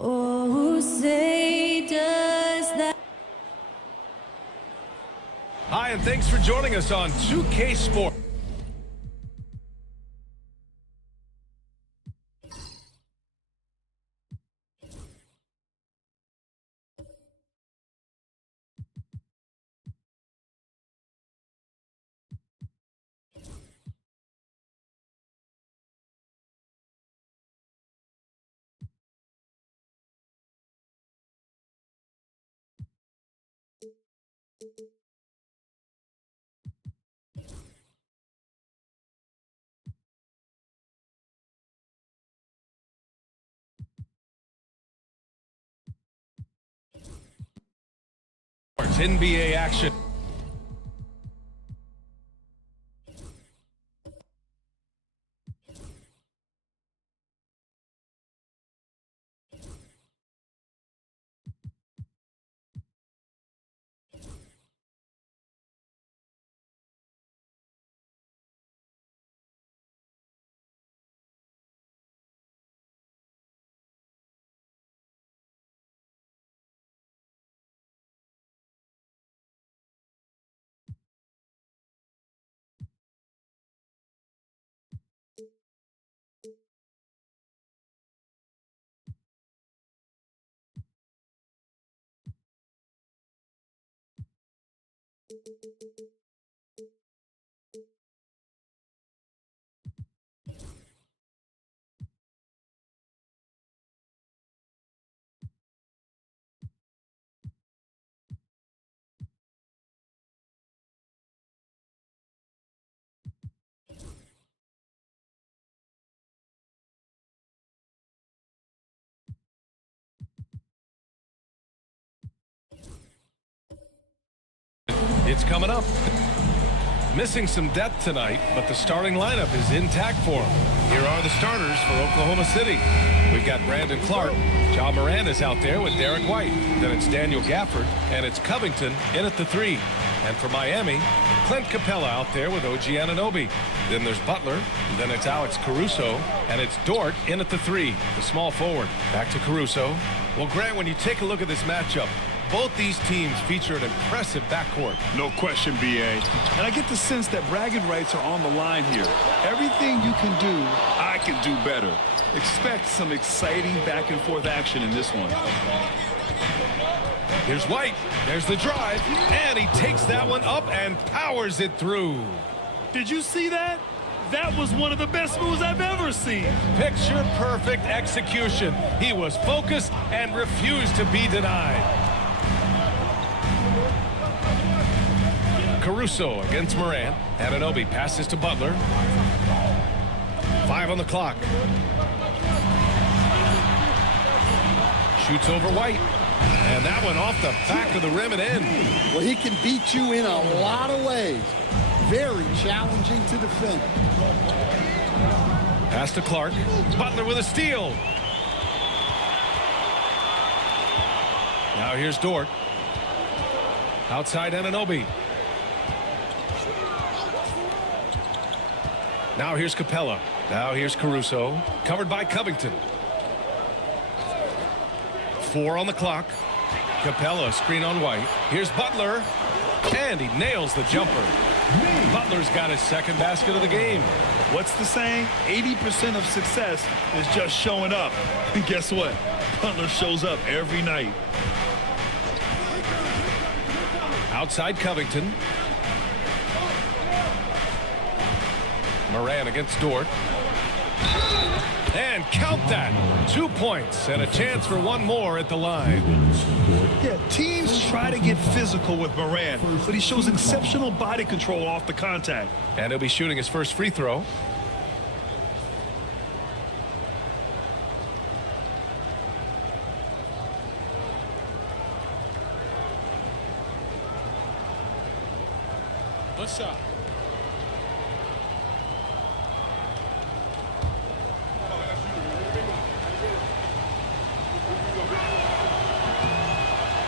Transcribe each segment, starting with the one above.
Oh, say does that Hi, and thanks for joining us on 2K Sport. NBA action. It's coming up. Missing some depth tonight, but the starting lineup is intact for them. Here are the starters for Oklahoma City. We've got Brandon Clark. Ja Morant is out there with Derek White. Then it's Daniel Gafford, and it's Covington in at the 3. And for Miami, Clint Capella out there with OG Anunoby. Then there's Butler, then it's Alex Caruso, and it's Dort in at the 3, the small forward. Back to Caruso. Well, Grant, when you take a look at this matchup, both these teams feature an impressive backcourt. No question, B.A. And I get the sense that bragging rights are on the line here. Everything you can do, I can do better. Expect some exciting back-and-forth action in this one. Here's White. There's the drive. And he takes that one up and powers it through. Did you see that? That was one of the best moves I've ever seen. Picture-perfect execution. He was focused and refused to be denied. Caruso against Morant. Anunoby passes to Butler. 5 on the clock. Shoots over White. And that one off the back of the rim and in. Well, he can beat you in a lot of ways. Very challenging to defend. Pass to Clark. Butler with a steal. Now here's Dort. Outside Anunoby. Now here's Capella. Now here's Caruso. Covered by Covington. 4 on the clock. Capella screen on White. Here's Butler. And he nails the jumper. Butler's got his second basket of the game. What's the saying? 80% of success is just showing up. And guess what? Butler shows up every night. Outside Covington. Morant against Dort. And count that. 2 points and a chance for one more at the line. Yeah, teams try to get physical with Morant, but he shows exceptional body control off the contact. And he'll be shooting his first free throw. What's up?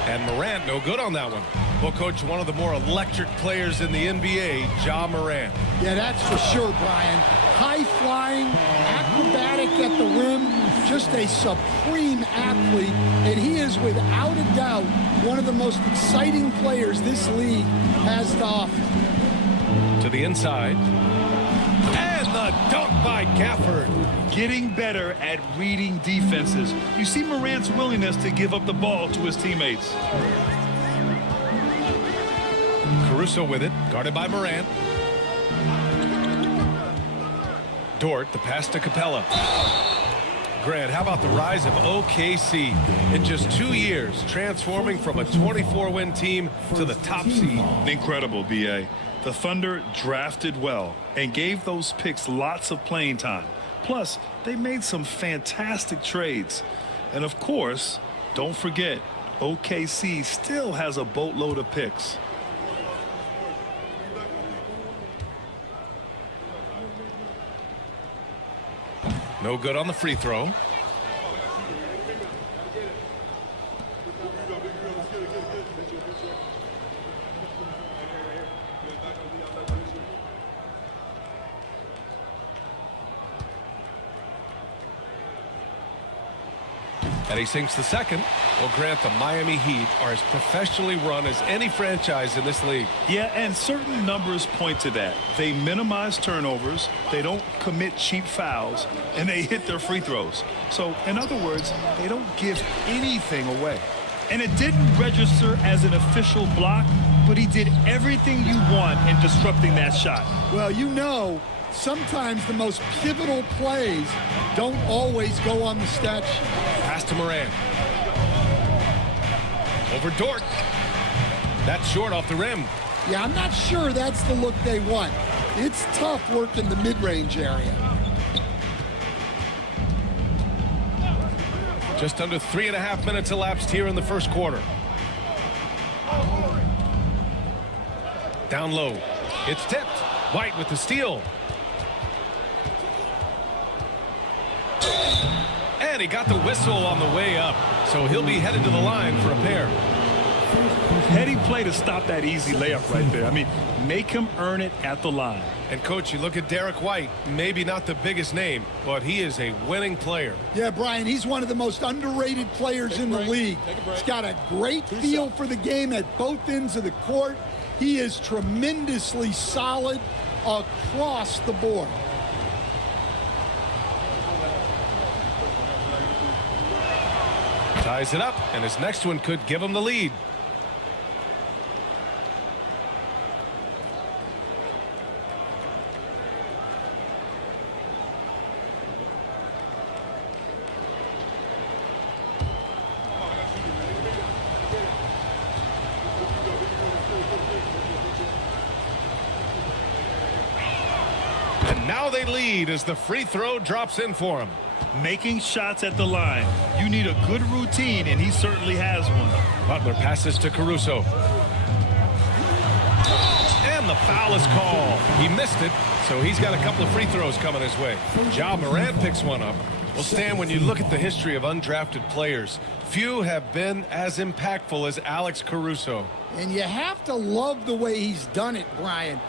And Morant, no good on that one. Well, Coach, one of the more electric players in the NBA, Ja Morant. Yeah, that's for sure, Brian. High-flying, acrobatic at the rim, just a supreme athlete, and he is without a doubt one of the most exciting players this league has to offer. To the inside. And the dunk by Gafford. Getting better at reading defenses. You see Morant's willingness to give up the ball to his teammates. Caruso with it, guarded by Morant. Dort, the pass to Capella. Grant, how about the rise of OKC? In just 2 years, transforming from a 24-win team to the top seed. Incredible, B.A. The Thunder drafted well and gave those picks lots of playing time. Plus, they made some fantastic trades. And of course, don't forget, OKC still has a boatload of picks. No good on the free throw. And he sinks the second. Well, Grant, the Miami Heat are as professionally run as any franchise in this league. Yeah, and certain numbers point to that. They minimize turnovers, they don't commit cheap fouls, and they hit their free throws. So, in other words, they don't give anything away. And it didn't register as an official block, but he did everything you want in disrupting that shot. Well, you know, sometimes the most pivotal plays don't always go on the stat sheet. Pass to Morant. Over Dort. That's short off the rim. Yeah, I'm not sure that's the look they want. It's tough working the mid-range area. Just under 3.5 minutes elapsed here in the first quarter. Down low. It's tipped. White with the steal. And he got the whistle on the way up, so he'll be headed to the line for a pair. Heady play to stop that easy layup right there. I mean, make him earn it at the line. And, Coach, you look at Derek White, maybe not the biggest name, but he is a winning player. Yeah, Brian, he's one of the most underrated players in the league. He's got a great feel for the game at both ends of the court. He is tremendously solid across the board. Ties it up, and his next one could give him the lead. And now they lead as the free throw drops in for him. Making shots at the line. You need a good routine, and he certainly has one. Butler passes to Caruso. And the foul is called. He missed it, so he's got a couple of free throws coming his way. Ja Morant picks one up. Well, Stan, when you look at the history of undrafted players, few have been as impactful as Alex Caruso. And you have to love the way he's done it, Brian.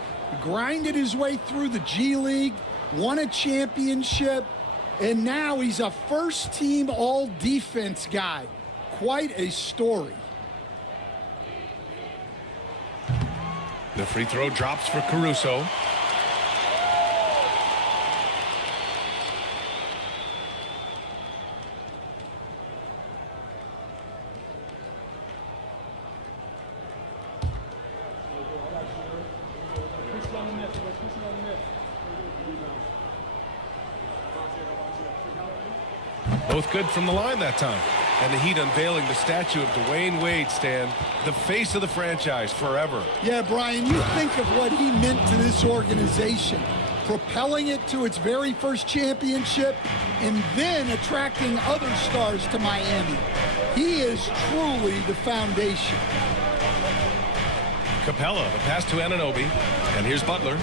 Grinded his way through the G League, won a championship, and now he's a first-team all-defense guy. Quite a story. The free throw drops for Caruso. Both good from the line that time. And the Heat unveiling the statue of Dwayne Wade, Stan, the face of the franchise forever. Yeah, Brian, you think of what he meant to this organization, propelling it to its very first championship and then attracting other stars to Miami. He is truly the foundation. Capella, the pass to Anunoby. And here's Butler.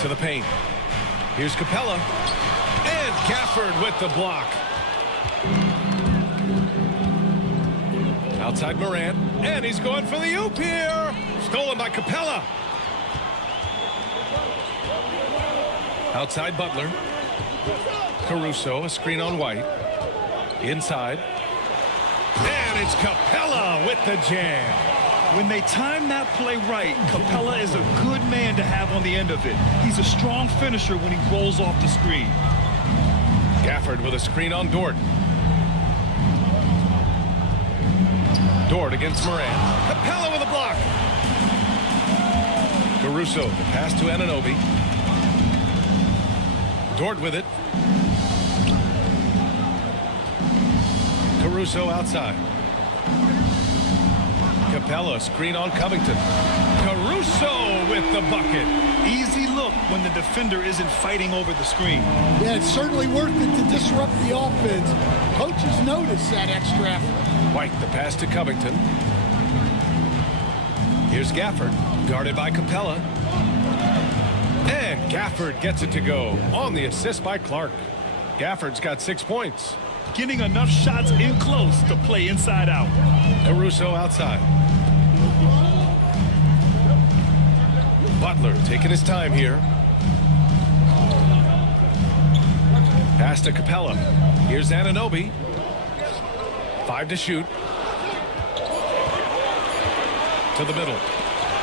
To the paint. Here's Capella. And Gafford with the block. Outside Morant. And he's going for the oop here. Stolen by Capella. Outside Butler. Caruso, a screen on White. Inside. And it's Capella with the jam. When they time that play right, Capella is a good man to have on the end of it. He's a strong finisher when he rolls off the screen. Gafford with a screen on Dort. Dort against Moran. Capella with a block. Caruso, the pass to Anunoby. Dort with it. Caruso outside. Capella, screen on Covington. Caruso with the bucket. Easy look when the defender isn't fighting over the screen. Yeah, it's certainly worth it to disrupt the offense. Coaches notice that extra effort. White, the pass to Covington. Here's Gafford, guarded by Capella. And Gafford gets it to go on the assist by Clark. Gafford's got 6 points. Getting enough shots in close to play inside out. Caruso outside. Butler taking his time here. Pass to Capella. Here's Anunoby. 5 to shoot. To the middle.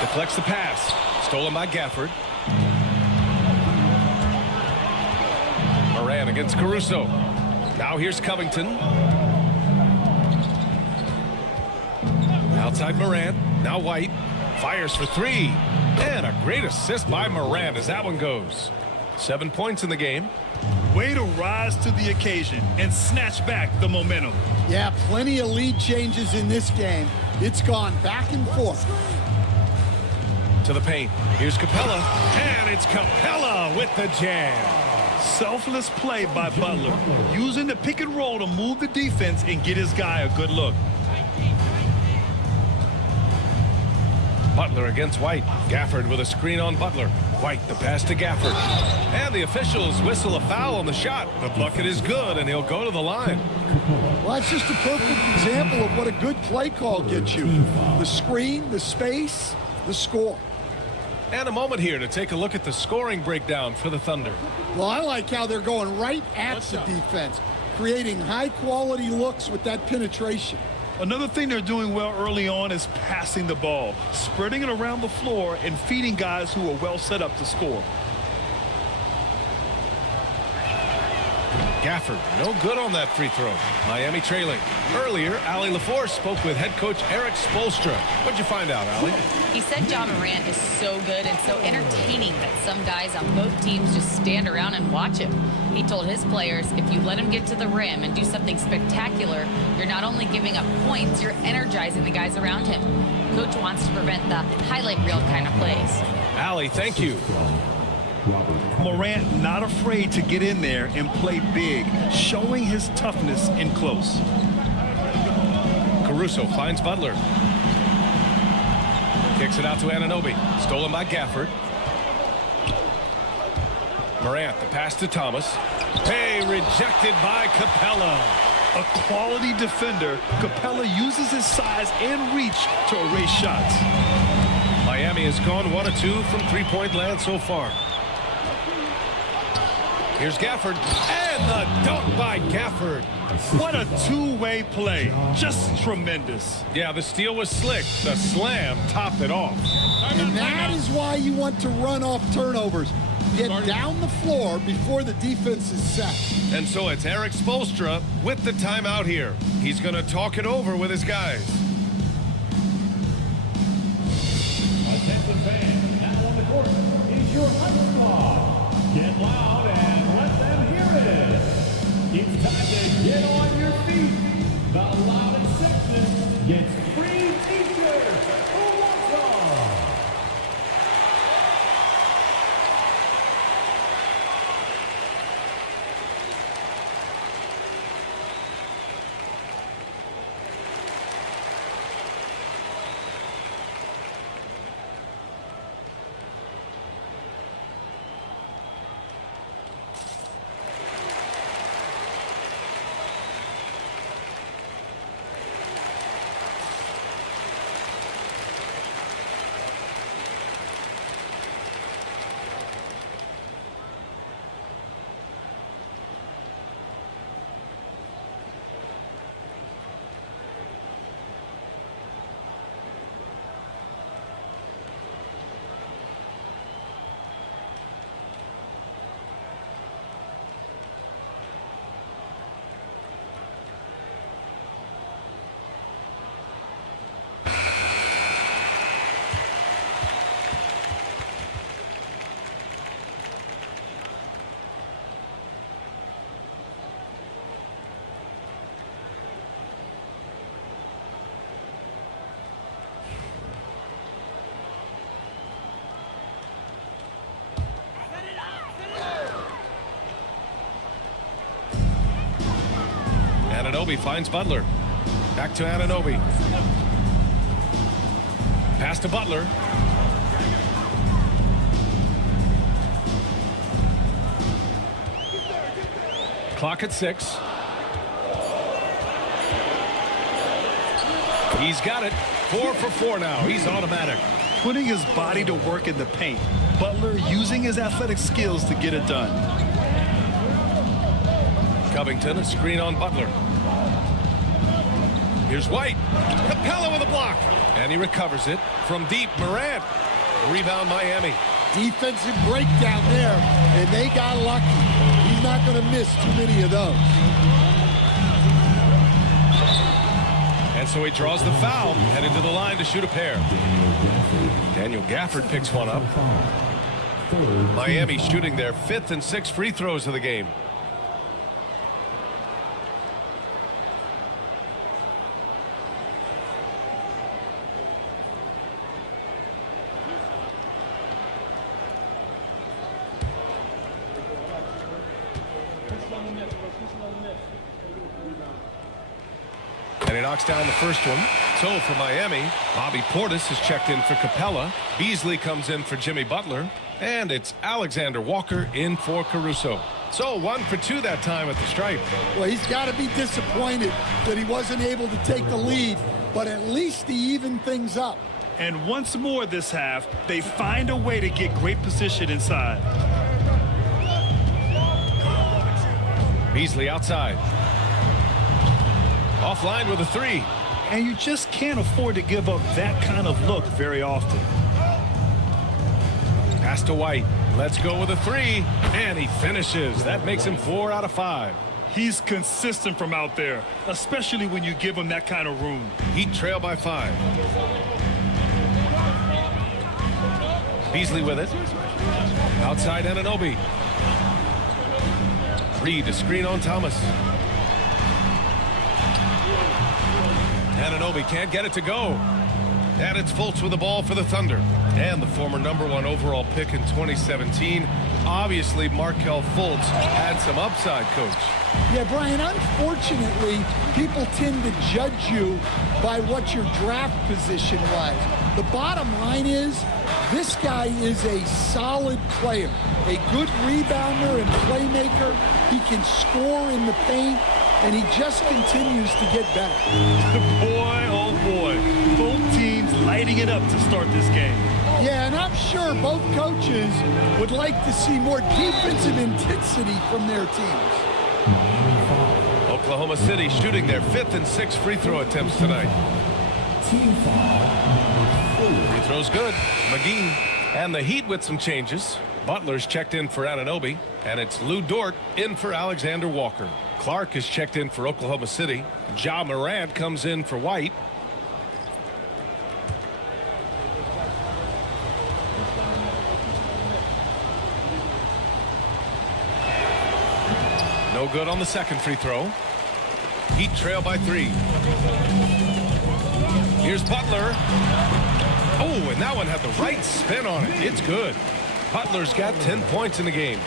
Deflects the pass. Stolen by Gafford. Moran against Caruso. Now here's Covington. Outside Moran. Now White. Fires for 3. And a great assist by Moran as that one goes. 7 points in the game. Way to rise to the occasion and snatch back the momentum. Yeah, plenty of lead changes in this game. It's gone back and forth. To the paint. Here's Capella. And it's Capella with the jam. Selfless play by Butler, using the pick and roll to move the defense and get his guy a good look. Butler against White. Gafford with a screen on Butler. White, the pass to Gafford. And the officials whistle a foul on the shot. The bucket is good, and he'll go to the line. Well, that's just a perfect example of what a good play call gets you. The screen, the space, the score. And a moment here to take a look at the scoring breakdown for the Thunder. Well, I like how they're going right at the defense, creating high-quality looks with that penetration. Another thing they're doing well early on is passing the ball, spreading it around the floor and feeding guys who are well set up to score. Gafford, no good on that free throw. Miami trailing. Earlier, Allie LaForce spoke with head coach Eric Spoelstra. What'd you find out, Allie? He said John Morant is so good and so entertaining that some guys on both teams just stand around and watch him. He told his players, if you let him get to the rim and do something spectacular, you're not only giving up points, you're energizing the guys around him. Coach wants to prevent the highlight reel kind of plays. Allie, thank you. Morant not afraid to get in there and play big, showing his toughness in close. Caruso finds Butler. Kicks it out to Anunoby. Stolen by Gafford. Morant, the pass to Thomas. Hey, rejected by Capella. A quality defender, Capella uses his size and reach to erase shots. Miami has gone 1 of 2 from three-point land so far. Here's Gafford, and the dunk by Gafford. What a two-way play. Just tremendous. Yeah, the steal was slick. The slam topped it off. And that is why you want to run off turnovers. Get down the floor before the defense is set. And so it's Eric Spoelstra with the timeout here. He's going to talk it over with his guys. Attention fans, now on the court is your high squad. Get loud and let them hear it. It's time to get on your feet. The loudest section gets free t-shirts. Who wants them? Anunoby finds Butler. Back to Anunoby. Pass to Butler. Clock at 6. He's got it. 4 for 4 now. He's automatic. Putting his body to work in the paint. Butler using his athletic skills to get it done. Covington, a screen on Butler. Here's White. Capella with a block. And he recovers it from deep. Morant. Rebound Miami. Defensive breakdown there, and they got lucky. He's not going to miss too many of those. And so he draws the foul, heading to the line to shoot a pair. Daniel Gafford picks one up. Miami shooting their 5th and 6th free throws of the game. And he knocks down the first one. So for Miami, Bobby Portis has checked in for Capella. Beasley comes in for Jimmy Butler. And it's Alexander Walker in for Caruso. So 1 for 2 that time at the stripe. Well, he's got to be disappointed that he wasn't able to take the lead, but at least he evened things up. And once more this half, they find a way to get great position inside. Beasley outside. Offline with a 3. And you just can't afford to give up that kind of look very often. Pass to White. Let's go with a 3. And he finishes. That makes him 4 out of 5. He's consistent from out there, especially when you give him that kind of room. Heat trail by 5. Beasley with it. Outside Anunoby. Reed, a screen on Thomas. Anunoby can't get it to go. And it's Fultz with the ball for the Thunder. And the former #1 overall pick in 2017. Obviously, Markelle Fultz had some upside, Coach. Yeah, Brian, unfortunately, people tend to judge you by what your draft position was. The bottom line is, this guy is a solid player, a good rebounder and playmaker. He can score in the paint, and he just continues to get better. Boy, oh boy, both teams lighting it up to start this game. Yeah, and I'm sure both coaches would like to see more defensive intensity from their teams. Oklahoma City shooting their 5th and 6th free throw attempts tonight. Team foul. Free throw's good. McGee. And the Heat with some changes. Butler's checked in for Anunoby. And it's Lou Dort in for Alexander Walker. Clark is checked in for Oklahoma City. Ja Morant comes in for White. No good on the second free throw. Heat trail by 3. Here's Butler. Oh, and that one had the right spin on it. It's good. Butler's got 10 points in the game.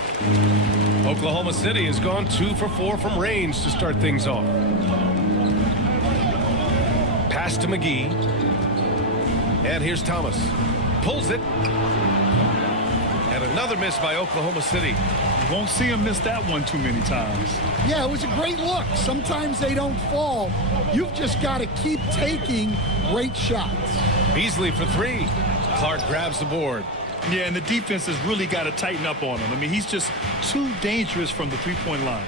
Oklahoma City has gone 2 for 4 from range to start things off. Pass to McGee. And here's Thomas. Pulls it. And another miss by Oklahoma City. Won't see him miss that one too many times. Yeah, it was a great look. Sometimes they don't fall. You've just got to keep taking great shots. Beasley for 3. Clark grabs the board. Yeah, and the defense has really got to tighten up on him. I mean, he's just too dangerous from the three-point line.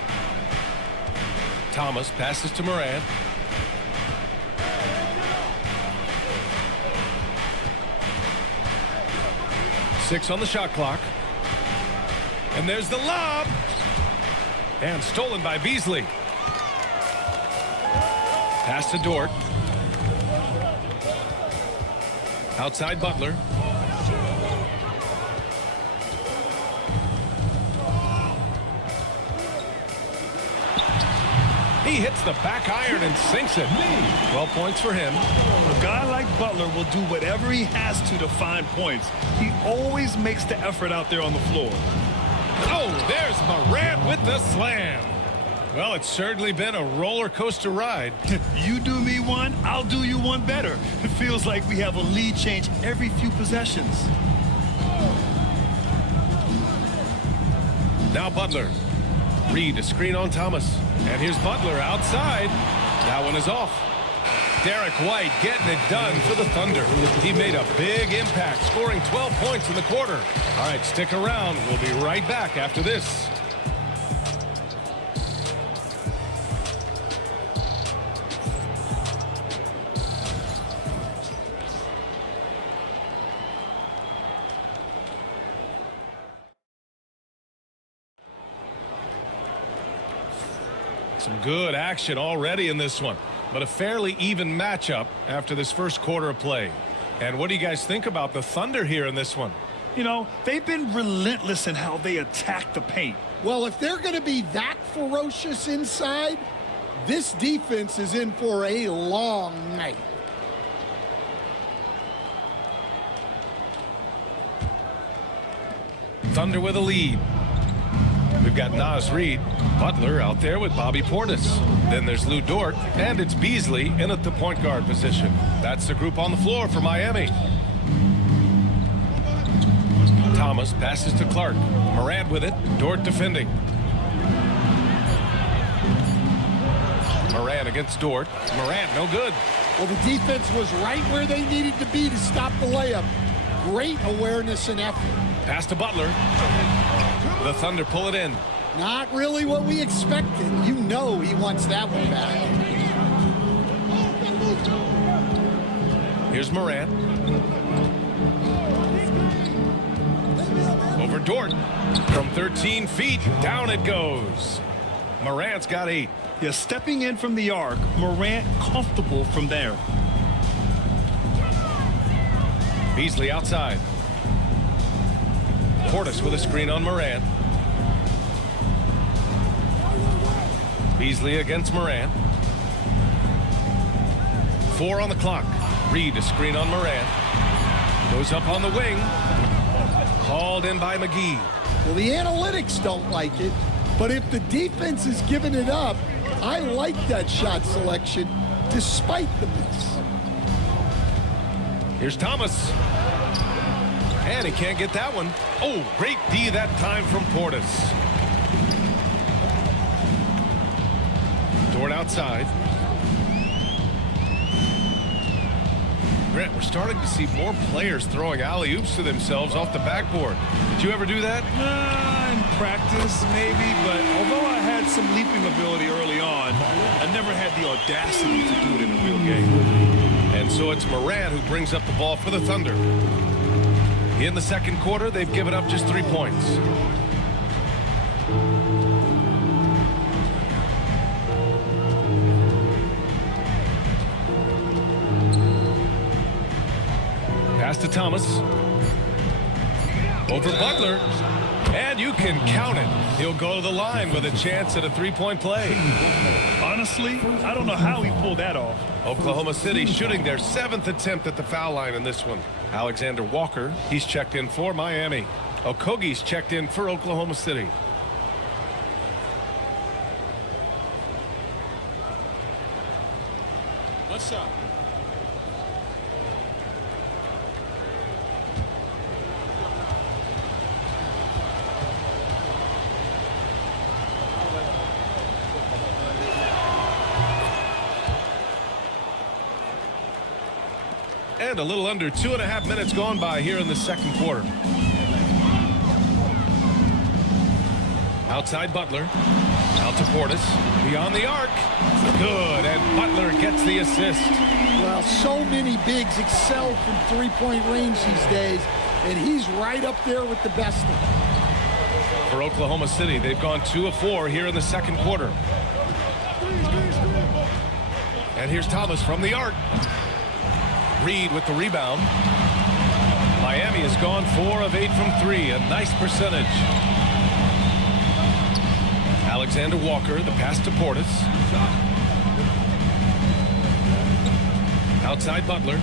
Thomas passes to Morant. Six on the shot clock. And there's the lob. And stolen by Beasley. Pass to Dort. Outside Butler. He hits the back iron and sinks it. 12 points for him. A guy like Butler will do whatever he has to find points. He always makes the effort out there on the floor. Oh, there's Morant with the slam. Well, it's certainly been a roller coaster ride. You do me one, I'll do you one better. It feels like we have a lead change every few possessions. Now Butler. Reed, a screen on Thomas. And here's Butler outside. That one is off. Derek White getting it done for the Thunder. He made a big impact, scoring 12 points in the quarter. All right, stick around. We'll be right back after this. Some good action already in this one, but a fairly even matchup after this first quarter of play. And what do you guys think about the Thunder here in this one? You know, they've been relentless in how they attack the paint. Well, if they're going to be that ferocious inside, this defense is in for a long night. Thunder with a lead. We've got Naz Reid, Butler out there with Bobby Portis. Then there's Lou Dort, and it's Beasley in at the point guard position. That's the group on the floor for Miami. Thomas passes to Clark. Morant with it. Dort defending. Morant against Dort. Morant no good. Well, the defense was right where they needed to be to stop the layup. Great awareness and effort. Pass to Butler. The Thunder pull it in. Not really what we expected. You know he wants that one back. Here's Morant. Over Dort. From 13 feet, down it goes. Morant's got 8. Yeah, stepping in from the arc, Morant comfortable from there. Beasley outside. Portis with a screen on Morant. Beasley against Morant. 4 on the clock. Reed, a screen on Morant. Goes up on the wing. Called in by McGee. Well, the analytics don't like it, but if the defense is giving it up, I like that shot selection despite the miss. Here's Thomas. And he can't get that one. Oh, great D that time from Portis. Dort outside. Grant, we're starting to see more players throwing alley-oops to themselves off the backboard. Did you ever do that? In practice, maybe, but although I had some leaping ability early on, I never had the audacity to do it in a real game. And so it's Morant who brings up the ball for the Thunder. In the second quarter, they've given up just 3 points. Pass to Thomas. Over Butler. And you can count it. He'll go to the line with a chance at a three-point play. Honestly, I don't know how he pulled that off. Oklahoma City shooting their 7th attempt at the foul line in this one. Alexander Walker, he's checked in for Miami. Okogie's checked in for Oklahoma City. What's up? And a little under 2.5 minutes gone by here in the second quarter. Outside Butler. Out to Portis. Beyond the arc. Good. And Butler gets the assist. Well, so many bigs excel from three-point range these days, and he's right up there with the best of them. For Oklahoma City, they've gone 2 of 4 here in the second quarter. And here's Thomas from the arc. Reed with the rebound. Miami has gone 4 of 8 from 3. A nice percentage. Alexander Walker, the pass to Portis. Outside Butler.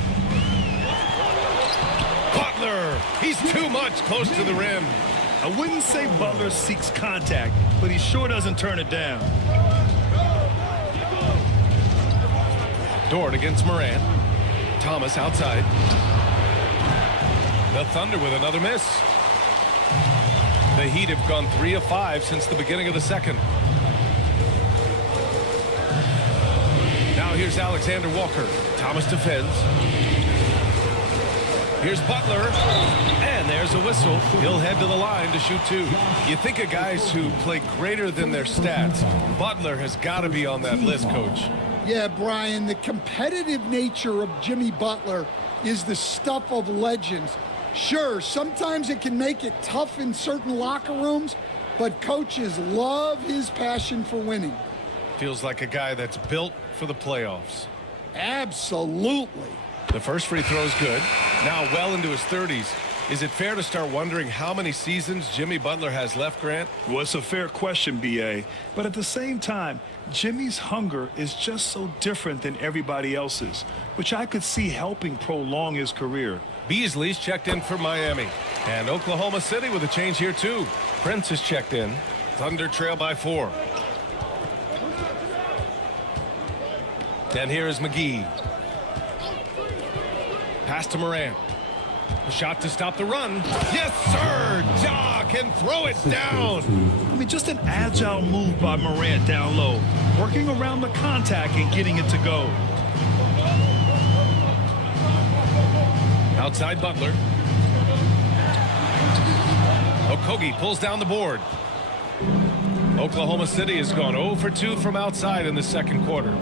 Butler! He's too much close to the rim. I wouldn't say Butler seeks contact, but he sure doesn't turn it down. Dort against Morant. Thomas outside. The Thunder with another miss. The Heat have gone 3 of 5 since the beginning of the second. Now here's Alexander Walker. Thomas defends. Here's Butler. And there's a whistle. He'll head to the line to shoot 2. You think of guys who play greater than their stats. Butler has got to be on that list, Coach. Yeah, Brian, the competitive nature of Jimmy Butler is the stuff of legends. Sure, sometimes it can make it tough in certain locker rooms, but coaches love his passion for winning. Feels like a guy that's built for the playoffs. Absolutely. The first free throw is good. Now well into his 30s. Is it fair to start wondering how many seasons Jimmy Butler has left, Grant? Well, it's a fair question, B.A. But at the same time, Jimmy's hunger is just so different than everybody else's, which I could see helping prolong his career. Beasley's checked in for Miami. And Oklahoma City with a change here, too. Prince is checked in. Thunder trail by 4. And here is McGee. Pass to Morant. A shot to stop the run. Yes, sir! Ja can throw it down. I mean, just an agile move by Morant down low, working around the contact and getting it to go. Outside Butler. Okogie pulls down the board. Oklahoma City has gone 0 for 2 from outside in the second quarter.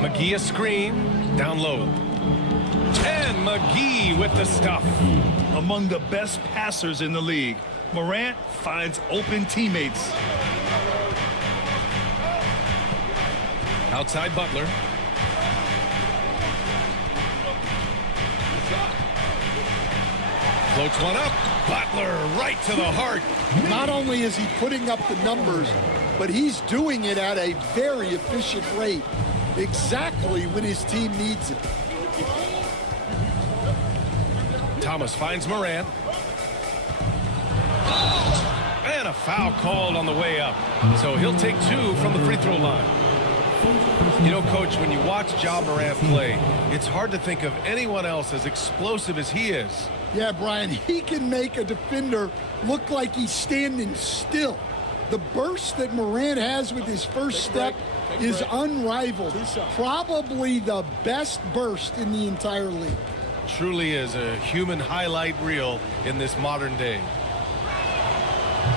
McGee a screen. Down low. And McGee with the stuff. Among the best passers in the league, Morant finds open teammates. Outside Butler. Floats one up. Butler right to the heart. Not only is he putting up the numbers, but he's doing it at a very efficient rate. Exactly when his team needs it. Thomas finds Morant. And a foul called on the way up. So he'll take 2 from the free throw line. You know, Coach, when you watch Ja Morant play, it's hard to think of anyone else as explosive as he is. Yeah, Brian, he can make a defender look like he's standing still. The burst that Morant has with his first step is unrivaled. Probably the best burst in the entire league. Truly is a human highlight reel in this modern day.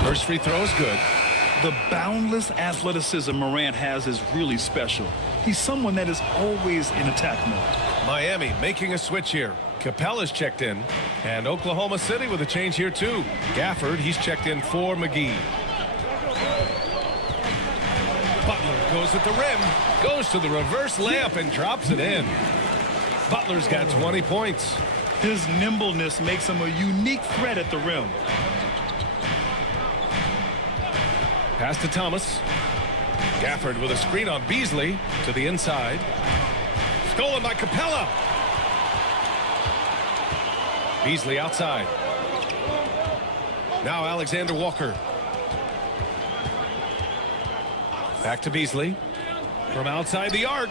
First free throw is good. The boundless athleticism Morant has is really special. He's someone that is always in attack mode. Miami making a switch here. Capella's checked in. And Oklahoma City with a change here too. Gafford, he's checked in for McGee. Butler goes at the rim. Goes to the reverse layup and drops it in. Butler's got 20 points. His nimbleness makes him a unique threat at the rim. Pass to Thomas. Gafford with a screen on Beasley to the inside. Stolen by Capella. Beasley outside. Now Alexander Walker. Back to Beasley. From outside the arc.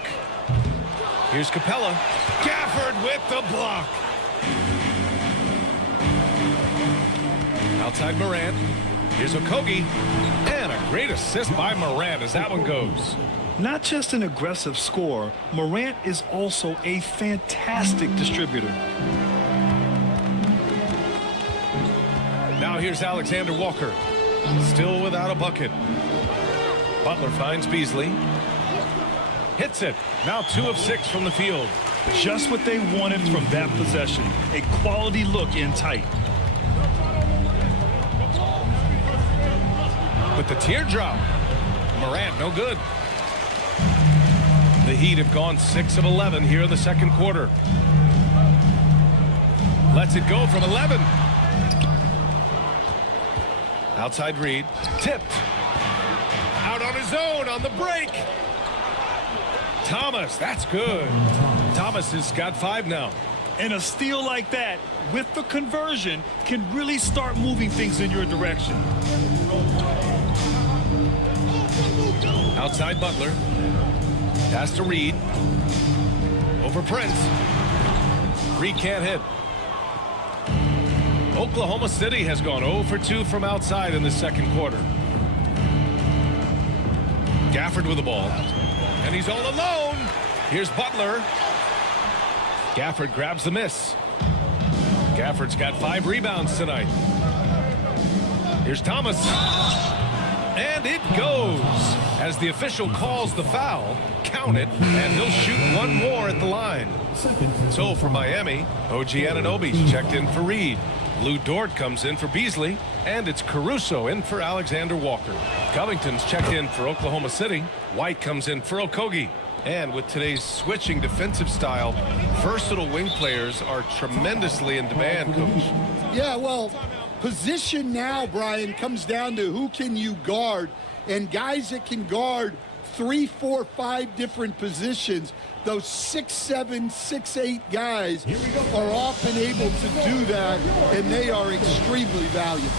Here's Capella. Gafford with the block. Outside Morant. Here's Okogie. And a great assist by Morant as that one goes. Not just an aggressive scorer, Morant is also a fantastic distributor. Now here's Alexander Walker. Still without a bucket. Butler finds Beasley. Hits it. Now 2 of 6 from the field. Just what they wanted from that possession. A quality look in tight. With the teardrop. Morant, no good. The Heat have gone 6 of 11 here in the second quarter. Lets it go from 11. Outside Reed. Tipped. Out on his own on the break. Thomas, that's good. Thomas has got 5 now. And a steal like that, with the conversion, can really start moving things in your direction. Outside Butler. Pass to Reed. Over Prince. Reed can't hit. Oklahoma City has gone 0 for 2 from outside in the second quarter. Gafford with the ball. And he's all alone. Here's Butler. Gafford grabs the miss. Gafford's got 5 rebounds tonight. Here's Thomas. And it goes. As the official calls the foul, count it, and he'll shoot one more at the line. So for Miami, OG Anunoby's checked in for Reed. Lou Dort comes in for Beasley, and it's Caruso in for Alexander Walker. Covington's checked in for Oklahoma City. White comes in for Okogie. And with today's switching defensive style, versatile wing players are tremendously in demand, Coach. Yeah, well, position now, Brian, comes down to who can you guard, and guys that can guard 3, 4, 5 different positions. Those 6'7", 6'8" guys are often able to do that, and they are extremely valuable.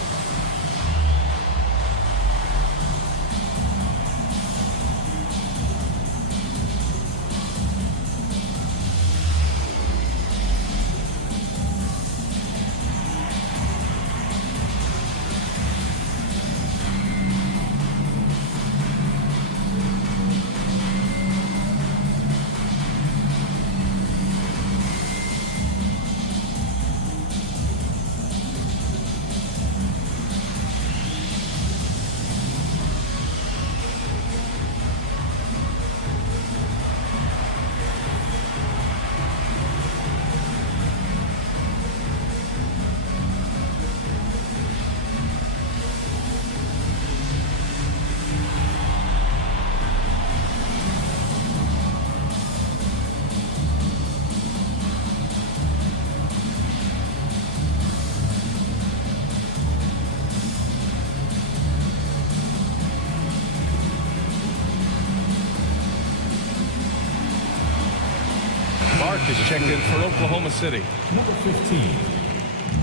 Clark is checked in for Oklahoma City. Number 15,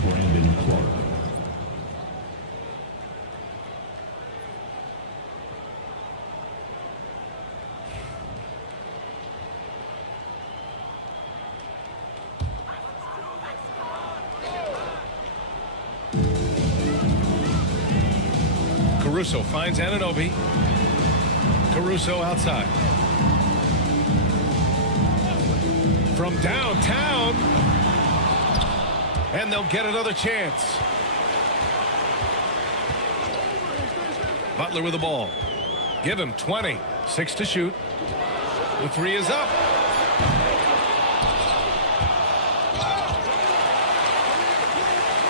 Brandon Clark. Caruso finds Anunoby. Caruso outside. From downtown. And they'll get another chance. Butler with the ball. Give him 20. 6 to shoot. The 3 is up.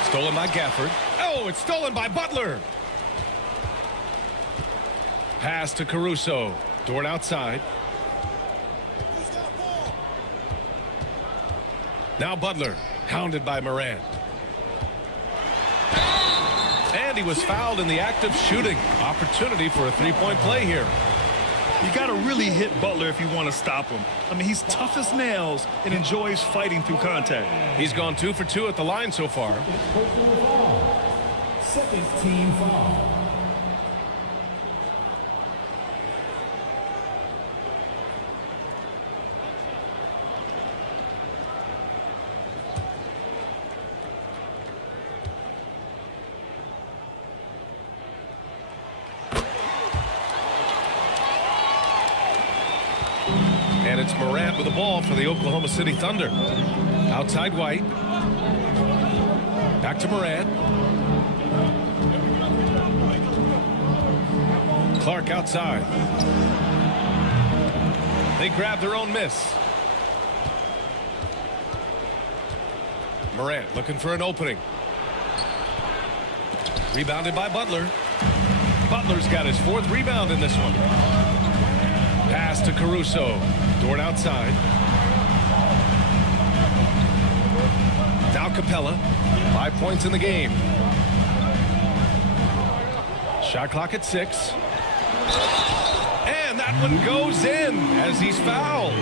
Stolen by Gafford. Oh, it's stolen by Butler. Pass to Caruso. Dort outside. Now Butler, hounded by Morant. And he was fouled in the act of shooting. Opportunity for a three-point play here. You got to really hit Butler if you want to stop him. I mean, he's tough as nails and enjoys fighting through contact. He's gone 2 for 2 at the line so far. Second team foul. And it's Morant with the ball for the Oklahoma City Thunder. Outside White. Back to Morant. Clark outside. They grab their own miss. Morant looking for an opening. Rebounded by Butler. Butler's got his 4th rebound in this one. Pass to Caruso. Dort outside. Now Capella. 5 points in the game. Shot clock at 6. And that one goes in as he's fouled.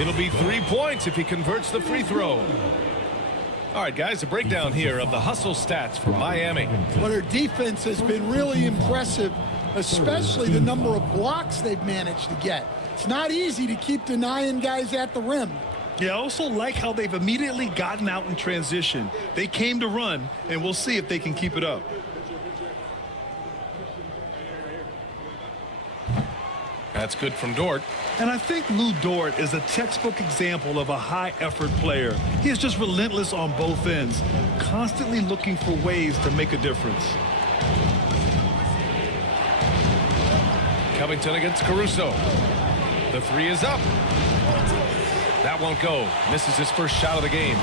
It'll be 3 points if he converts the free throw. All right, guys, a breakdown here of the hustle stats for Miami. But her defense has been really impressive. especially the number of blocks they've managed to get. It's not easy to keep denying guys at the rim. Yeah, I also like how they've immediately gotten out in transition. They came to run, and we'll see if they can keep it up. That's good from Dort. And I think Lou Dort is a textbook example of a high-effort player. He is just relentless on both ends, constantly looking for ways to make a difference. Covington against Caruso. The three is up. That won't go. Misses his first shot of the game.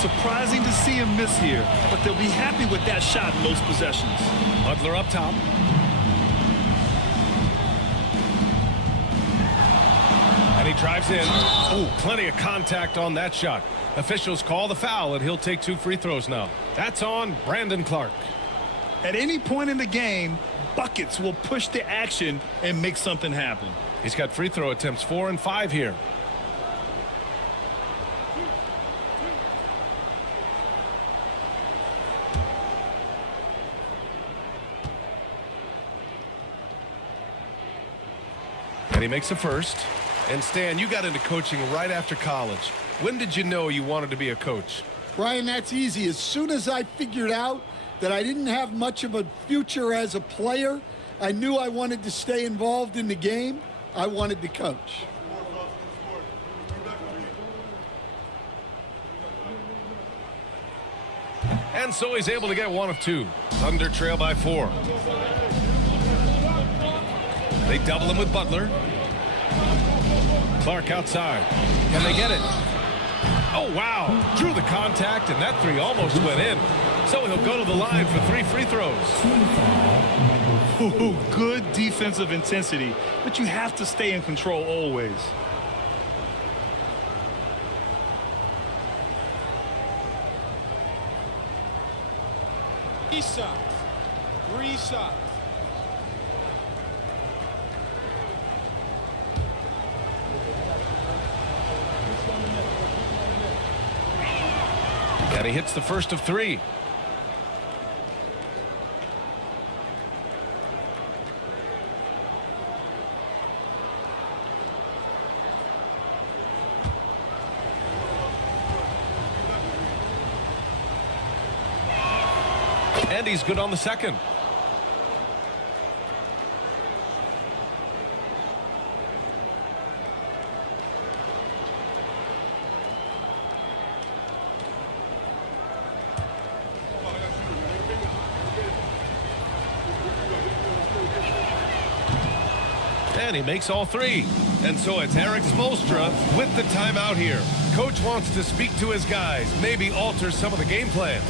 Surprising to see him miss here, but they'll be happy with that shot in most possessions. Butler up top. And he drives in. Oh, plenty of contact on that shot. Officials call the foul, and he'll take 2 free throws now. That's on Brandon Clark. At any point in the game, buckets will push the action and make something happen. He's got free throw attempts 4 and 5 here. And he makes a first. And Stan, you got into coaching right after college. When did you know you wanted to be a coach? Brian, that's easy. As soon as I figured out that I didn't have much of a future as a player, I knew I wanted to stay involved in the game. I wanted to coach. And so he's able to get 1 of 2. Thunder trail by 4. They double him with Butler. Clark outside. Can they get it? Oh, wow. Drew the contact, and that 3 almost went in. So he'll go to the line for 3 free throws. Ooh, good defensive intensity, but you have to stay in control always. Three shots. And he hits the first of 3. And he's good on the second. And he makes all 3. And so it's Eric Spoelstra with the timeout here. Coach wants to speak to his guys, maybe alter some of the game plan.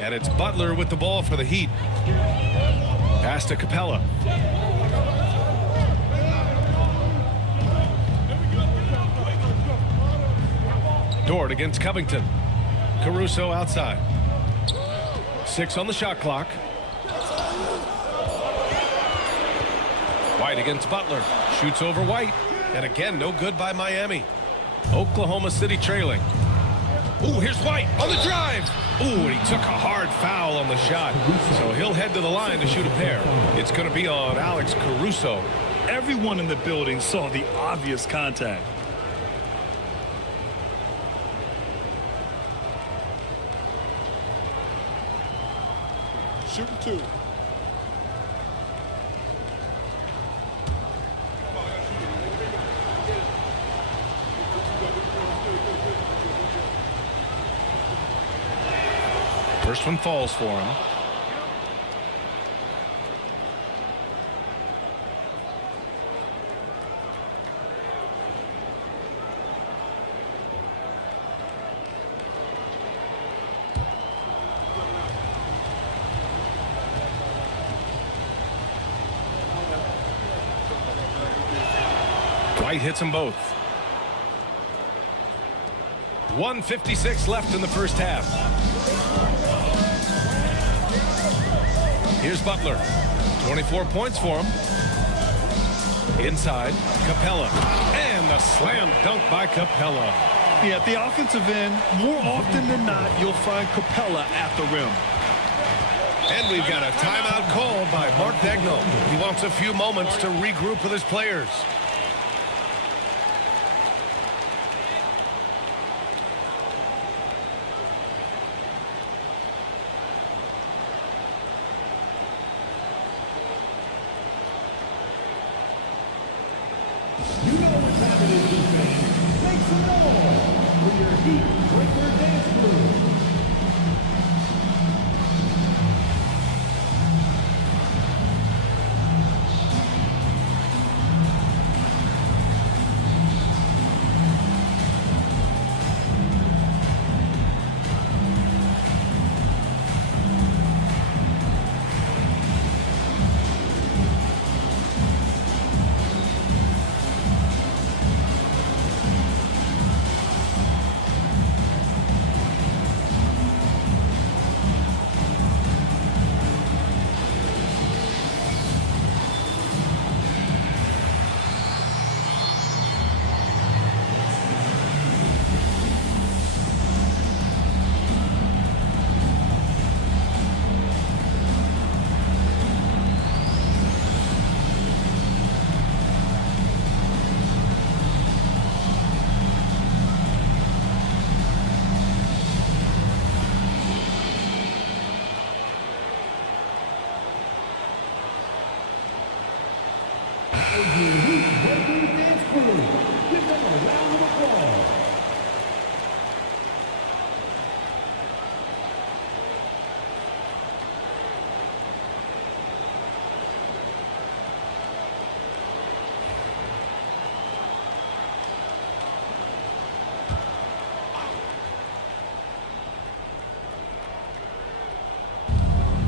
And it's Butler with the ball for the Heat. Pass to Capella. Dort against Covington. Caruso outside. 6 on the shot clock. White against Butler. Shoots over White. And again, no good by Miami. Oklahoma City trailing. Ooh, here's White on the drive. Ooh, and he took a hard foul on the shot. So he'll head to the line to shoot a pair. It's going to be on Alex Caruso. Everyone in the building saw the obvious contact. Shooting 2. First one falls for him. White hits them both. 1:56 left in the first half. Here's Butler. 24 points for him. Inside, Capella. And the slam dunk by Capella. Yeah, at the offensive end, more often than not, you'll find Capella at the rim. And we've got a timeout called by Mark Dagnall. He wants a few moments to regroup with his players. You know what time it is, defense. Make some noise for your Heat Breaker Dance Crew.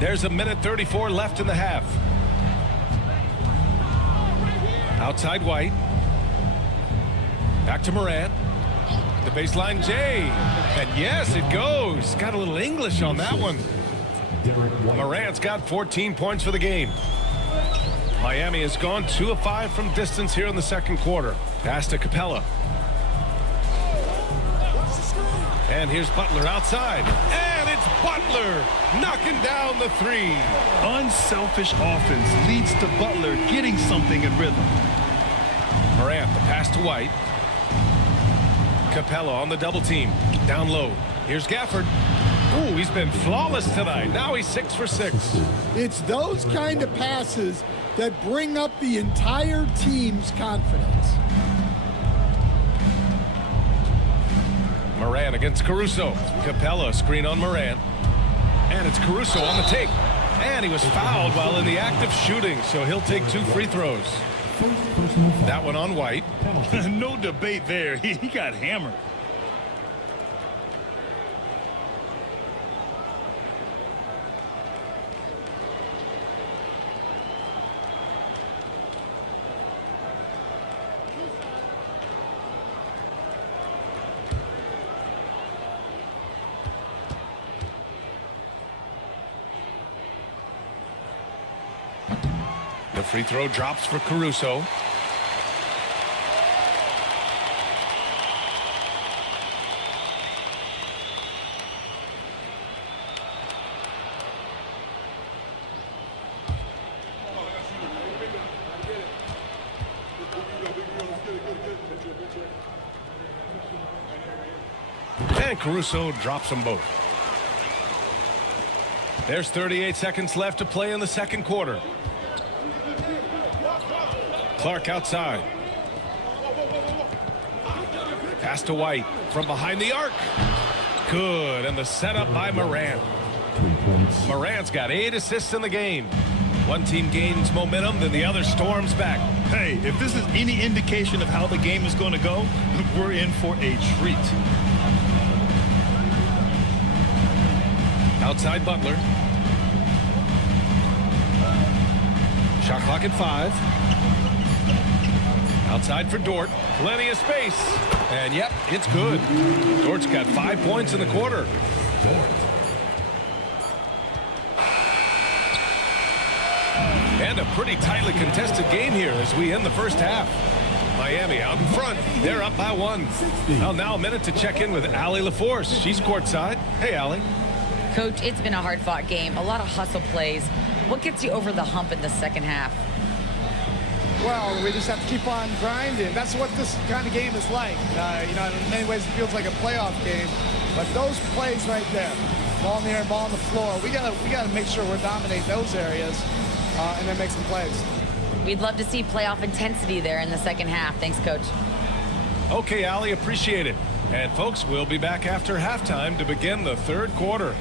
There's 1:34 left in the half. Outside White. Back to Morant. The baseline J. And yes, it goes. Got a little English on that one. Morant's got 14 points for the game. Miami has gone 2 of 5 from distance here in the second quarter. Pass to Capella. And here's Butler outside. And it's Butler knocking down the 3. Unselfish offense leads to Butler getting something in rhythm. Morant, the pass to White. Capella on the double team. Down low. Here's Gafford. Ooh, he's been flawless tonight. Now he's 6 for 6. It's those kind of passes that bring up the entire team's confidence. Morant against Caruso. Capella screen on Morant. And it's Caruso on the take. And he was fouled while in the act of shooting, so he'll take 2 free throws. That one on White. No debate there. He got hammered. The free throw drops for Caruso. And Caruso drops them both. There's 38 seconds left to play in the second quarter. Clark outside. Pass to White from behind the arc. Good, and the setup by Morant. Morant's got 8 assists in the game. One team gains momentum, then the other storms back. Hey, if this is any indication of how the game is going to go, we're in for a treat. Outside Butler. Shot clock at 5. Outside for Dort. Plenty of space. And yep, it's good. Dort's got 5 points in the quarter. And a pretty tightly contested game here as we end the first half. Miami out in front. They're up by 1. Well, now a minute to check in with Allie LaForce. She's courtside. Hey, Allie. Coach, it's been a hard-fought game. A lot of hustle plays. What gets you over the hump in the second half? Well, we just have to keep on grinding. That's what this kind of game is like. In many ways it feels like a playoff game. But those plays right there, ball in the air, ball on the floor, we gotta make sure we're dominating those areas and then make some plays. We'd love to see playoff intensity there in the second half. Thanks, Coach. Okay, Allie, appreciate it. And folks, we'll be back after halftime to begin the third quarter.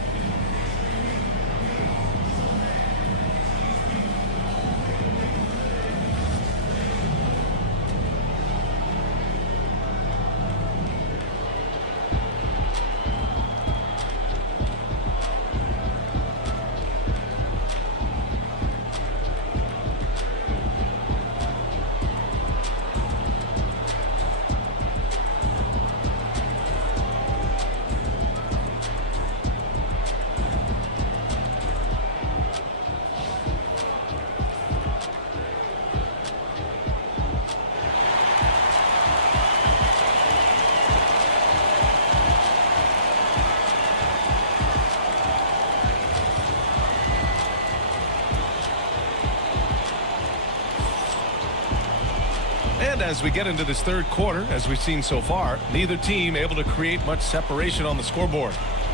And as we get into this third quarter, as we've seen so far, neither team able to create much separation on the scoreboard.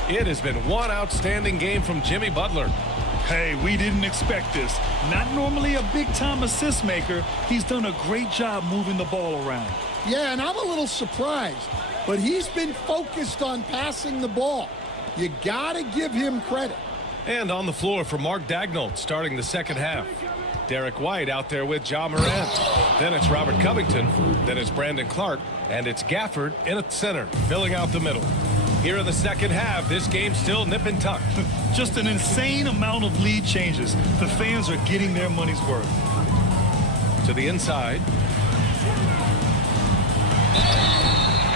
It has been one outstanding game from Jimmy Butler. Hey, we didn't expect this. Not normally a big-time assist maker. He's done a great job moving the ball around. Yeah, and I'm a little surprised, but he's been focused on passing the ball. You got to give him credit. And on the floor for Mark Daigneault starting the second half. Derek White out there with Ja Morant. Then it's Robert Covington. Then it's Brandon Clark. And it's Gafford in at center, filling out the middle. Here in the second half, this game's still nip and tuck. Just an insane amount of lead changes. The fans are getting their money's worth. To the inside.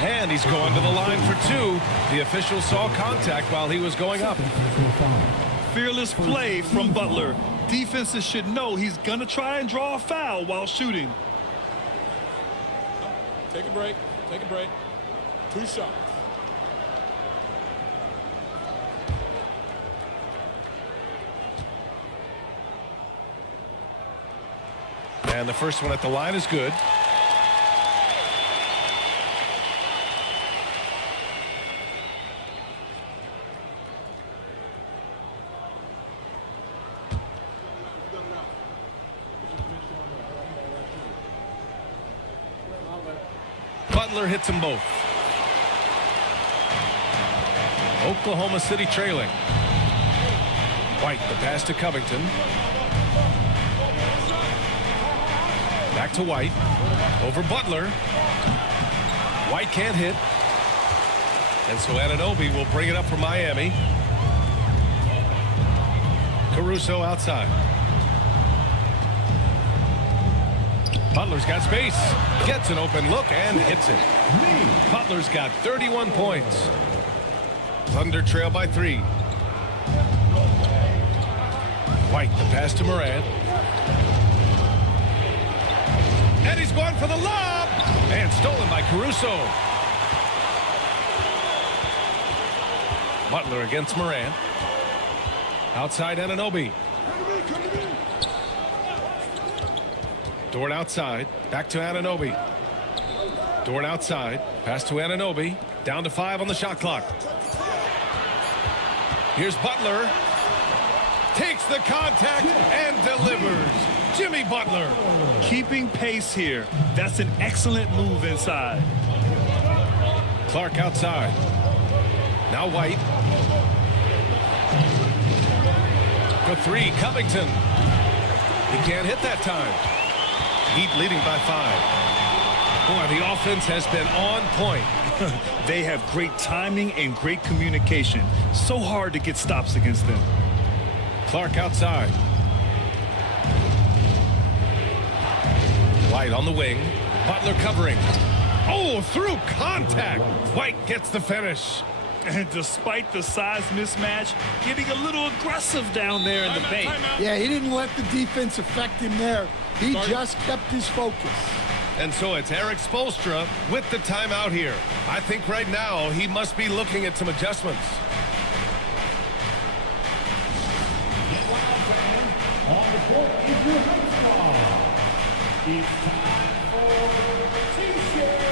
And he's going to the line for 2. The official saw contact while he was going up. Fearless play from Butler. Defenses should know he's going to try and draw a foul while shooting. Take a break. Take a break. 2 shots. And the first one at the line is good. Butler hits them both. Oklahoma City trailing. White, the pass to Covington. Back to White. Over Butler. White can't hit. And so Anunoby will bring it up for Miami. Caruso outside. Butler's got space. Gets an open look and hits it. Butler's got 31 points. Thunder trail by 3. White, the pass to Morant. And he's going for the lob. And stolen by Caruso. Butler against Morant. Outside Anunoby. Dort outside. Back to Anunoby. Dort outside. Pass to Anunoby. Down to 5 on the shot clock. Here's Butler. Takes the contact and delivers. Jimmy Butler. Keeping pace here. That's an excellent move inside. Clark outside. Now White. For 3, Covington. He can't hit that time. Heat leading by 5. Boy, the offense has been on point. They have great timing and great communication. So hard to get stops against them. Clark outside. White on the wing. Butler covering. Oh, through contact. White gets the finish. And despite the size mismatch, getting a little aggressive down there in the paint. Yeah, he didn't let the defense affect him there. He just kept his focus. And so it's Eric Spoelstra with the timeout here. I think right now he must be looking at some adjustments. On the court is your host star. It's time for T-shirts.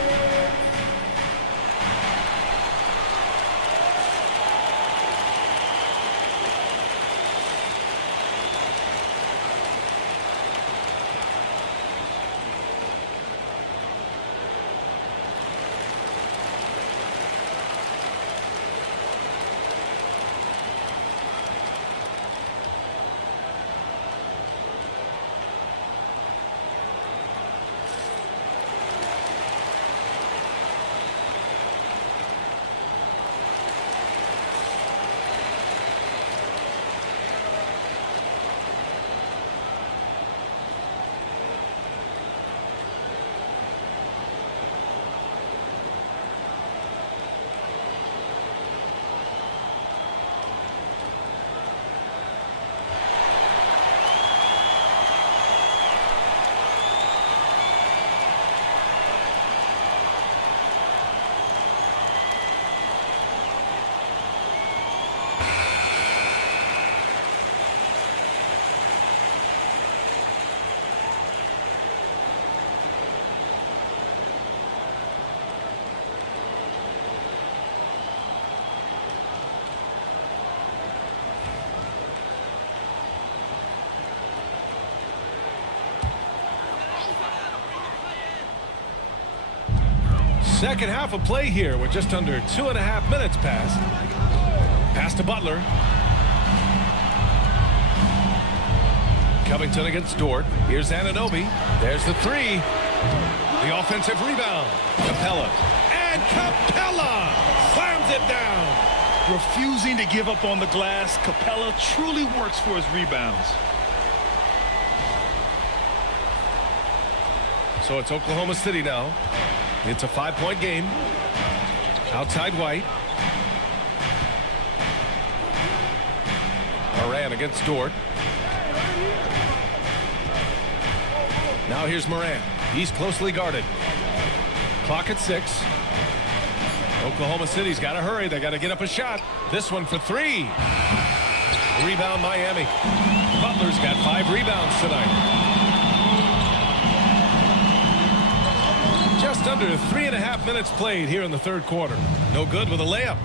Second half of play here with just under 2.5 minutes passed. Pass to Butler. Covington against Dort. Here's Anunoby. There's the 3. The offensive rebound. Capella. And Capella slams it down. Refusing to give up on the glass, Capella truly works for his rebounds. So it's Oklahoma City now. It's a 5-point game. Outside White. Morant against Dort. Now here's Morant. He's closely guarded. Clock at 6. Oklahoma City's got to hurry. They got to get up a shot. This one for 3. Rebound Miami. Butler's got 5 rebounds tonight. Just under 3.5 minutes played here in the third quarter. No good with a layup.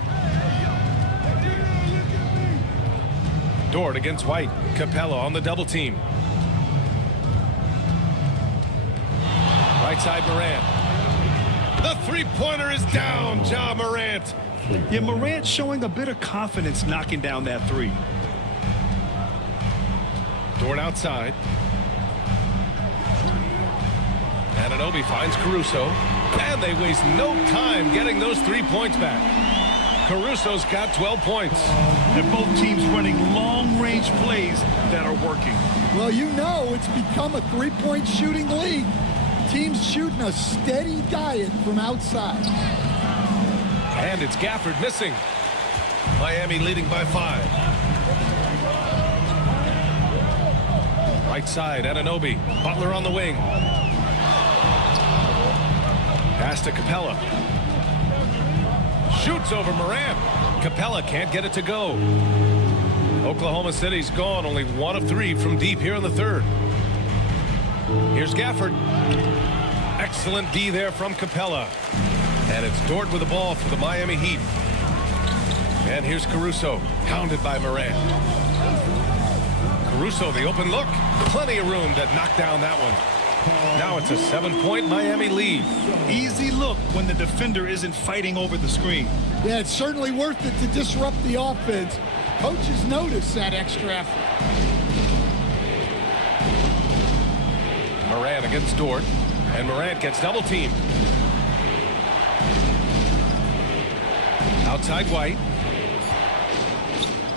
Dort against White. Capella on the double team. Right side Morant. The three-pointer is down. Ja Morant. Yeah, Morant showing a bit of confidence knocking down that 3. Dort outside. Anunoby finds Caruso. And they waste no time getting those 3 points back. Caruso's got 12 points. And both teams running long-range plays that are working. Well, you know it's become a three-point shooting league. Teams shooting a steady diet from outside. And it's Gafford missing. Miami leading by 5. Right side, Anunoby. Butler on the wing. Pass to Capella. Shoots over Morant. Capella can't get it to go. Oklahoma City's gone only 1 of 3 from deep here in the third. Here's Gafford. Excellent D there from Capella. And it's Dort with the ball for the Miami Heat. And here's Caruso, hounded by Morant. Caruso, the open look. Plenty of room to knock down that one. Now it's a 7-point Miami lead. Easy look when the defender isn't fighting over the screen. Yeah, it's certainly worth it to disrupt the offense. Coaches notice that extra effort. Morant against Dort. And Morant gets double teamed. Outside White.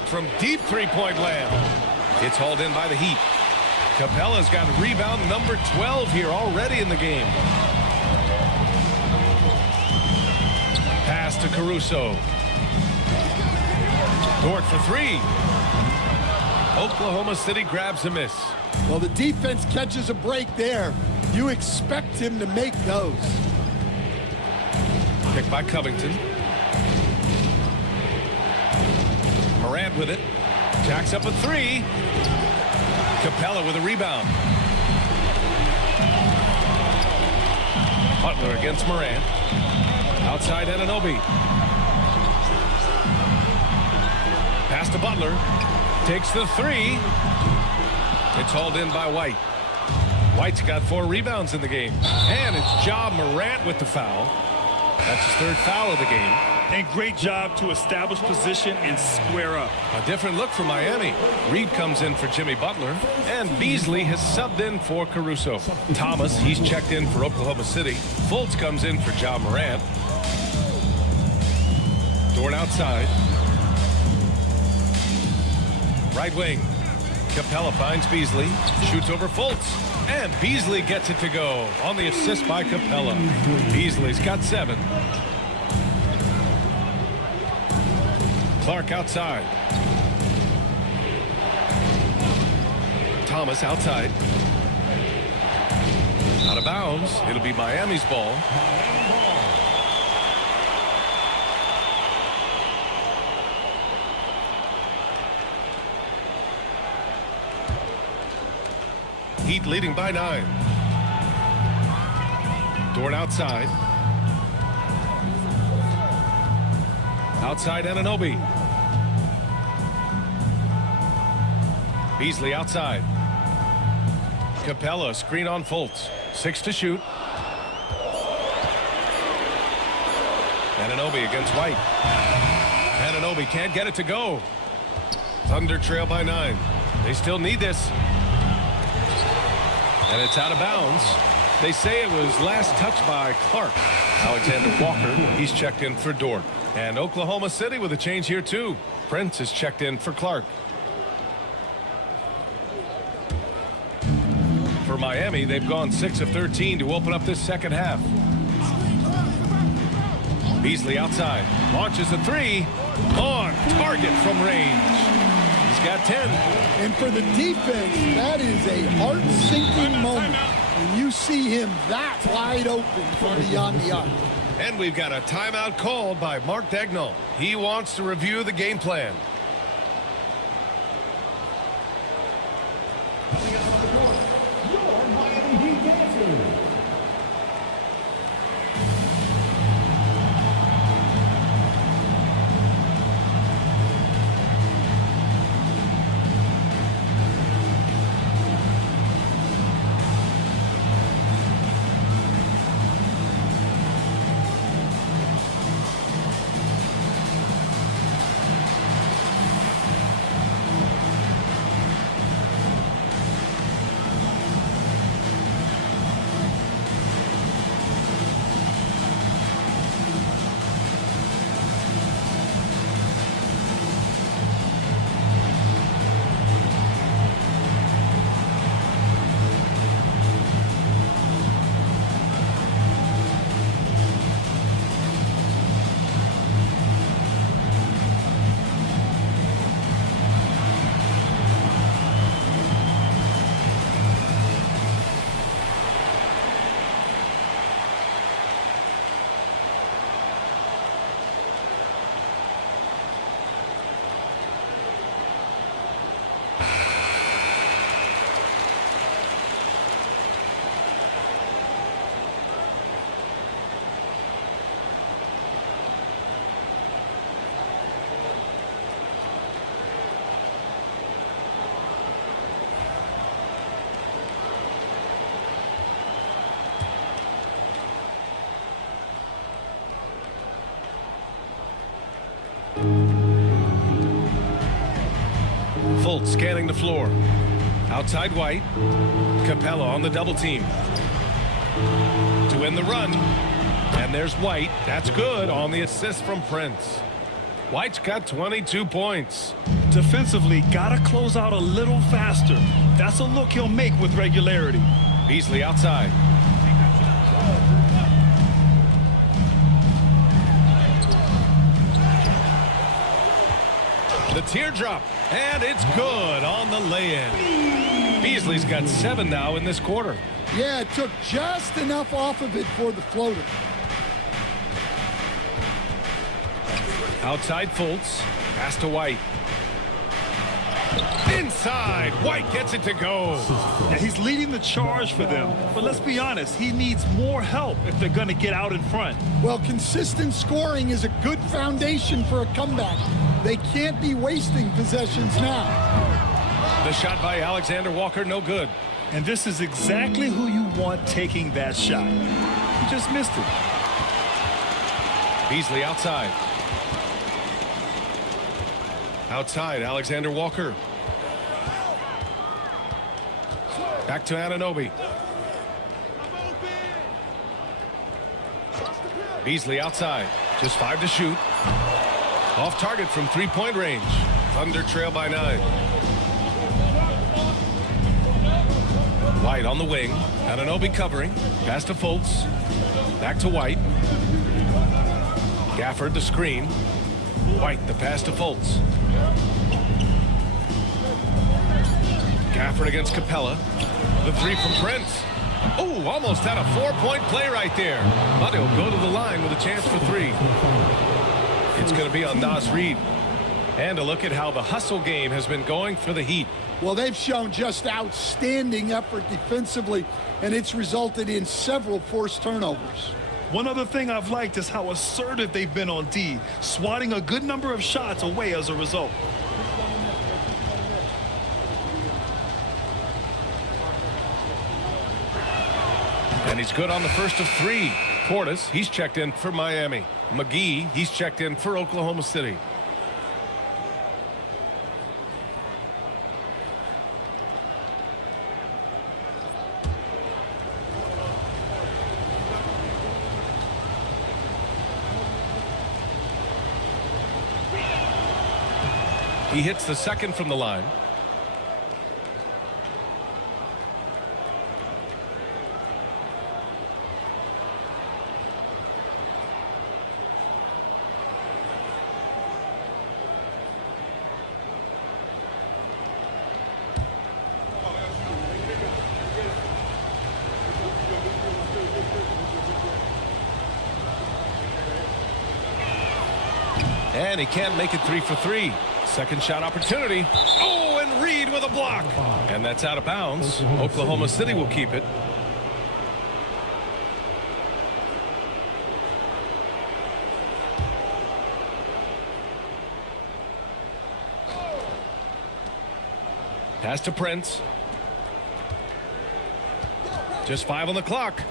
From deep three-point land. It's hauled in by the Heat. Capella's got rebound number 12 here already in the game. Pass to Caruso. Dort for 3. Oklahoma City grabs a miss. Well, the defense catches a break there. You expect him to make those. Picked by Covington. Morant with it. Jacks up a 3. Capella with a rebound. Butler against Morant. Outside Anunoby. Pass to Butler. Takes the 3. It's hauled in by White. White's got 4 rebounds in the game. And it's Ja Morant with the foul. That's his 3rd foul of the game. And great job to establish position and square up. A different look for Miami. Reed comes in for Jimmy Butler. And Beasley has subbed in for Caruso. Thomas, he's checked in for Oklahoma City. Fultz comes in for Ja Morant. Dort outside. Right wing. Capella finds Beasley. Shoots over Fultz. And Beasley gets it to go on the assist by Capella. Beasley's got 7. Clark outside. Thomas outside. Out of bounds. It'll be Miami's ball. Heat leading by 9. Dort outside. Outside Anunoby. Beasley outside. Capella screen on Fultz. 6 to shoot. Anunoby against White. Anunoby can't get it to go. Thunder trail by 9. They still need this. And it's out of bounds. They say it was last touched by Clark. Alexander Walker, he's checked in for Dort. And Oklahoma City with a change here too. Prince is checked in for Clark. For Miami, they've gone 6 of 13 to open up this second half. Beasley outside. Launches a 3. On target from range. He's got 10. And for the defense, that is a heart-sinking moment when you see him that wide open from beyond the arc. And we've got a timeout called by Mark Dagnall. He wants to review the game plan. Your Miami Heat dancers. Fultz scanning the floor. Outside White. Capella on the double team. To end the run. And there's White. That's good on the assist from Prince. White's got 22 points. Defensively, gotta close out a little faster. That's a look he'll make with regularity. Beasley outside. The teardrop, and it's good on the lay-in. Beasley's got 7 now in this quarter. Yeah, it took just enough off of it for the floater. Outside Fultz, pass to White. Inside, White gets it to go. Yeah, he's leading the charge for them, but let's be honest, he needs more help if they're going to get out in front. Well, consistent scoring is a good foundation for a comeback. They can't be wasting possessions now. The shot by Alexander Walker, no good. And this is exactly who you want taking that shot. He just missed it. Beasley outside. Outside, Alexander Walker. Back to Anunoby. Beasley outside. Just 5 to shoot. Off target from 3-point range. Thunder trail by 9. White on the wing. Anunoby covering. Pass to Fultz. Back to White. Gafford the screen. White the pass to Fultz. Gafford against Capella. The 3 from Prince. Oh, almost had a 4-point play right there. But he'll go to the line with a chance for 3. It's going to be on Nas Reed. And a look at how the hustle game has been going for the Heat. Well, they've shown just outstanding effort defensively, and it's resulted in several forced turnovers. One other thing I've liked is how assertive they've been on D, swatting a good number of shots away as a result. And he's good on the first of 3. Portis, he's checked in for Miami. McGee, he's checked in for Oklahoma City. He hits the second from the line. And he can't make it 3 for 3. Second shot opportunity. Oh, and Reed with a block. And that's out of bounds. Oklahoma City will keep it. Pass to Prince. Just 5 on the clock.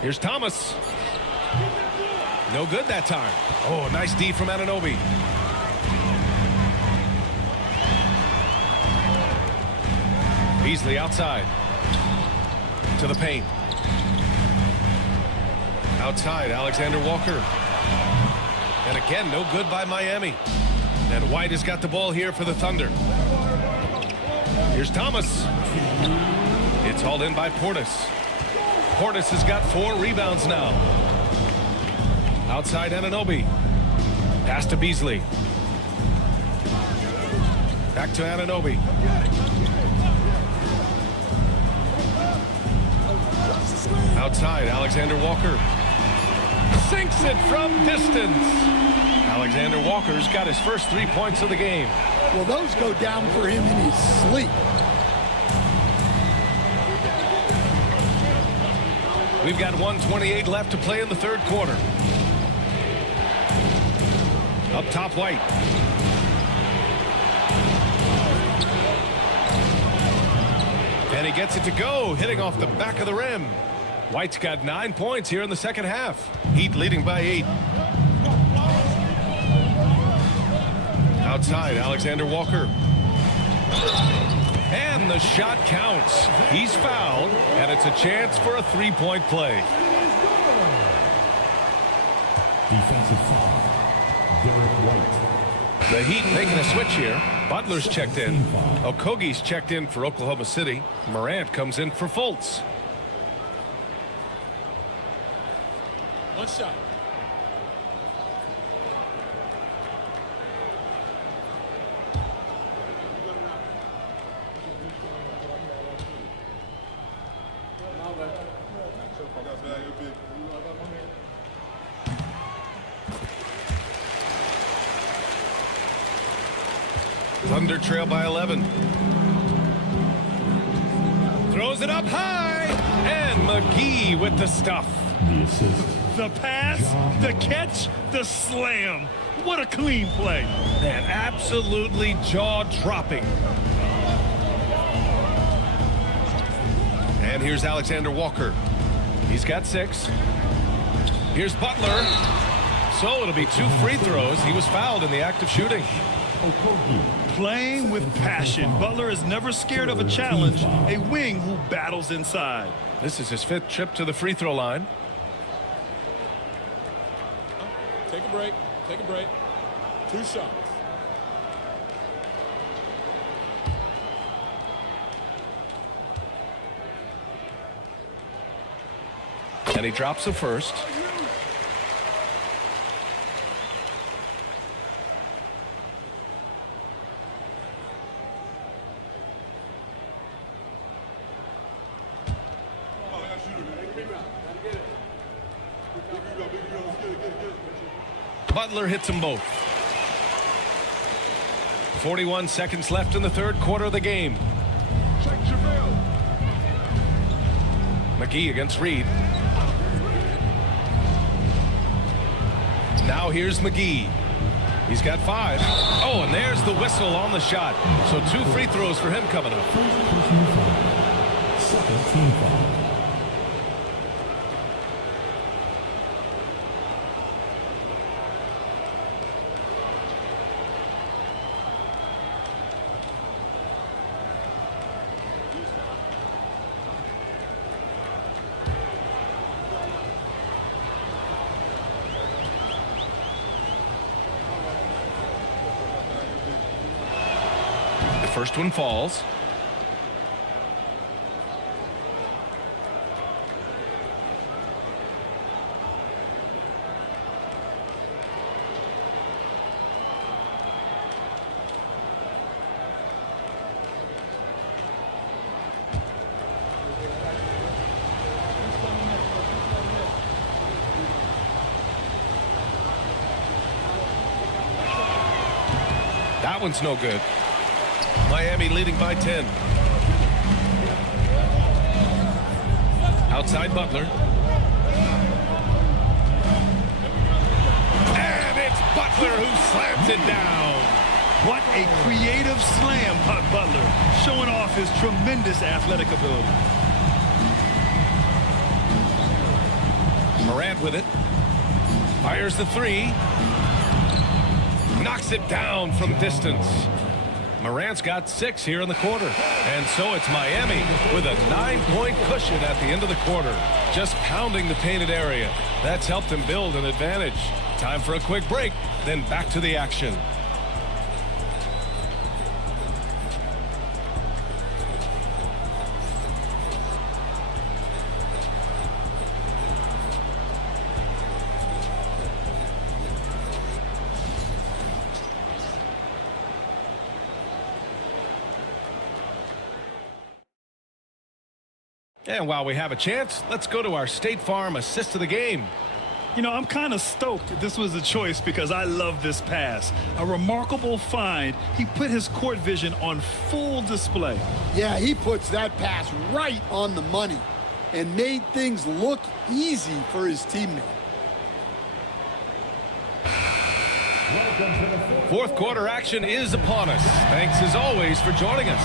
Here's Thomas. No good that time. Oh, nice D from Anunoby. Beasley outside. To the paint. Outside, Alexander Walker. And again, no good by Miami. And White has got the ball here for the Thunder. Here's Thomas. It's hauled in by Portis. Portis has got 4 rebounds now. Outside Anunoby. Pass to Beasley. Back to Anunoby. Outside, Alexander Walker. Sinks it from distance. Alexander Walker's got his first 3 points of the game. Well, those go down for him in his sleep. We've got 1:28 left to play in the third quarter. Up top, White. And he gets it to go, hitting off the back of the rim. White's got 9 points here in the second half. Heat leading by 8. Outside, Alexander Walker. And the shot counts. He's fouled, and it's a chance for a three-point play. Defensive foul. Derek White. The Heat making a switch here. Butler's checked in. Okogie's checked in for Oklahoma City. Morant comes in for Fultz. One shot. Thunder trail by 11. Throws it up high. And McGee with the stuff. The assist. The pass, the catch, the slam. What a clean play. Man, absolutely jaw-dropping. And here's Alexander Walker. He's got 6. Here's Butler. So it'll be 2 free throws. He was fouled in the act of shooting. Playing with passion. Butler is never scared of a challenge. A wing who battles inside. This is his 5th trip to the free throw line. Take a break. Take a break. 2 shots. And he drops the first. Butler hits them both. 41 seconds left in the 3rd quarter of the game. McGee against Reed. Now here's McGee. He's got 5. Oh, and there's the whistle on the shot. So 2 free throws for him coming up. Second team foul. First one falls. That one's no good. Miami leading by 10. Outside Butler. And it's Butler who slams it down. What a creative slam by Butler, showing off his tremendous athletic ability. Morant with it. Fires the 3. Knocks it down from distance. Morant's got 6 here in the quarter. And so it's Miami with a 9-point cushion at the end of the quarter. Just pounding the painted area. That's helped him build an advantage. Time for a quick break, then back to the action. And while we have a chance, let's go to our State Farm assist of the game. You know, I'm kind of stoked this was a choice because I love this pass. A remarkable find. He put his court vision on full display. Yeah, he puts that pass right on the money and made things look easy for his teammate. 4th quarter action is upon us. Thanks as always for joining us.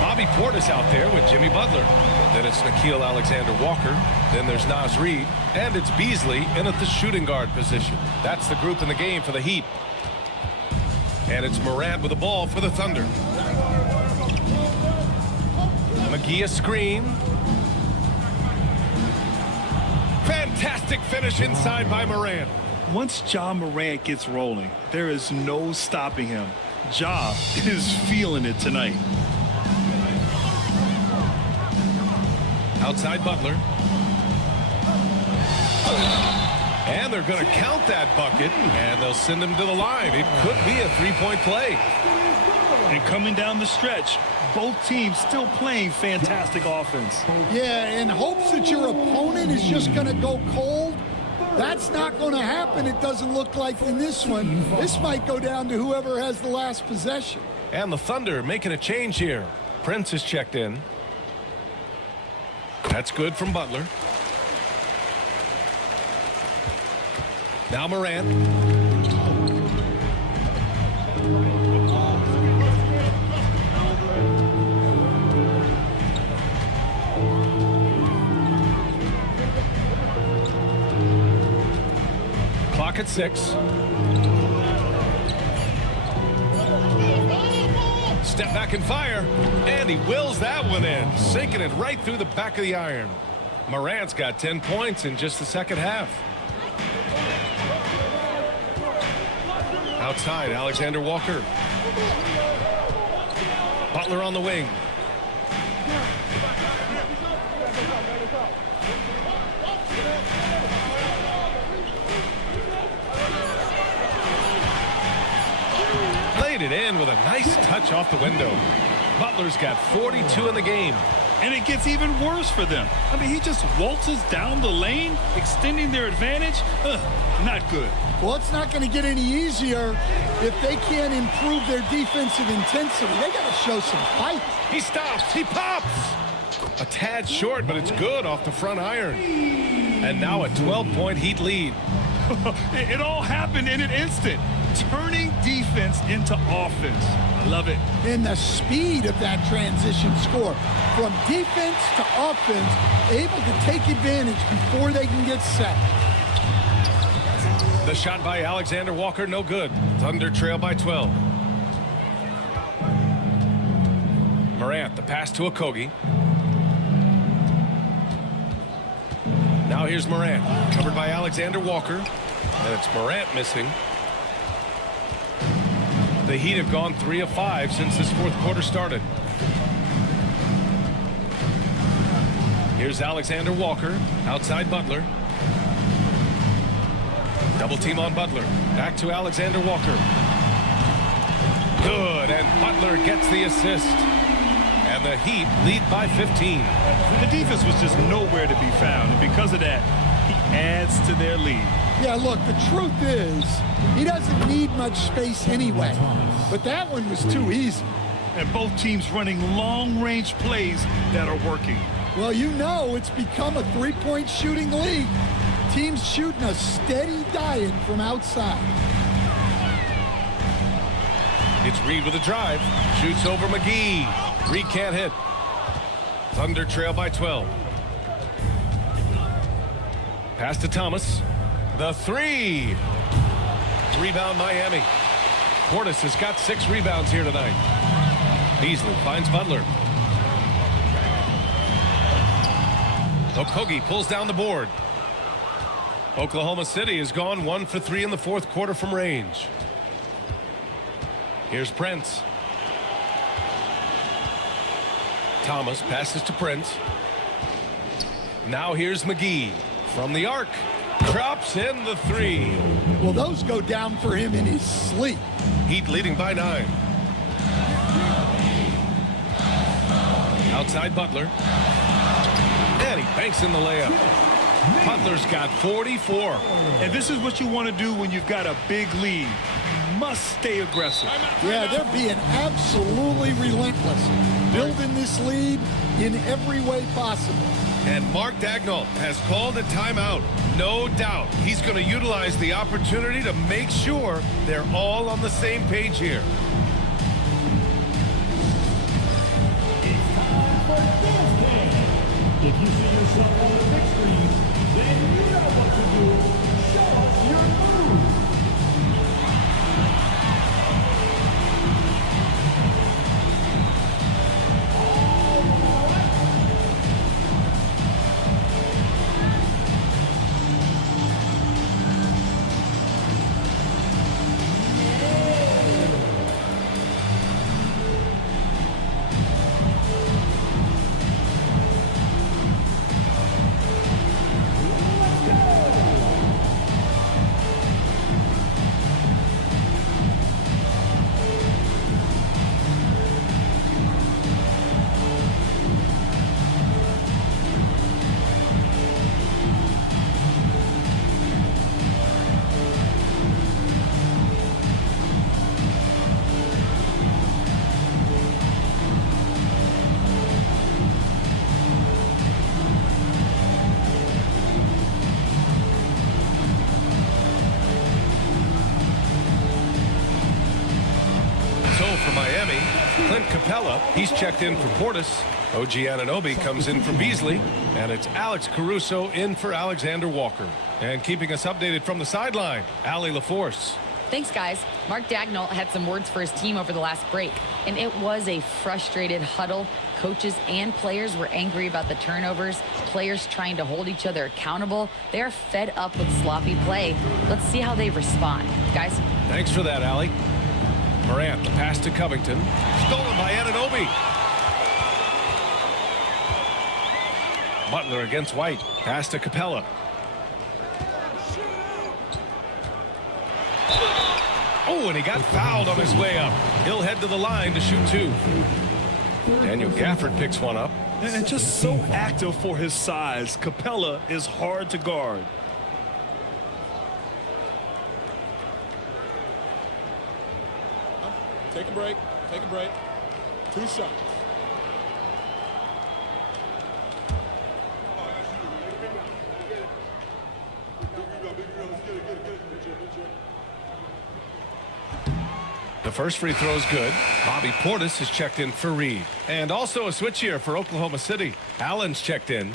Bobby Portis out there with Jimmy Butler. Then it's Nickeil Alexander-Walker. Then there's Naz Reid. And it's Beasley in at the shooting guard position. That's the group in the game for the Heat. And it's Morant with the ball for the Thunder. McGee a screen. Fantastic finish inside by Morant. Once Ja Morant gets rolling, there is no stopping him. Ja is feeling it tonight. Outside Butler. And they're going to count that bucket, and they'll send him to the line. It could be a three-point play. And coming down the stretch, both teams still playing fantastic offense. Yeah, in hopes that your opponent is just going to go cold. That's not going to happen, it doesn't look like in this one. This might go down to whoever has the last possession. And the Thunder making a change here. Prince is checked in. That's good from Butler. Now Morant. Clock at 6. Step back and fire. And he wills that one in, sinking it right through the back of the iron. Morant's got 10 points in just the second half. Outside, Alexander Walker. Butler on the wing. Laid it in with a nice touch off the window. Butler's got 42 in the game. And it gets even worse for them. I mean, he just waltzes down the lane, extending their advantage. Not good. Well, it's not going to get any easier if they can't improve their defensive intensity. They got to show some fight. He stops. He pops. A tad short, but it's good off the front iron. And now a 12-point Heat lead. It all happened in an instant. Turning defense into offense. I love it. And the speed of that transition score. From defense to offense, able to take advantage before they can get set. The shot by Alexander Walker, no good. Thunder trail by 12. Morant, the pass to Okogie. Now here's Morant, covered by Alexander Walker. And it's Morant missing. The Heat have gone 3 of 5 since this fourth quarter started. Here's Alexander Walker, outside Butler. Double team on Butler. Back to Alexander Walker. Good, and Butler gets the assist. And the Heat lead by 15. The defense was just nowhere to be found. And because of that, he adds to their lead. Yeah, look, the truth is, he doesn't need much space anyway. But that one was too easy. And both teams running long-range plays that are working. Well, you know it's become a three-point shooting league. Teams shooting a steady diet from outside. It's Reed with a drive. Shoots over McGee. Reed can't hit. Thunder trail by 12. Pass to Thomas. The three. Rebound Miami. Portis has got 6 rebounds here tonight. Beasley finds Butler. Okogie pulls down the board. Oklahoma City has gone 1 for 3 in the fourth quarter from range. Here's Prince. Thomas passes to Prince. Now here's McGee from the arc. Drops in the 3. Well, those go down for him in his sleep. Heat leading by 9. Outside Butler. And he banks in the layup. Butler's got 44. And this is what you want to do when you've got a big lead. You must stay aggressive. Yeah, they're being absolutely relentless. Building this lead in every way possible. And Mark Dagnall has called a timeout. No doubt he's going to utilize the opportunity to make sure they're all on the same page here. It's time for this game. If you see yourself on the big screen, then you know what to do. Show us your move. Clint Capella. He's checked in for Portis. OG Anunoby comes in from Beasley. And it's Alex Caruso in for Alexander Walker. And keeping us updated from the sideline, Allie LaForce. Thanks, guys. Mark Dagnall had some words for his team over the last break, and it was a frustrated huddle. Coaches and players were angry about the turnovers, players trying to hold each other accountable. They are fed up with sloppy play. Let's see how they respond. Guys? Thanks for that, Allie. Morant, the pass to Covington. Stolen by Anunoby. Butler against White. Pass to Capella. Oh, and he got fouled on his way up. He'll head to the line to shoot 2. Daniel Gafford picks one up. And just so active for his size. Capella is hard to guard. Take a break. Take a break. 2 shots. The first free throw is good. Bobby Portis is checked in for Reed. And also a switch here for Oklahoma City. Allen's checked in.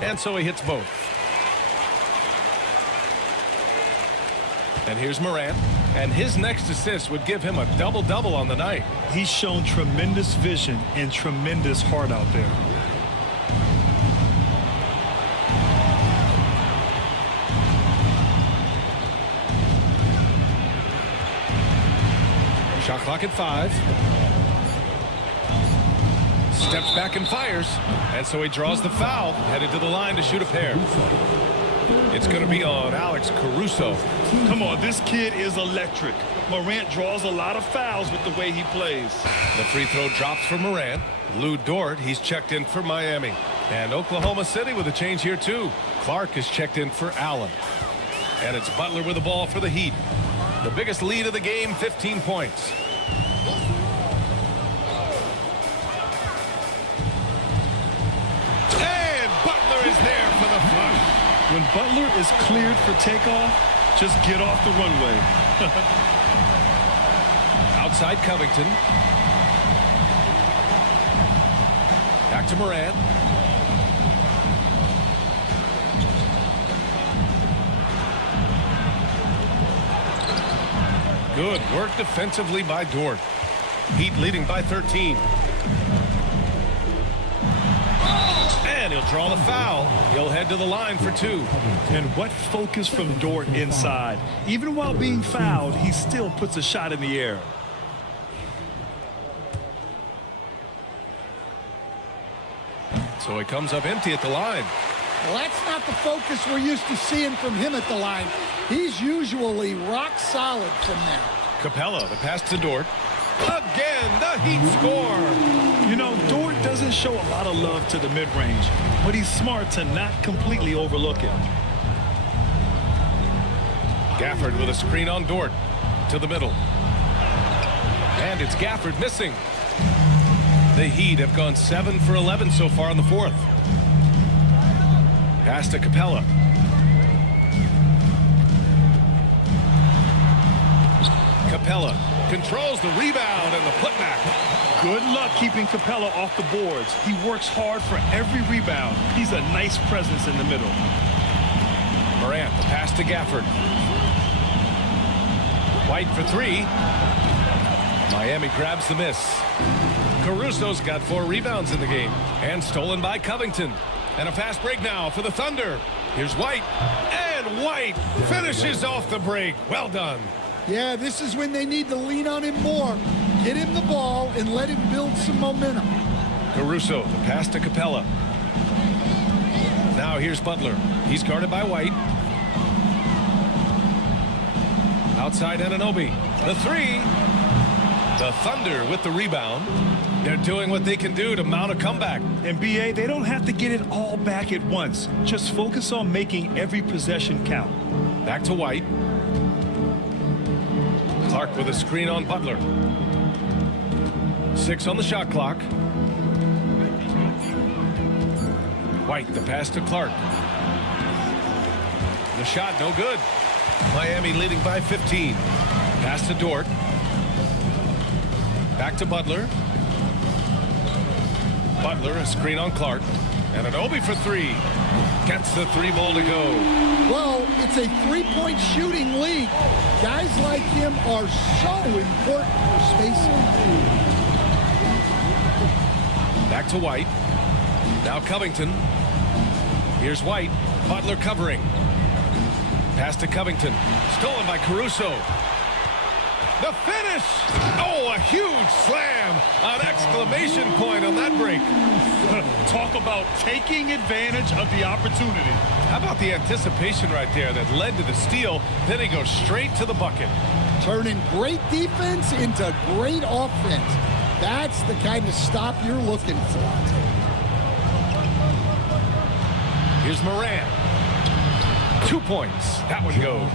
And so he hits both. And here's Morant. And his next assist would give him a double-double on the night. He's shown tremendous vision and tremendous heart out there. Shot clock at 5. Steps back and fires. And so he draws the foul. Headed to the line to shoot a pair. It's going to be on Alex Caruso. Come on, this kid is electric. Morant draws a lot of fouls with the way he plays. The free throw drops for Morant. Lou Dort, he's checked in for Miami. And Oklahoma City with a change here too. Clark is checked in for Allen. And it's Butler with the ball for the Heat. The biggest lead of the game, 15 points. And Butler is there for the flush. When Butler is cleared for takeoff, just get off the runway. Outside Covington. Back to Morant. Good work defensively by Dort. Heat leading by 13. And he'll draw the foul. He'll head to the line for 2. And what focus from Dort inside. Even while being fouled, he still puts a shot in the air. So he comes up empty at the line. Well, that's not the focus we're used to seeing from him at the line. He's usually rock solid from there. Capella, the pass to Dort. Again, the Heat score. You know, Dort doesn't show a lot of love to the mid-range, but he's smart to not completely overlook it. Gafford with a screen on Dort to the middle. And it's Gafford missing. The Heat have gone 7 for 11 so far in the 4th. Pass to Capella. Capella controls the rebound and the putback. Good luck keeping Capella off the boards. He works hard for every rebound. He's a nice presence in the middle. Morant, the pass to Gafford. White for 3. Miami grabs the miss. Caruso's got 4 rebounds in the game. And stolen by Covington. And a fast break now for the Thunder. Here's White. And White finishes off the break. Well done. Yeah, this is when they need to lean on him more. Get him the ball and let him build some momentum. Caruso, the pass to Capella. Now here's Butler. He's guarded by White. Outside Anunoby. The 3. The Thunder with the rebound. They're doing what they can do to mount a comeback. And BA, they don't have to get it all back at once. Just focus on making every possession count. Back to White. Clark with a screen on Butler. 6 on the shot clock. White, the pass to Clark. The shot, no good. Miami leading by 15. Pass to Dort. Back to Butler. Butler, a screen on Clark. And an Obi for three. Gets the three ball to go. Well, it's a three-point shooting league. Guys like him are so important for spacing. Back to White. Now Covington. Here's White. Butler covering. Pass to Covington. Stolen by Caruso. The finish! Oh, a huge slam! An exclamation point on that break. Talk about taking advantage of the opportunity. How about the anticipation right there that led to the steal? Then he goes straight to the bucket. Turning great defense into great offense. That's the kind of stop you're looking for. Here's Morant. 2 points. That one goes.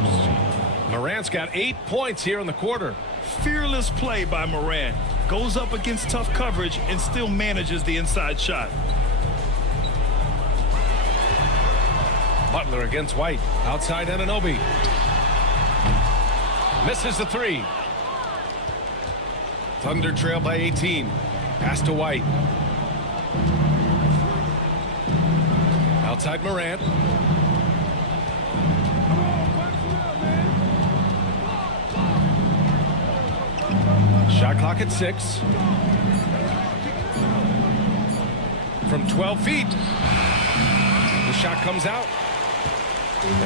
Morant's got 8 points here in the quarter. Fearless play by Morant. Goes up against tough coverage and still manages the inside shot. Butler against White. Outside Anunoby. Misses the three. Thunder trail by 18. Pass to White. Outside Morant. Shot clock at 6. From 12 feet. The shot comes out.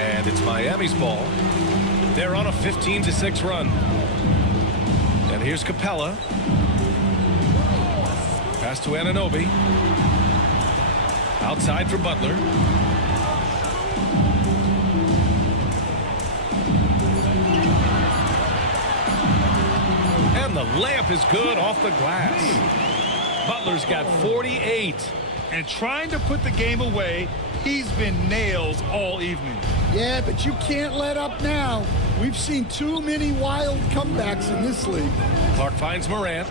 And it's Miami's ball. They're on a 15-6 run. And here's Capella. Pass to Anunoby. Outside for Butler. And the layup is good off the glass. Butler's got 48. And trying to put the game away, he's been nails all evening. Yeah, but you can't let up now. We've seen too many wild comebacks in this league. Clark finds Morant.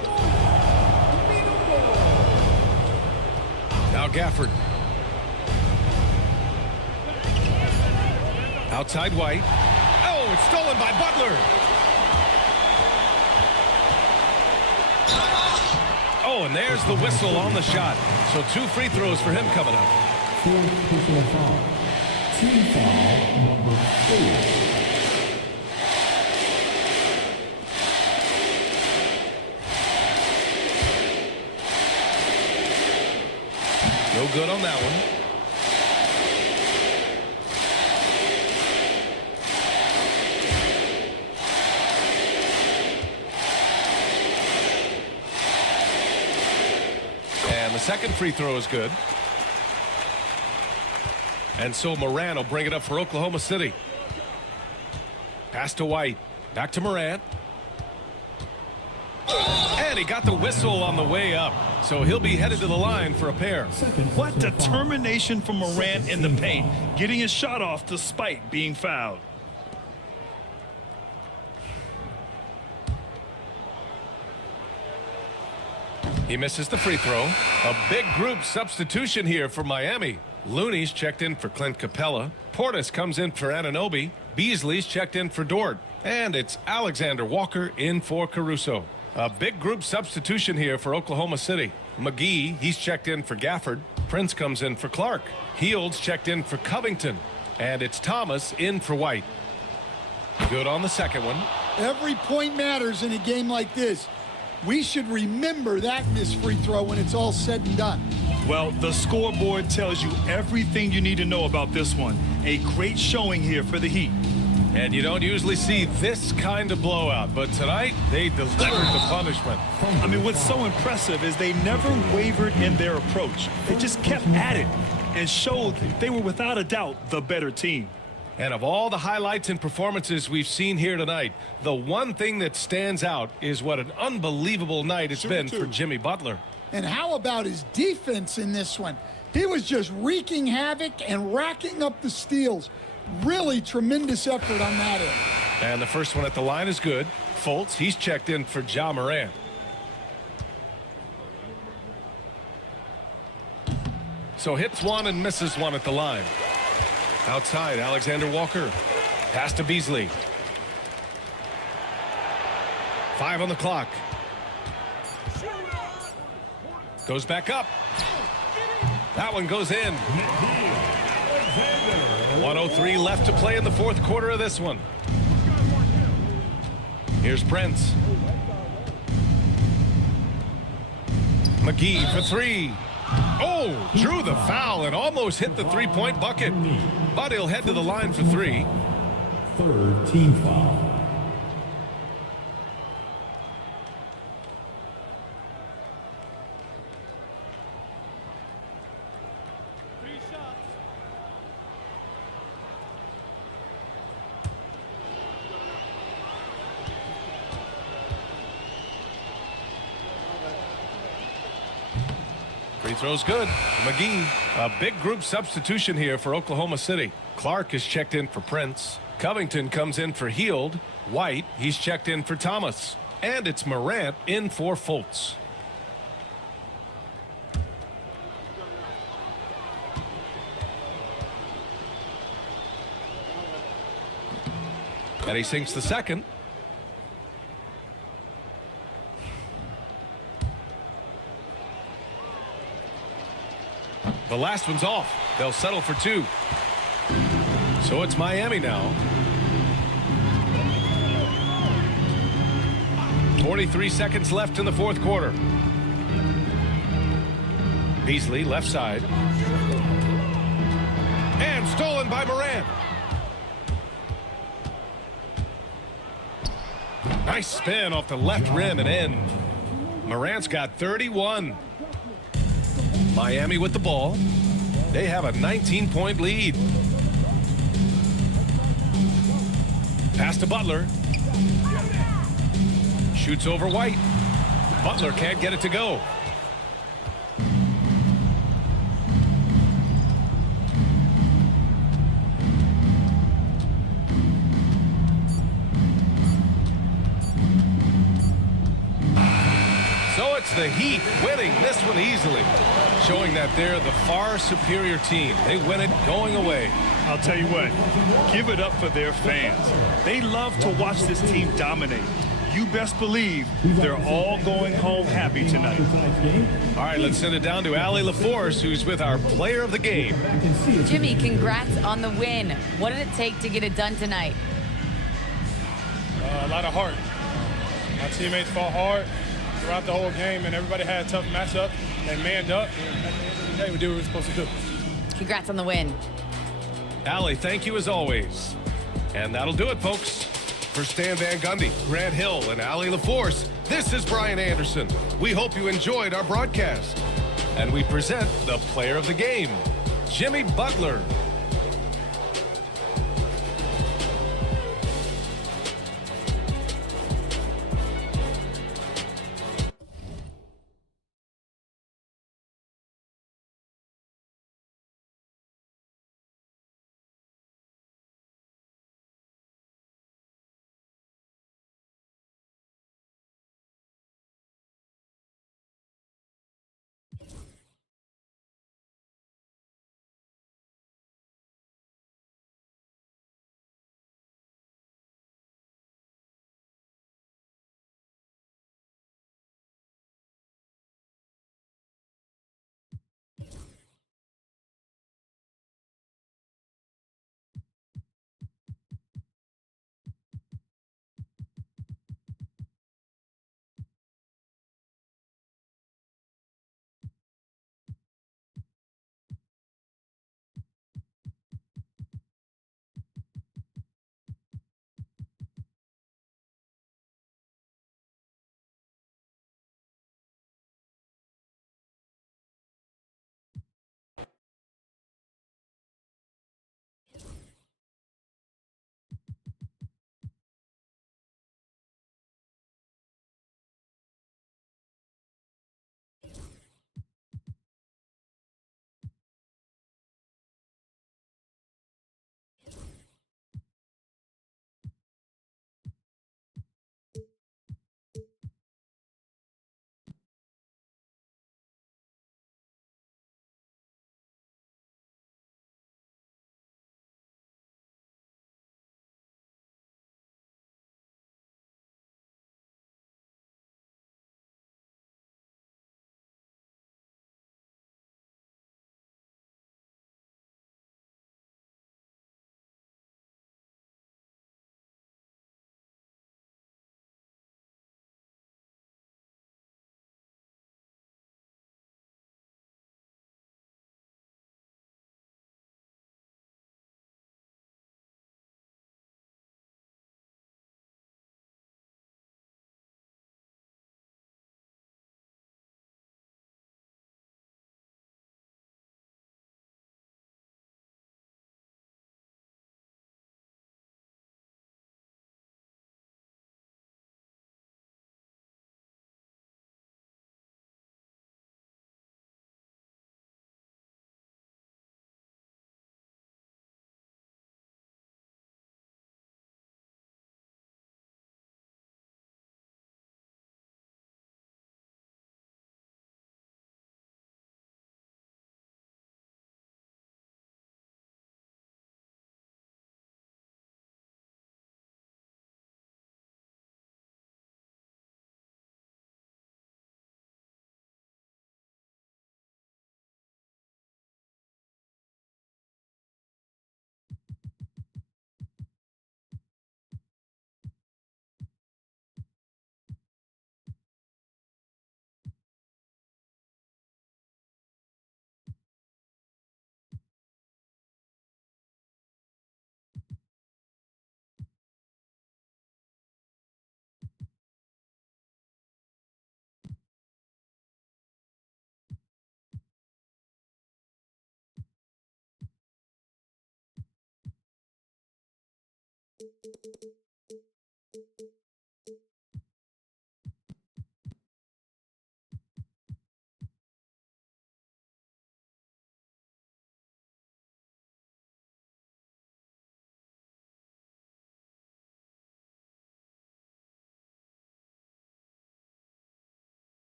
Now Gafford. Outside White. Oh, it's stolen by Butler. Oh, and there's the whistle on the shot. So 2 free throws for him coming up. Fourth personal foul. Team foul number 4. No good on that one. And the second free throw is good. And so Morant will bring it up for Oklahoma City. Pass to White. Back to Morant. And he got the whistle on the way up. So he'll be headed to the line for a pair. What determination from Morant in the paint. Getting his shot off despite being fouled. He misses the free throw. A big group substitution here for Miami. Looney's checked in for Clint Capella. Portis comes in for Anunoby. Beasley's checked in for Dort. And it's Alexander Walker in for Caruso. A big group substitution here for Oklahoma City. McGee, he's checked in for Gafford. Prince comes in for Clark. Heald's checked in for Covington. And it's Thomas in for White. Good on the second one. Every point matters in a game like this. We should remember that missed free throw when it's all said and done. Well, the scoreboard tells you everything you need to know about this one. A great showing here for the Heat. And you don't usually see this kind of blowout, but tonight they delivered the punishment. I mean, what's so impressive is they never wavered in their approach. They just kept at it and showed they were without a doubt the better team. And of all the highlights and performances we've seen here tonight, the one thing that stands out is what an unbelievable night it's been for Jimmy Butler. And how about his defense in this one? He was just wreaking havoc and racking up the steals. Really tremendous effort on that end. And the first one at the line is good. Fultz, he's checked in for Ja Morant. So hits one and misses one at the line. Outside, Alexander Walker. Pass to Beasley. 5 on the clock. Goes back up. That one goes in. 1:03 left to play in the fourth quarter of this one. Here's Brents. McGee for 3. Oh, drew the foul and almost hit the three-point bucket. But he'll head to the line for 3. Third team foul. Free throw's good. McGee, a big group substitution here for Oklahoma City. Clark is checked in for Prince. Covington comes in for Heald. White, he's checked in for Thomas. And it's Morant in for Fultz. And he sinks the second. The last one's off. They'll settle for 2. So it's Miami now. 43 seconds left in the fourth quarter. Beasley left side. And stolen by Morant. Nice spin off the left rim and in. Morant's got 31. Miami with the ball. They have a 19-point lead. Pass to Butler. Shoots over White. Butler can't get it to go. So it's the Heat winning this one easily, showing that they're the far superior team. They win it going away. I'll tell you what, give it up for their fans. They love to watch this team dominate. You best believe they're all going home happy tonight. All right, let's send it down to Allie LaForce, who's with our player of the game. Jimmy, congrats on the win. What did it take to get it done tonight? A lot of heart. My teammates fought hard throughout the whole game, and everybody had a tough matchup. They manned up, and at the end of the day, we did what we were supposed to do. Congrats on the win. Allie, thank you as always. And that'll do it, folks. For Stan Van Gundy, Grant Hill, and Allie LaForce, this is Brian Anderson. We hope you enjoyed our broadcast. And we present the player of the game, Jimmy Butler.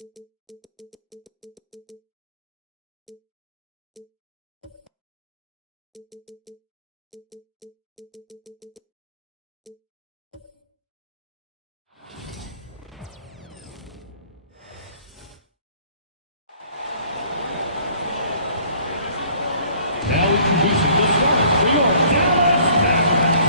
Now introducing the starters for your Dallas Mavericks.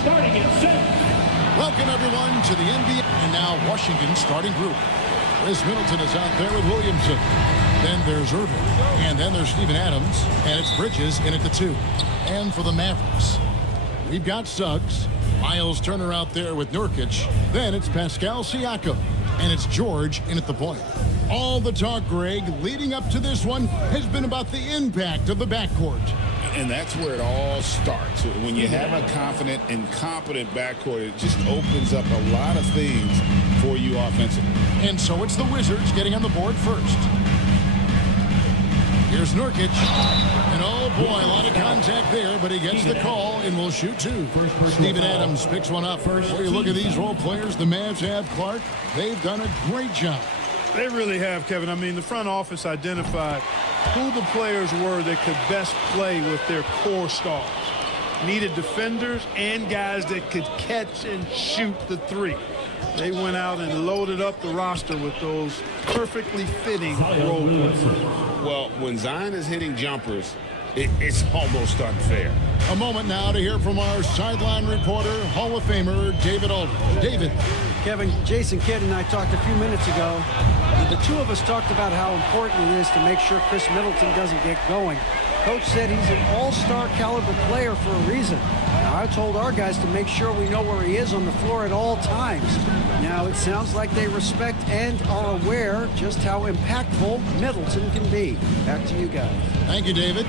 Starting at center. Welcome, everyone, to the NBA. And now Washington's starting group. Chris Middleton is out there with Williamson. Then there's Irving. And then there's Steven Adams. And it's Bridges in at the 2. And for the Mavericks, we've got Suggs. Miles Turner out there with Nurkic. Then it's Pascal Siakam. And it's George in at the point. All the talk, Greg, leading up to this one has been about the impact of the backcourt. And that's where it all starts. When you have a confident and competent backcourt, it just opens up a lot of things for you offensively. And so it's the Wizards getting on the board first. Here's Nurkic. And oh boy, a lot of contact there, but he gets the call and will shoot 2. Steven Adams picks one up. When you look at these role players, the Mavs have Clark. They've done a great job. They really have, Kevin. I mean, the front office identified who the players were that could best play with their core stars. Needed defenders and guys that could catch and shoot the 3. They went out and loaded up the roster with those perfectly fitting role players. Well, when Zion is hitting jumpers, it's almost unfair. A moment now to hear from our sideline reporter, Hall of Famer David Aldridge. David. Kevin, Jason Kidd and I talked a few minutes ago. The two of us talked about how important it is to make sure Chris Middleton doesn't get going. Coach said he's an all-star caliber player for a reason. Now, I told our guys to make sure we know where he is on the floor at all times. Now, it sounds like they respect and are aware just how impactful Middleton can be. Back to you guys. Thank you, David.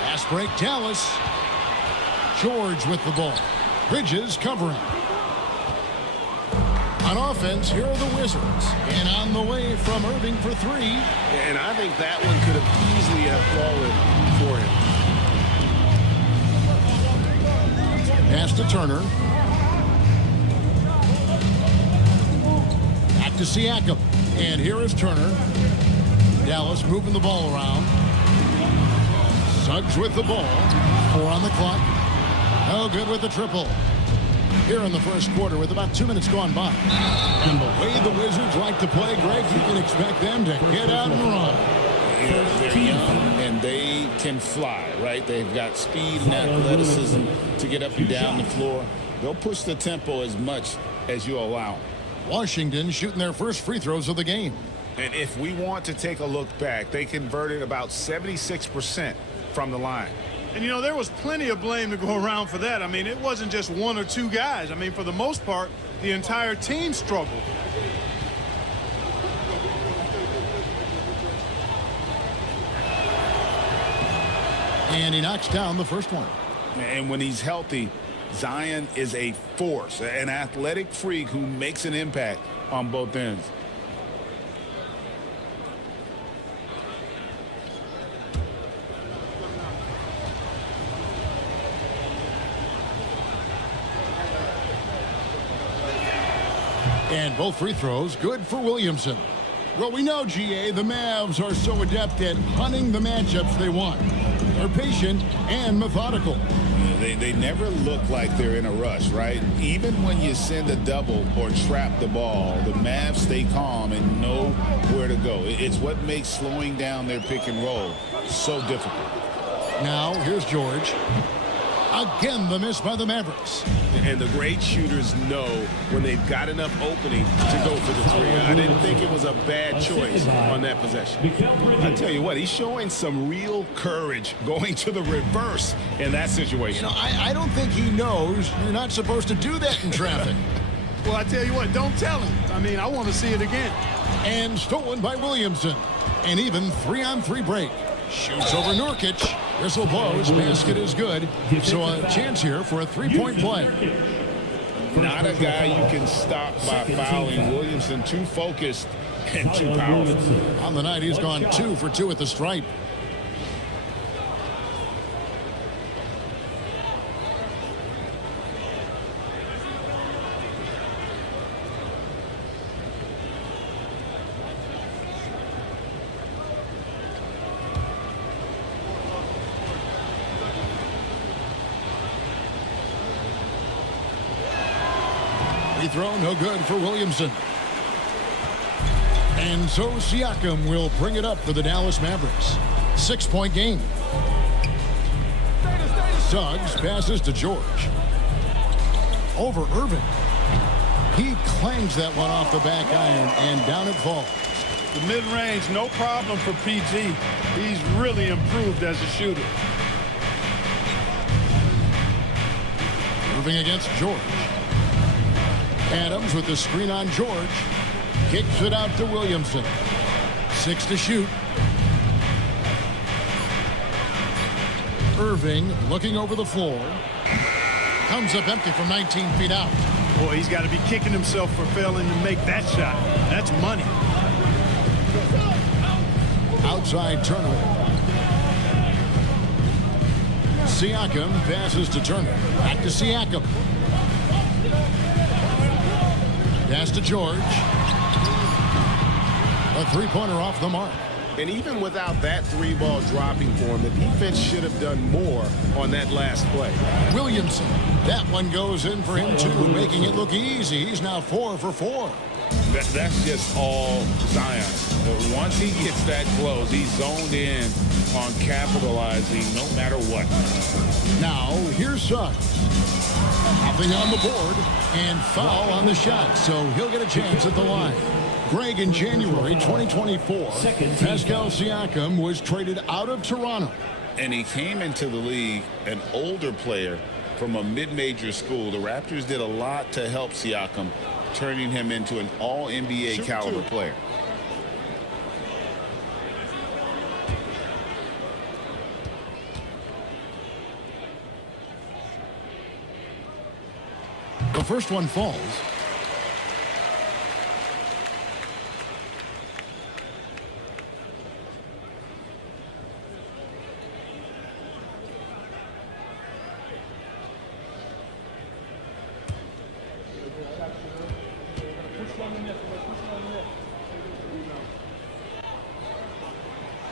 Fast break, Dallas. George with the ball. Bridges covering. On offense, here are the Wizards. And on the way from Irving for 3. And I think that one could have easily have fallen for him. Pass to Turner. Back Back to Siakam. And here is Turner. Dallas moving the ball around. Suggs with the ball. 4 on the clock. No good with the triple. Here in the first quarter with about 2 minutes gone by. And the way the Wizards like to play, Greg, you can expect them to get out and run. They're young and they can fly, right? They've got speed and athleticism to get up and down the floor. They'll push the tempo as much as you allow. Washington shooting their first free throws of the game. And if we want to take a look back, they converted about 76% from the line. And, you know, there was plenty of blame to go around for that. I mean, it wasn't just 1 or 2 guys. I mean, for the most part, the entire team struggled. And he knocks down the first one. And when he's healthy, Zion is a force, an athletic freak who makes an impact on both ends. And both free throws good for Williamson. Well, we know, GA, the Mavs are so adept at hunting the matchups they want. They're patient and methodical. They never look like they're in a rush, right? Even when you send a double or trap the ball, the Mavs stay calm and know where to go. It's what makes slowing down their pick and roll so difficult. Now, here's George. Again, the miss by the Mavericks. And the great shooters know when they've got enough opening to go for the three. I didn't think it was a bad choice on that possession. I tell you what, he's showing some real courage going to the reverse in that situation. You know, I don't think he knows you're not supposed to do that in traffic. Well, I tell you what, don't tell him. I mean, I want to see it again. And stolen by Williamson. An even 3-on-3 break. Shoots over Nurkic. Whistle blows. Basket is good. So a chance here for a three-point play. Not a guy you can stop by fouling. Williamson too focused and too powerful. On the night, he's gone 2 for 2 at the stripe. Throw no good for Williamson. And so Siakam will bring it up for the Dallas Mavericks. 6-point game. Suggs passes to George. Over Irving. He clangs that one off the back iron and down it falls. The mid-range, no problem for PG. He's really improved as a shooter. Irving against George. Adams with the screen on George. Kicks it out to Williamson. 6 to shoot. Irving looking over the floor. Comes up empty from 19 feet out. Boy, he's got to be kicking himself for failing to make that shot. That's money. Outside Turner. Siakam passes to Turner. Back to Siakam. Pass to George. A three-pointer off the mark. And even without that three-ball dropping for him, the defense should have done more on that last play. Williamson. That one goes in for him, too, making it look easy. He's now 4 for 4. That's just all Zion. Once he gets that close, he's zoned in on capitalizing no matter what. Now, here's Suggs. Nothing on the board and foul on the shot, so he'll get a chance at the line. Greg, in January 2024, Pascal Siakam was traded out of Toronto. And he came into the league an older player from a mid-major school. The Raptors did a lot to help Siakam, turning him into an all-NBA caliber player. The first one falls.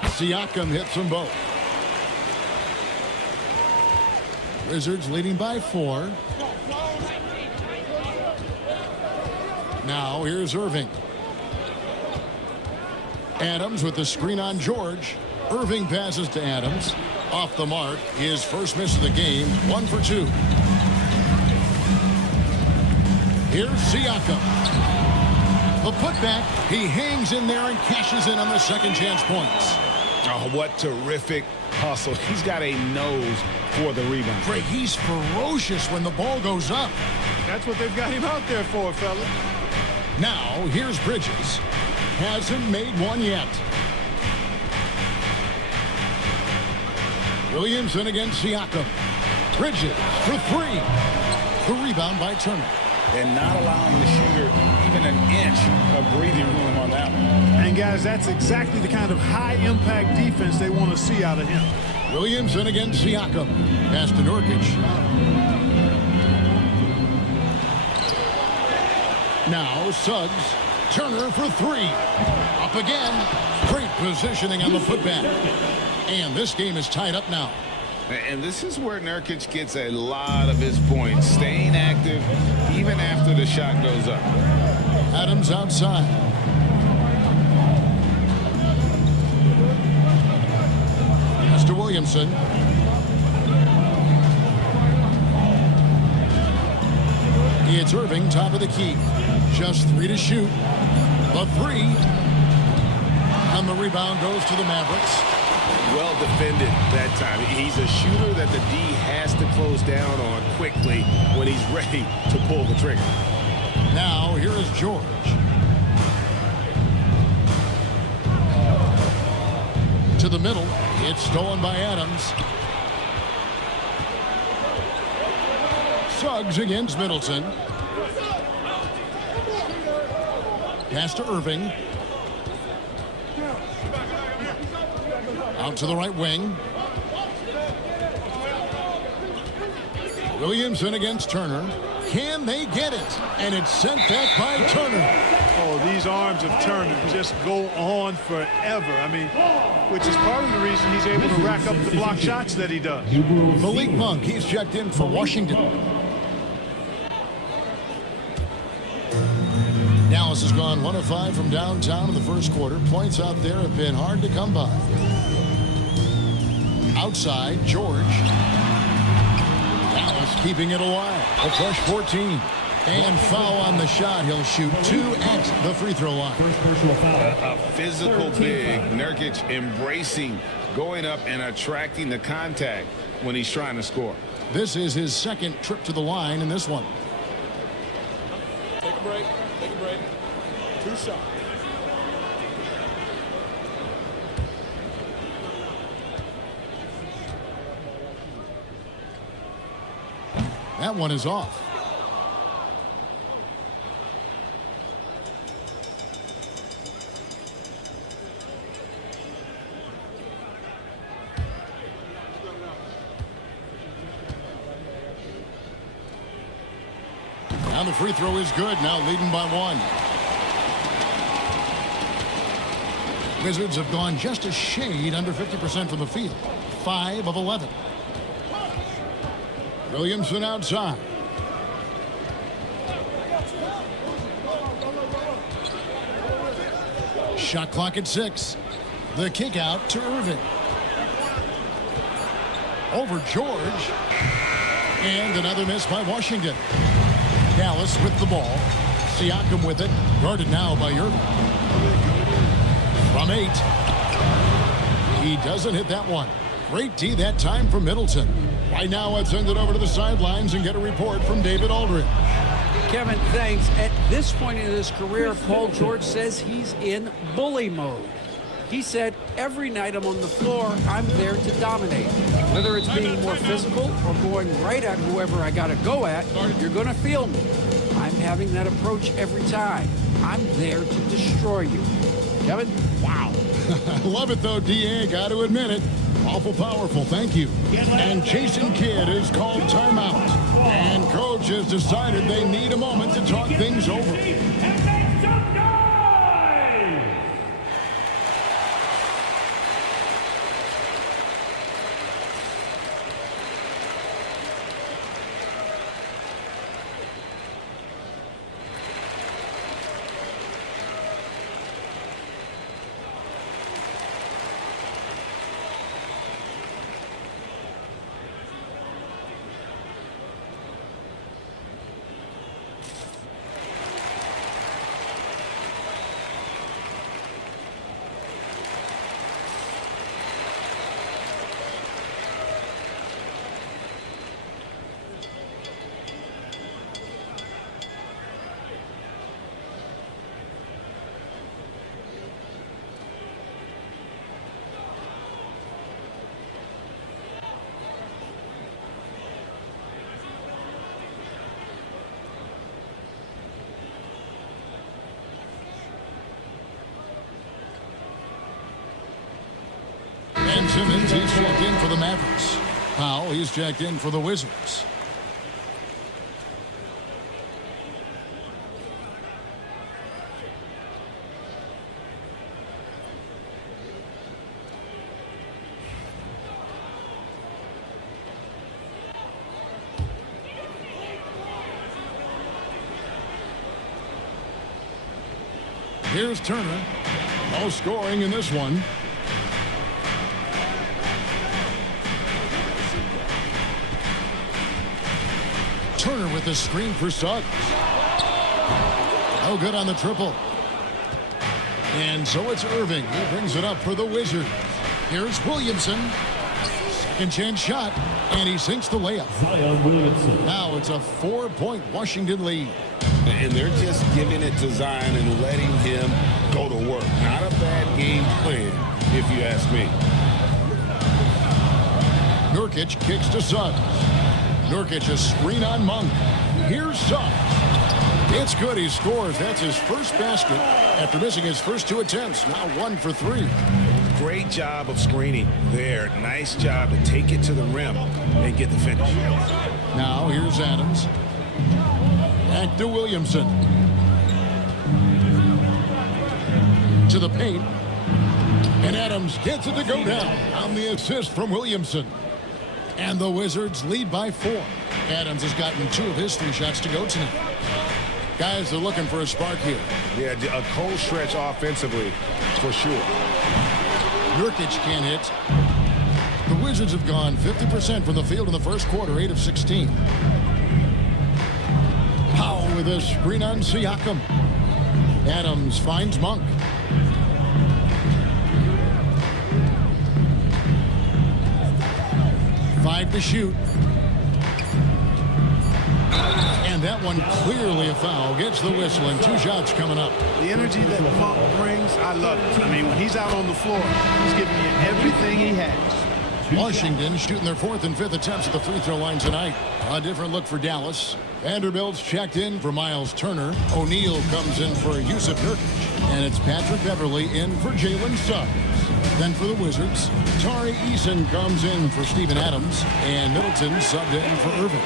Siakam hits them both. Wizards leading by 4. Now here's Irving. Adams with the screen on George. Irving passes to Adams. Off the mark. His first miss of the game. 1 for 2. Here's Siakam. The putback. He hangs in there and cashes in on the second chance points. Oh, what terrific hustle. He's got a nose for the rebound. Greg, he's ferocious when the ball goes up. That's what they've got him out there for, fella. Now, here's Bridges. Hasn't made one yet. Williamson against Siakam. Bridges for 3. The rebound by Turner. And not allowing the shooter even an inch of breathing room on that one. And, guys, that's exactly the kind of high-impact defense they want to see out of him. Williamson against Siakam. Pass to Nurkic. Now Suggs. Turner for 3. Up again. Great positioning on the putback. And this game is tied up now. And this is where Nurkic gets a lot of his points, staying active even after the shot goes up. Adams outside. Mr. Williamson. It's Irving, top of the key. Just 3 to shoot. The 3. And the rebound goes to the Mavericks. Well defended that time. He's a shooter that the D has to close down on quickly when he's ready to pull the trigger. Now here is George. To the middle. It's stolen by Adams. Suggs against Middleton. Pass to Irving. Out to the right wing. Williamson against Turner. Can they get it? And it's sent back by Turner. Oh, these arms of Turner just go on forever. I mean, which is part of the reason he's able to rack up the block shots that he does. Malik Monk, he's checked in for Washington. Dallas has gone 1 of 5 from downtown in the first quarter. Points out there have been hard to come by. Outside, George. Dallas keeping it alive. A fresh 14. And foul on the shot. He'll shoot 2 at the free throw line. A physical big. Nurkic embracing, going up and attracting the contact when he's trying to score. This is his second trip to the line in this one. Take a break. Take a break. 2 shots. That one is off. Now the free throw is good. Now leading by 1. Wizards have gone just a shade under 50% from the field. 5 of 11. Williamson outside. Shot clock at 6. The kick out to Irving. Over George. And another miss by Washington. Dallas with the ball. Siakam with it. Guarded now by Irving. From 8. He doesn't hit that one. Great D that time from Middleton. Right now, let's send it over to the sidelines and get a report from David Aldridge. Kevin, thanks. At this point in his career, Paul George says he's in bully mode. He said, every night I'm on the floor, I'm there to dominate. Whether it's being more physical or going right at whoever I got to go at, you're going to feel me. I'm having that approach every time. I'm there to destroy you. Kevin? Wow. I love it, though, D.A. Got to admit it. Awful powerful, thank you. And Jason Kidd is called timeout. And coach has decided they need a moment to talk things over. Ben Simmons, he's checked in for the Mavericks. Powell, he's checked in for the Wizards. Here's Turner. No scoring in this one. Turner with the screen for Suggs. No good on the triple. And so it's Irving. He brings it up for the Wizards. Here's Williamson. Second chance shot. And he sinks the layup. Now it's a 4-point Washington lead. And they're just giving it to Zion and letting him go to work. Not a bad game plan, if you ask me. Nurkic kicks to Suggs. Nurkic a screen on Monk. Here's Suggs. It's good. He scores. That's his first basket after missing his first 2 attempts. Now 1 for 3. Great job of screening there. Nice job to take it to the rim and get the finish. Now here's Adams. Back to Williamson. To the paint. And Adams gets it to go down on the assist from Williamson. And the Wizards lead by 4. Adams has gotten 2 of his 3 shots to go tonight. Guys are looking for a spark here. Yeah, a cold stretch offensively, for sure. Nurkic can't hit. The Wizards have gone 50% from the field in the first quarter, 8 of 16. Powell with a screen on Siakam. Adams finds Monk. Five to shoot. And that one clearly a foul. Gets the whistle and 2 shots coming up. The energy that Monk brings, I love it. I mean, when he's out on the floor, he's giving you everything he has. Washington shooting their 4th and 5th attempts at the free throw line tonight. A different look for Dallas. Vanderbilt's checked in for Miles Turner. O'Neal comes in for Yusuf Nurkic. And it's Patrick Beverly in for Jalen Suggs. Then for the Wizards, Tari Eason comes in for Steven Adams. And Middleton subbed in for Irving.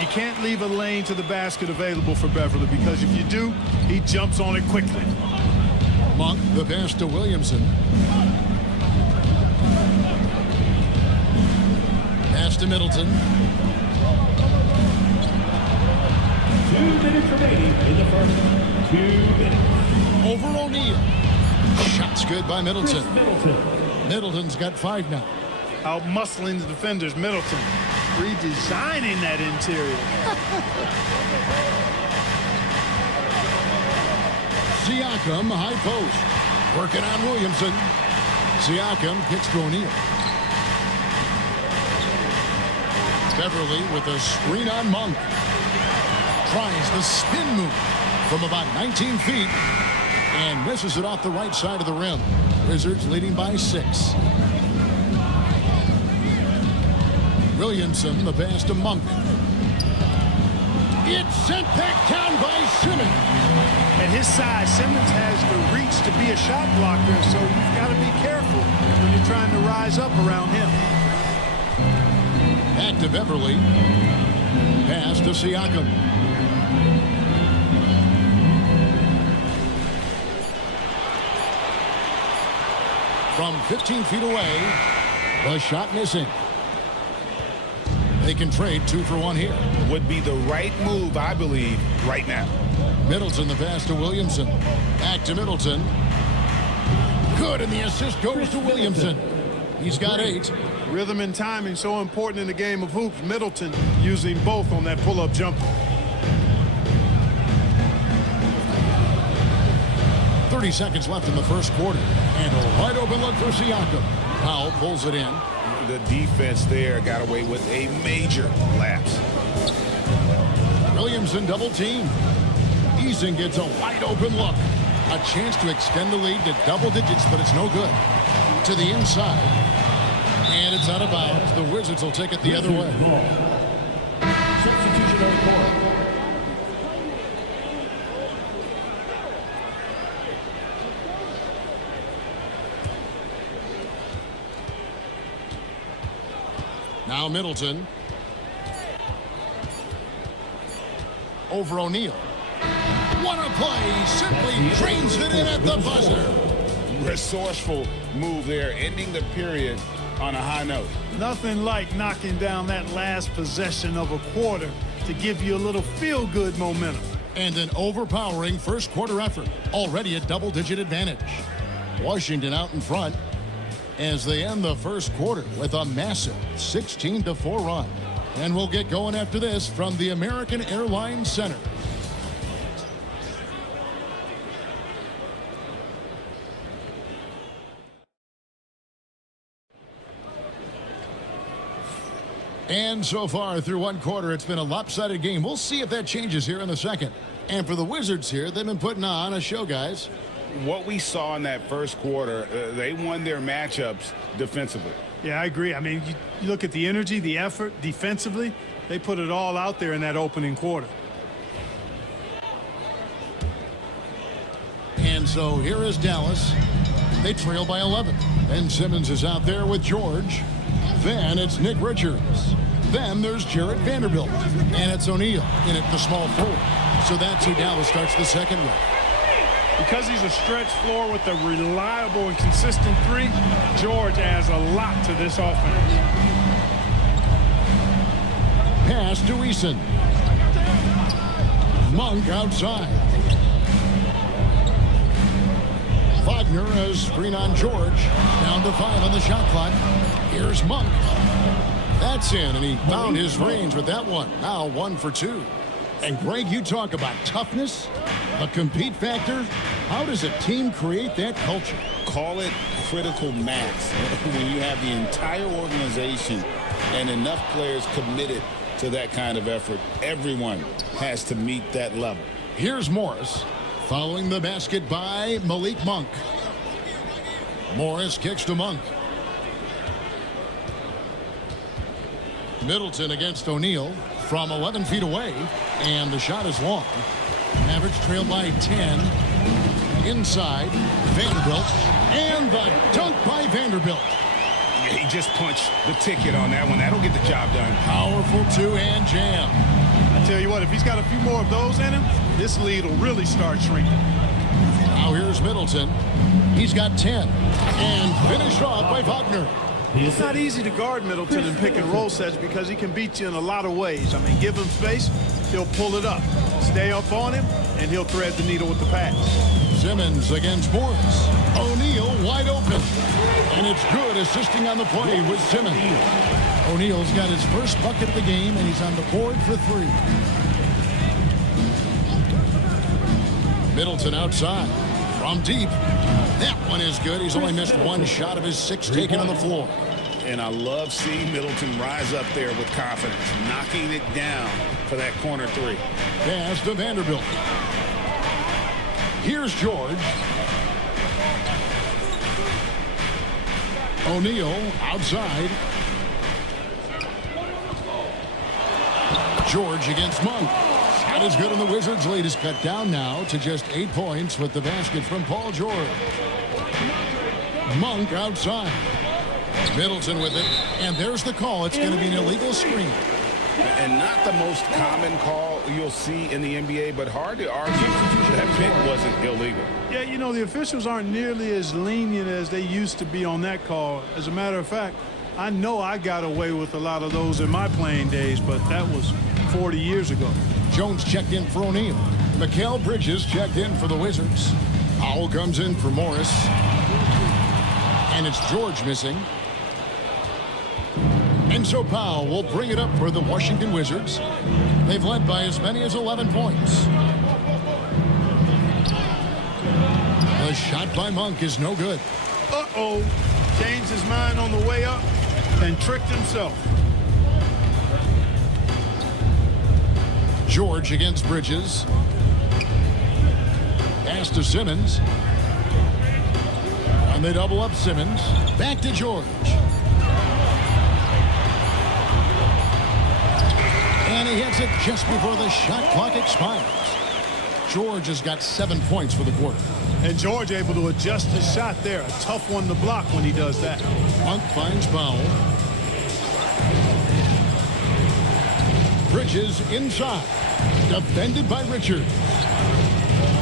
You can't leave a lane to the basket available for Beverly, because if you do, he jumps on it quickly. Monk, the pass to Williamson. Pass to Middleton. 2 minutes remaining in the first. 2 minutes. Over O'Neal. Shots good by Middleton. Middleton's got 5 now. Out muscling the defenders, Middleton. Redesigning that interior. Siakam, high post. Working on Williamson. Siakam kicks to O'Neal. Beverly with a screen on Monk. Tries the spin move from about 19 feet and misses it off the right side of the rim. Wizards leading by 6. Williamson, the pass to Monk. It's sent back down by Simmons. At his size, Simmons has the reach to be a shot blocker, so you've got to be careful when you're trying to rise up around him. Back to Beverly. Pass to Siakam. From 15 feet away, the shot missing. They can trade 2 for 1 here. Would be the right move, I believe, right now. Middleton, the pass to Williamson. Back to Middleton. Good, and the assist goes to Williamson. He's got 8. Rhythm and timing so important in the game of hoops. Middleton using both on that pull-up jumper. 30 seconds left in the first quarter. And a wide open look for Siakam. Powell pulls it in. The defense there got away with a major lapse. Williamson double team. Eason gets a wide open look. A chance to extend the lead to double digits, but it's no good. To the inside. And it's out of bounds. The Wizards will take it the other way. Substitution on the court. Now Middleton. Over O'Neal. What a play. Simply drains it in at the buzzer. Resourceful move there, ending the period on a high note. Nothing like knocking down that last possession of a quarter to give you a little feel-good momentum. And an overpowering first quarter effort. Already a double-digit advantage. Washington out in front as they end the first quarter with a massive 16-4 run. And we'll get going after this from the American Airlines Center. And so far through one quarter, it's been a lopsided game. We'll see if that changes here in the second. And for the Wizards here, they've been putting on a show, guys. What we saw in that first quarter, they won their matchups defensively. Yeah, I agree. I mean, you look at the energy, the effort defensively, they put it all out there in that opening quarter. And so here is Dallas. They trail by 11. Ben Simmons is out there with George. Then it's Nick Richards. Then there's Jarrett Vanderbilt. And it's O'Neal in at the small forward. So that's who Dallas starts the second with. Because he's a stretch floor with a reliable and consistent three, George adds a lot to this offense. Pass to Eason. Monk outside. Wagner has screen on George. Down to 5 on the shot clock. Here's Monk. That's in, and he found his range with that one. Now 1 for 2. And Greg, you talk about toughness, a compete factor. How does a team create that culture? Call it critical mass. When you have the entire organization and enough players committed to that kind of effort, everyone has to meet that level. Here's Morris. Following the basket by Malik Monk. Morris kicks to Monk. Middleton against O'Neal from 11 feet away. And the shot is long. Mavericks trail by 10. Inside, Vanderbilt. And the dunk by Vanderbilt. Yeah, he just punched the ticket on that one. That'll get the job done. Powerful two-hand jam. I tell you what, if he's got a few more of those in him, this lead will really start shrinking. Now here's Middleton. He's got 10. And finished off by Wagner. It's not easy to guard Middleton in pick and roll sets because he can beat you in a lot of ways. I mean, give him space, he'll pull it up. Stay up on him, and he'll thread the needle with the pass. Simmons against Morris. O'Neal wide open. And it's good, assisting on the play with Simmons. O'Neal's got his first bucket of the game, and he's on the board for 3. Middleton outside. From deep. That one is good. He's only missed 1 shot of his 6 taken on the floor. And I love seeing Middleton rise up there with confidence, knocking it down for that corner 3. Pass to Vanderbilt. Here's George. O'Neal outside. George against Monk. Shot is good, and the Wizards' lead is cut down now to just 8 points with the basket from Paul George. Monk outside. Middleton with it, and there's the call. It's going to be an illegal screen. And not the most common call you'll see in the NBA, but hard to argue that pick wasn't illegal. Yeah, you know, the officials aren't nearly as lenient as they used to be on that call. As a matter of fact, I know I got away with a lot of those in my playing days, but that was 40 years ago. Jones checked in for O'Neal. Mikal Bridges checked in for the Wizards. Powell comes in for Morris. And it's George missing. And so Powell will bring it up for the Washington Wizards. They've led by as many as 11 points. The shot by Monk is no good. Uh-oh. Changed his mind on the way up and tricked himself. George against Bridges. Pass to Simmons. And they double up Simmons. Back to George. And he hits it just before the shot clock expires. George has got 7 points for the quarter. And George able to adjust his shot there. A tough one to block when he does that. Monk finds Powell. Bridges inside. Defended by Richards.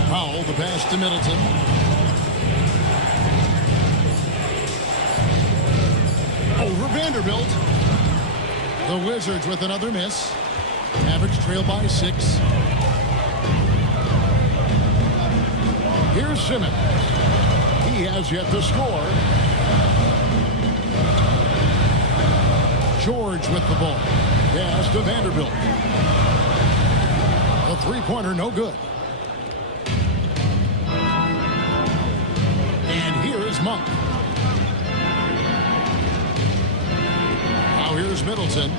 Powell, the pass to Middleton. Over Vanderbilt. The Wizards with another miss. Mavericks trail by 6. Here's Simmons. He has yet to score. George with the ball. Pass to Vanderbilt. A three-pointer, no good. And here is Monk. Now here's Middleton.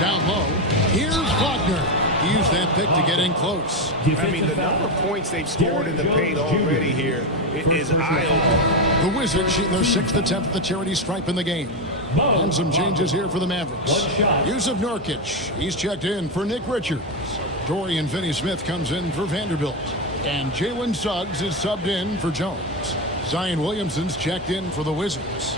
Down low. Here's Wagner. He used that pick to get in close. I mean, the number of points they've scored in the paint already here is eye-opening. The Wizards shooting their 6th attempt at the charity stripe in the game. And some changes here for the Mavericks. Yusuf Nurkic, he's checked in for Nick Richards. Dorian Finney-Smith comes in for Vanderbilt. And Jalen Suggs is subbed in for Jones. Zion Williamson's checked in for the Wizards.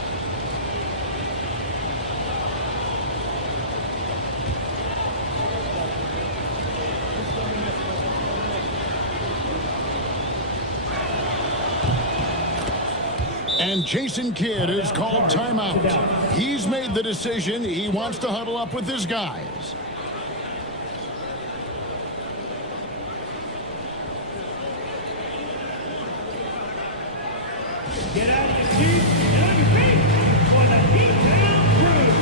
And Jason Kidd is called timeout. He's made the decision. He wants to huddle up with his guys. Get out of your seats and on your feet for the Heat Down Crew.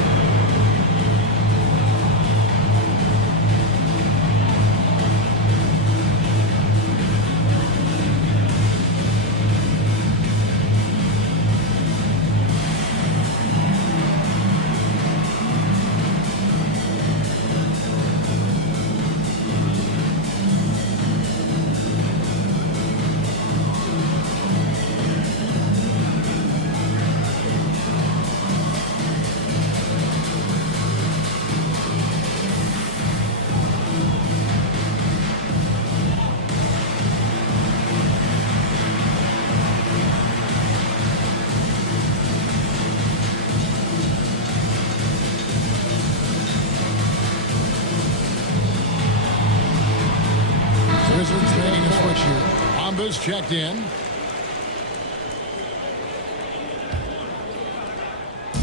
Wizards making a switch here. Bombas checked in.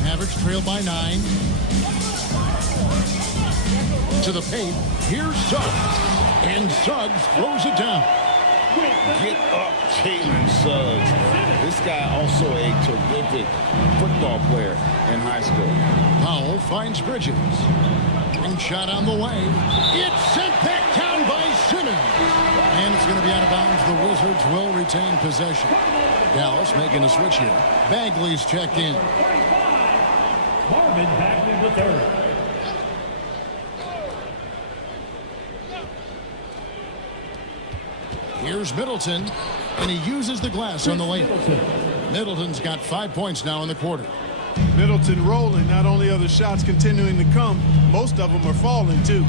Mavericks trail by 9. To the paint. Here's Suggs. And Suggs throws it down. Get up, Jalen Suggs. This guy also a terrific football player in high school. Powell finds Bridges. And shot on the way. It's sent back down by Simmons. And it's going to be out of bounds. The Wizards will retain possession. Dallas making a switch here. Bagley's checked in. Marvin Bagley the third. Here's Middleton, and he uses the glass on the layup. Middleton's got 5 points now in the quarter. Middleton rolling. Not only are the shots continuing to come, most of them are falling too.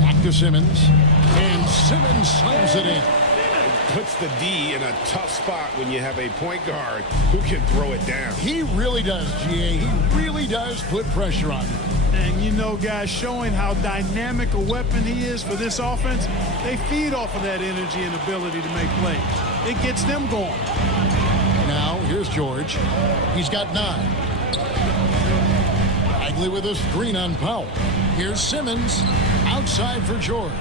Back to Simmons, and Simmons slams it in. Puts the D in a tough spot when you have a point guard who can throw it down. He really does, GA. He really does put pressure on him. And you know, guys, showing how dynamic a weapon he is for this offense, they feed off of that energy and ability to make plays. It gets them going. Now, here's George. He's got 9. Bagley with a screen on Powell. Here's Simmons. Outside for George.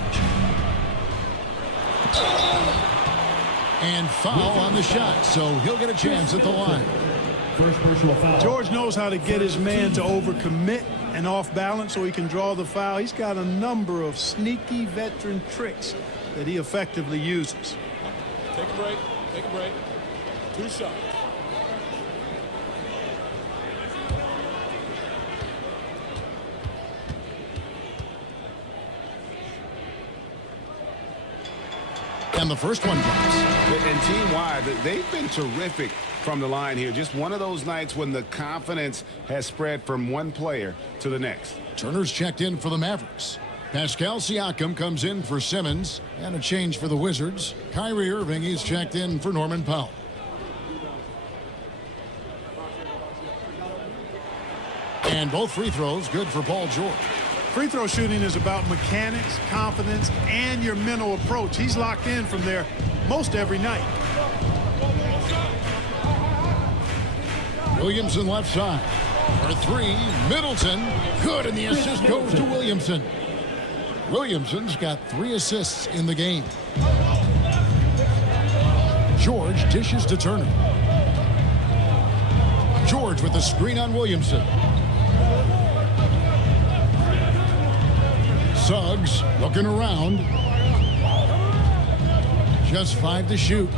And foul on the shot, so he'll get a chance at the line. First personal foul. George knows how to get his man to overcommit and off balance so he can draw the foul. He's got a number of sneaky veteran tricks that he effectively uses. Take a break. Take a break. 2 shots. And the first one comes. And team-wide, they've been terrific from the line here. Just one of those nights when the confidence has spread from one player to the next. Turner's checked in for the Mavericks. Pascal Siakam comes in for Simmons. And a change for the Wizards. Kyrie Irving, he's checked in for Norman Powell. And both free throws good for Paul George. Free throw shooting is about mechanics, confidence, and your mental approach. He's locked in from there most every night. Williamson left side. For three, Middleton. Good, and the assist goes to Williamson. Williamson's got 3 assists in the game. George dishes to Turner. George with the screen on Williamson. Suggs looking around. Just 5 to shoot.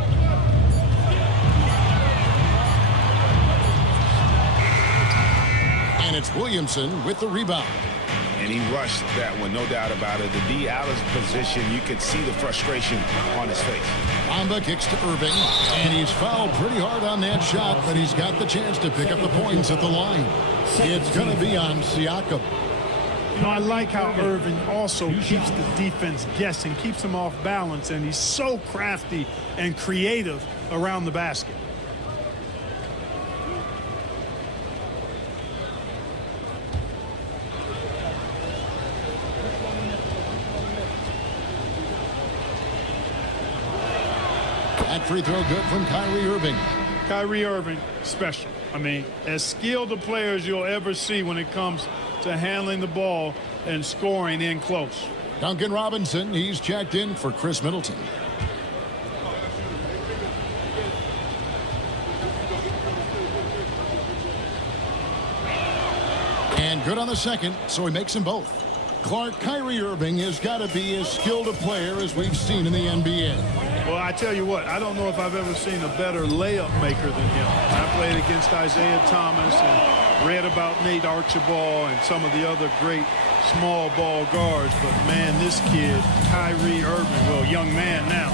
And it's Williamson with the rebound. And he rushed that one, no doubt about it. To be out of position, you could see the frustration on his face. Bamba kicks to Irving, and he's fouled pretty hard on that shot, but he's got the chance to pick up the points at the line. It's going to be on Siakam. You know, I like how Irving also keeps the defense guessing, keeps them off balance, and he's so crafty and creative around the basket. That free throw good from Kyrie Irving. Kyrie Irving, special. I mean, as skilled a player as you'll ever see when it comes to handling the ball and scoring in close. Duncan Robinson, he's checked in for Chris Middleton. And good on the second, so he makes them both. Clark, Kyrie Irving has got to be as skilled a player as we've seen in the NBA. Well, I tell you what, I don't know if I've ever seen a better layup maker than him. I played against Isaiah Thomas and read about Nate Archibald and some of the other great small ball guards. But, man, this kid, Kyrie Irving, well, young man now,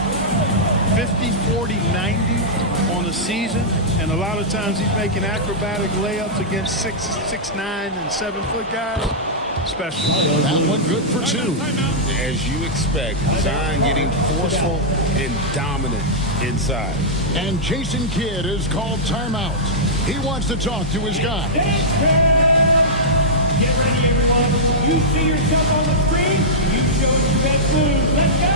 50, 40, 90 on the season. And a lot of times he's making acrobatic layups against 6'9", and 7-foot guys. Special. That one good for 2. As you expect, Zion getting forceful and dominant inside. And Jason Kidd is called timeout. He wants to talk to his guy. Get ready, everyone. You see yourself on the screen. You chose your best move. Let's go.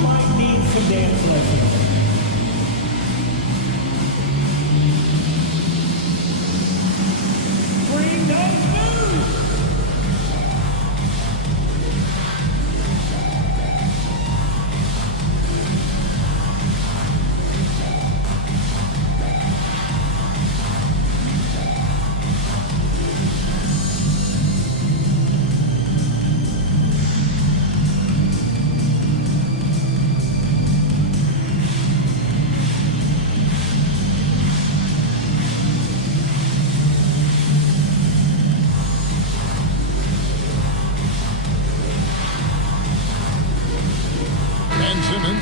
Might need some dance lessons. Bring those moves.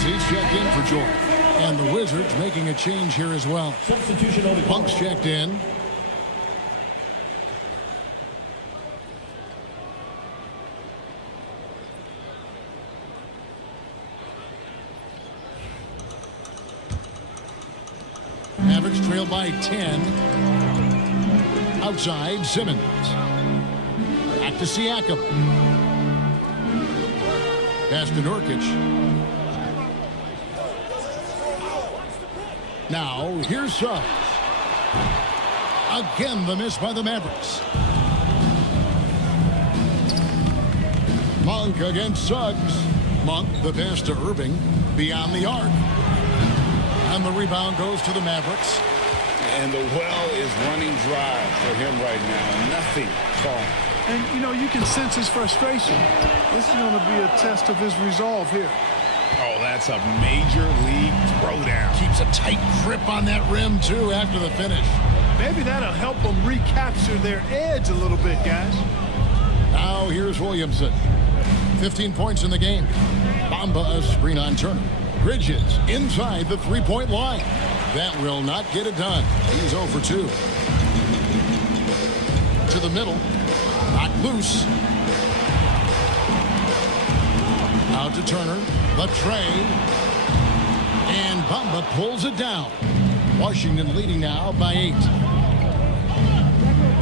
He's checked in for George. And the Wizards making a change here as well. Substitution on the Punk's checked in. Mavericks trail by 10. Outside, Simmons. Back to Siakam. Pass to Nurkic. Now, here's Suggs. Again, the miss by the Mavericks. Monk against Suggs. Monk, the pass to Irving, beyond the arc. And the rebound goes to the Mavericks. And the well is running dry for him right now. Nothing falling. And, you know, you can sense his frustration. This is going to be a test of his resolve here. Oh, that's a major league throwdown. Keeps a tight grip on that rim, too, after the finish. Maybe that'll help them recapture their edge a little bit, guys. Now here's Williamson. 15 points in the game. Bamba a screen on Turner. Bridges inside the three-point line. That will not get it done. He's 0 for 2. To the middle. Knocked loose. Out to Turner. The tray. And Bamba pulls it down. Washington leading now by 8.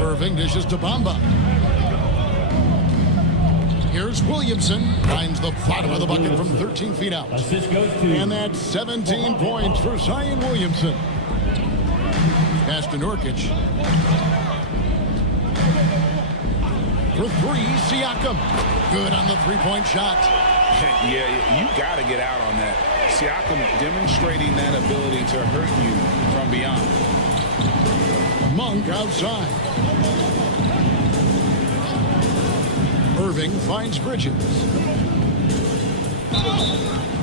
Irving dishes to Bamba. Here's Williamson. Finds the bottom of the bucket from 13 feet out. And that's 17 points for Zion Williamson. Pass to Nurkic. For 3, Siakam. Good on the three-point shot. Yeah, you got to get out on that. Siakam demonstrating that ability to hurt you from beyond. Monk outside. Irving finds Bridges.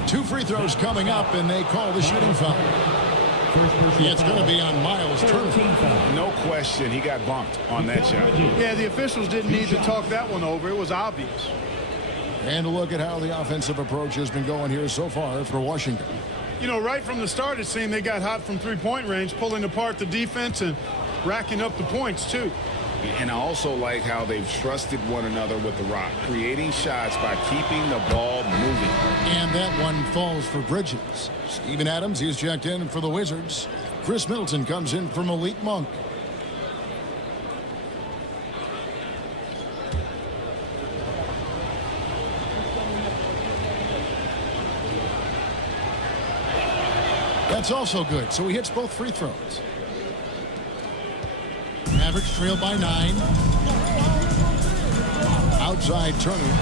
2 free throws coming up, and they call the shooting foul. It's going to be on Miles Turner. No question, he got bumped on that shot. Yeah, the officials didn't need to talk that one over. It was obvious. And a look at how the offensive approach has been going here so far for Washington. You know, right from the start, it seemed they got hot from three-point range, pulling apart the defense and racking up the points, too. And I also like how they've trusted one another with the rock, creating shots by keeping the ball moving. And that one falls for Bridges. Steven Adams, he's checked in for the Wizards. Chris Middleton comes in for Malik Monk. That's also good, so he hits both free throws. Mavericks trail by 9. Outside Turner.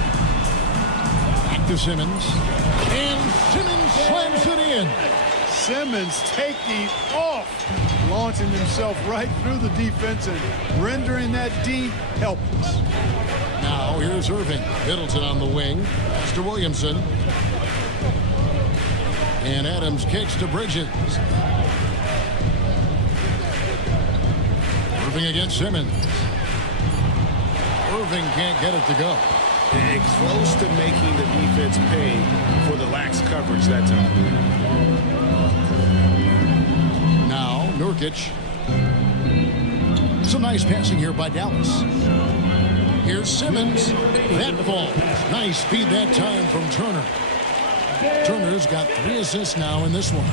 Back to Simmons. And Simmons slams it in. Simmons taking off, launching himself right through the defense and rendering that D helpless. Now here's Irving. Middleton on the wing. Pass to Williamson. And Adams kicks to Bridges. Irving against Simmons. Irving can't get it to go. It's close to making the defense pay for the lax coverage that time. Now Nurkic. Some nice passing here by Dallas. Here's Simmons. That ball. Nice speed that time from Turner. Turner's got 3 assists now in this one.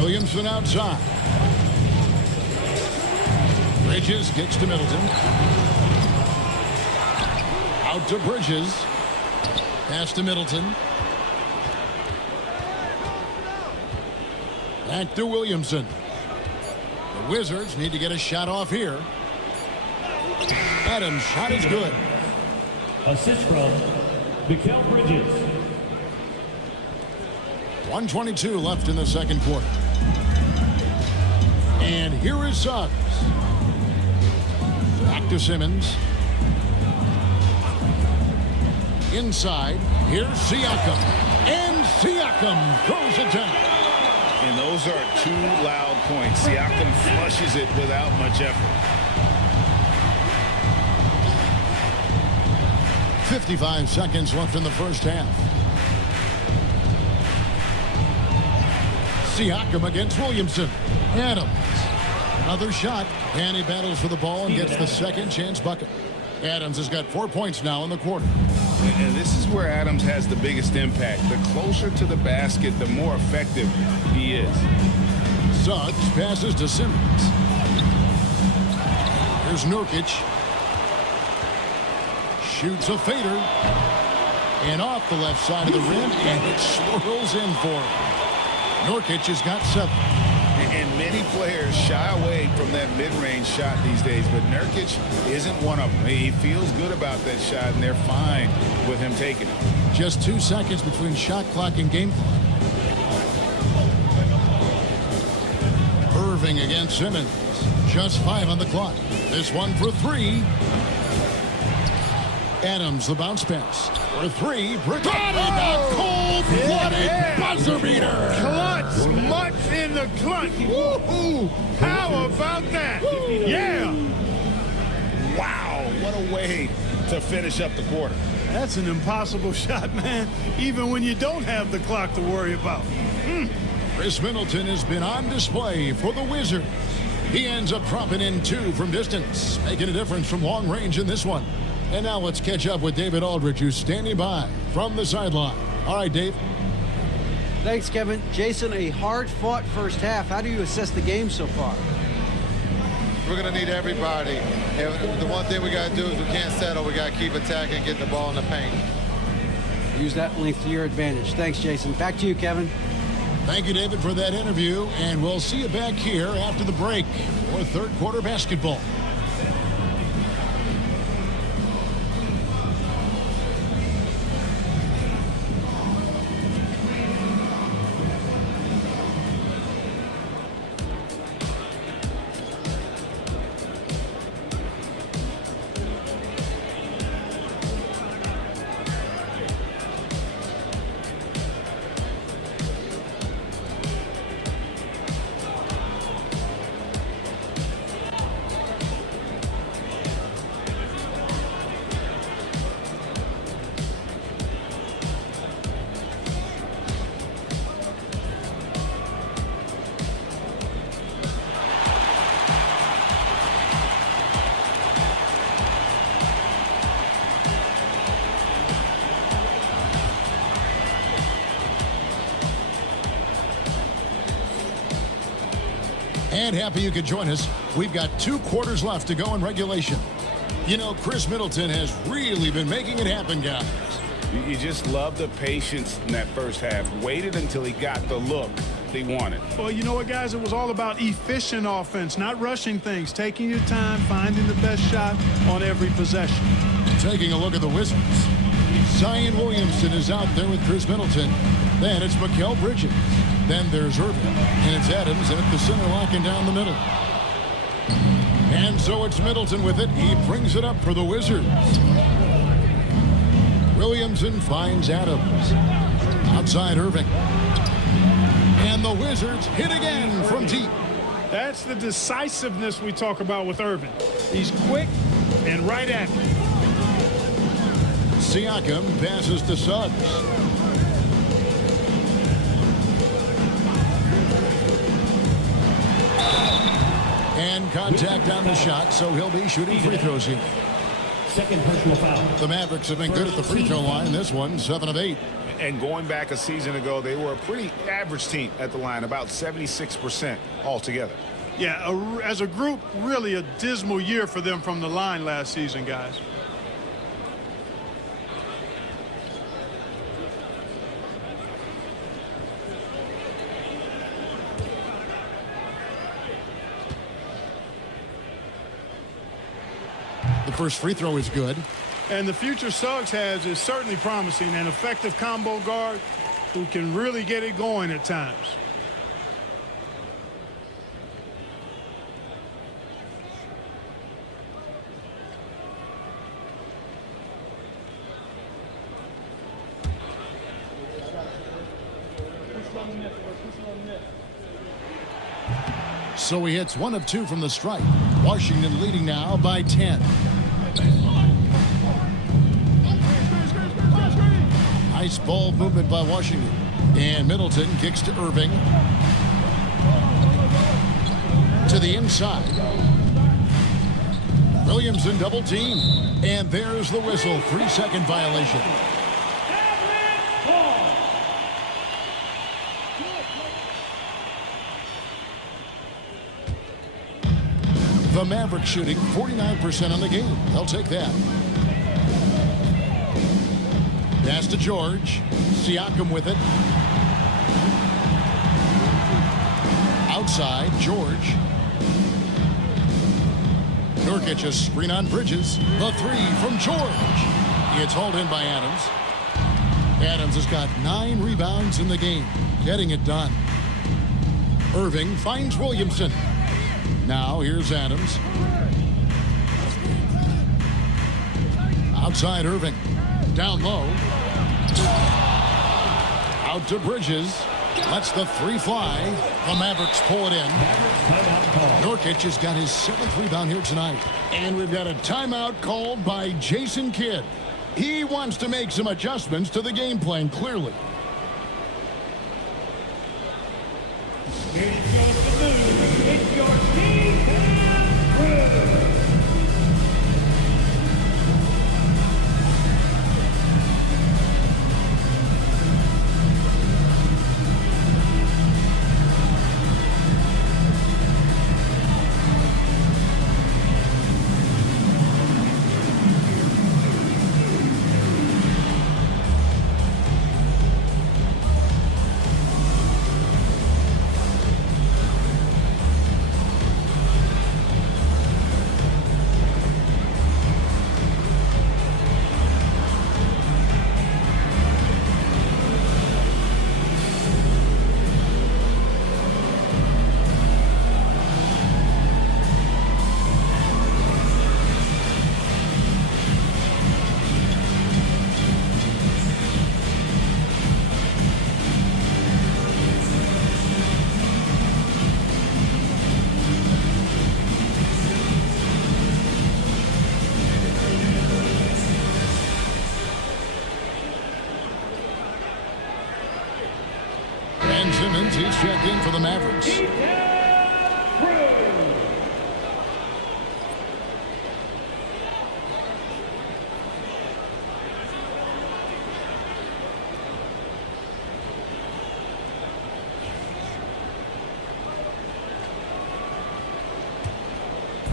Williamson outside. Bridges gets to Middleton. Out to Bridges. Pass to Middleton. Back to Williamson. The Wizards need to get a shot off here. Adams' shot is good. Assist from Mikal Bridges. 1:22 left in the second quarter. And here is Suggs. Back to Simmons. Inside. Here's Siakam. And Siakam throws it down. And those are 2 loud points. Siakam flushes it without much effort. 55 seconds left in the first half. Siakam against Williamson. Adams. Another shot. And he battles for the ball and gets the second chance bucket. Adams has got 4 points now in the quarter. And this is where Adams has the biggest impact. The closer to the basket, the more effective he is. Suggs passes to Simmons. Here's Nurkic. Shoots a fader. And off the left side of the rim, and it swirls in for him. Nurkic has got 7. And many players shy away from that mid-range shot these days, but Nurkic isn't one of them. He feels good about that shot, and they're fine with him taking it. Just 2 seconds between shot clock and game clock. Irving against Simmons. Just 5 on the clock. This one for 3. Adams, the bounce pass. For 3. Got it! A cold-blooded buzzer beater. Clutch. Much in the clutch. Woo-hoo. How about that? Yeah. Wow, what a way to finish up the quarter. That's an impossible shot, man, even when you don't have the clock to worry about. Chris Middleton has been on display for the Wizards. He ends up dropping in 2 from distance, making a difference from long range in this one. And now let's catch up with David Aldridge, who's standing by from the sideline. All right, Dave. Thanks, Kevin. Jason, a hard-fought first half. How do you assess the game so far? We're going to need everybody. And the one thing we got to do is we can't settle. We got to keep attacking, getting the ball in the paint. Use that length to your advantage. Thanks, Jason. Back to you, Kevin. Thank you, David, for that interview. And we'll see you back here after the break for third quarter basketball. And happy you could join us. We've got 2 quarters left to go in regulation. You know, Chris Middleton has really been making it happen, guys. You just love the patience in that first half. Waited until he got the look they wanted. Well, you know what, guys? It was all about efficient offense, not rushing things, taking your time, finding the best shot on every possession. Taking a look at the Wizards. Zion Williamson is out there with Chris Middleton. Then it's Mikal Bridges. Then there's Irving. And it's Adams at the center, locking down the middle. And so it's Middleton with it. He brings it up for the Wizards. Williamson finds Adams. Outside Irving. And the Wizards hit again from deep. That's the decisiveness we talk about with Irving. He's quick and right at it. Siakam passes to Suggs. And contact on the shot, so he'll be shooting free throws here. Second personal foul. The Mavericks have been good at the free throw line. This one, 7 of 8. And going back a season ago, they were a pretty average team at the line, about 76% altogether. Yeah, as a group, really a dismal year for them from the line last season, guys. The first free throw is good. And the future Suggs has is certainly promising, an effective combo guard who can really get it going at times. So he hits 1 of 2 from the stripe. Washington leading now by 10. Nice ball movement by Washington. And Middleton kicks to Irving. To the inside. Williamson double team. And there's the whistle. 3-second violation. The Mavericks shooting 49% on the game. They'll take that. Pass to George. Siakam with it. Outside, George. Nurkic a screen on Bridges. The 3 from George. It's hauled in by Adams. Adams has got 9 rebounds in the game. Getting it done. Irving finds Williamson. Now here's Adams. Outside Irving. Down low. Out to Bridges. Lets the 3 fly. The Mavericks pull it in. Nurkic has got his 7th rebound here tonight. And we've got a timeout called by Jason Kidd. He wants to make some adjustments to the game plan, clearly. It's your defense crew. He's checked in for the Mavericks.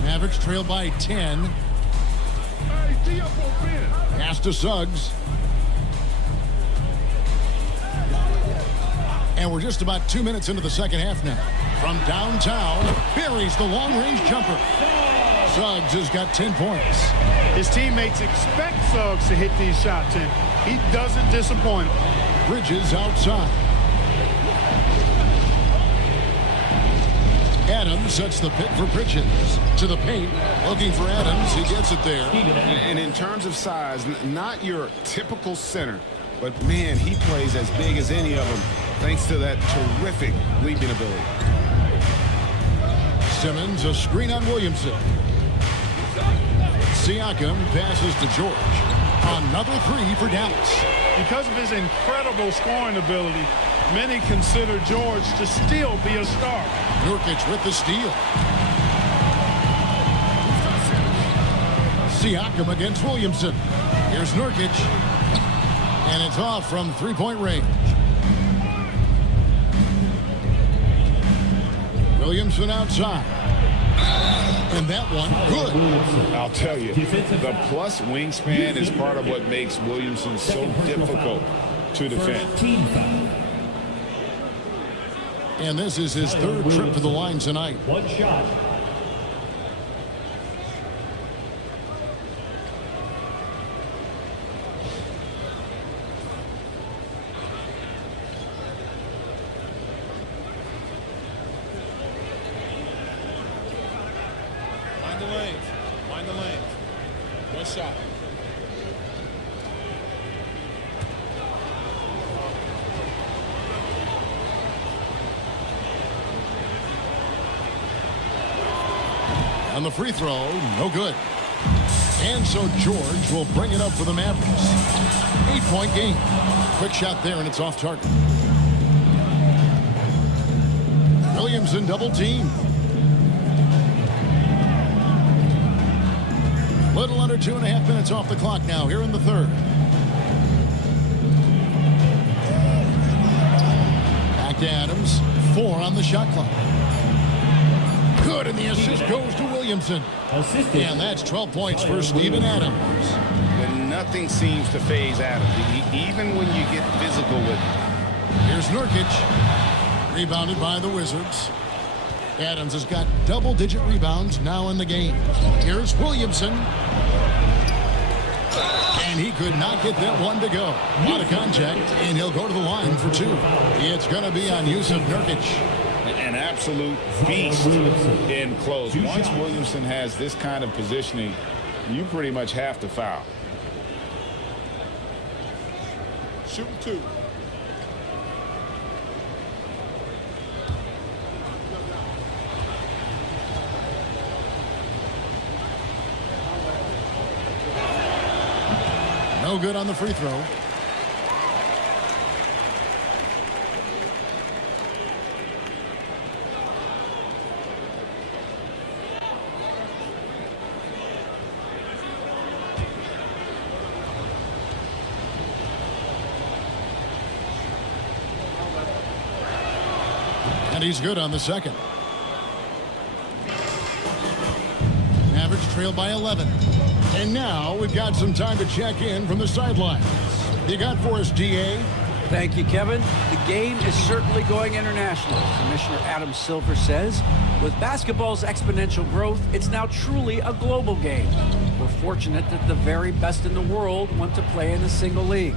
Mavericks trail by 10. Pass to Suggs. And we're just about 2 minutes into the second half now. From downtown, buries the long-range jumper. Suggs has got 10 points. His teammates expect Suggs to hit these shots, and he doesn't disappoint them. Bridges outside. Adams sets the pick for Bridges. To the paint, looking for Adams. He gets it there. And in terms of size, not your typical center, but man, he plays as big as any of them, thanks to that terrific leaping ability. Simmons, a screen on Williamson. Siakam passes to George. Another three for Dallas. Because of his incredible scoring ability, many consider George to still be a star. Nurkic with the steal. Siakam against Williamson. Here's Nurkic. And it's off from three-point range. Williamson outside. And that one, good. I'll tell you, the plus wingspan is part of what makes Williamson so difficult to defend. And this is his third trip to the line tonight. One shot. Mind the lanes. Mind the lanes. One shot. On the free throw, no good. And so George will bring it up for the Mavericks. 8-point game. Quick shot there, and it's off target. Williamson double team. Little under 2.5 minutes off the clock now here in the third. Back to Adams. 4 on the shot clock. Good, and the assist goes to Williamson. And that's 12 points for Steven Adams. And nothing seems to phase Adams, even when you get physical with him. Here's Nurkic. Rebounded by the Wizards. Adams has got double-digit rebounds now in the game. Here's Williamson. And he could not get that one to go. A lot of contact, and he'll go to the line for 2. It's going to be on Yusuf Nurkic. An absolute beast in close. Once Williamson has this kind of positioning, you pretty much have to foul. Shooting 2. No No good on the free throw. And he's good on the second. Mavericks trail by 11. And now we've got some time to check in from the sidelines. You got for us, DA? Thank you, Kevin. The game is certainly going international. Commissioner Adam Silver says, with basketball's exponential growth, it's now truly a global game. We're fortunate that the very best in the world want to play in a single league.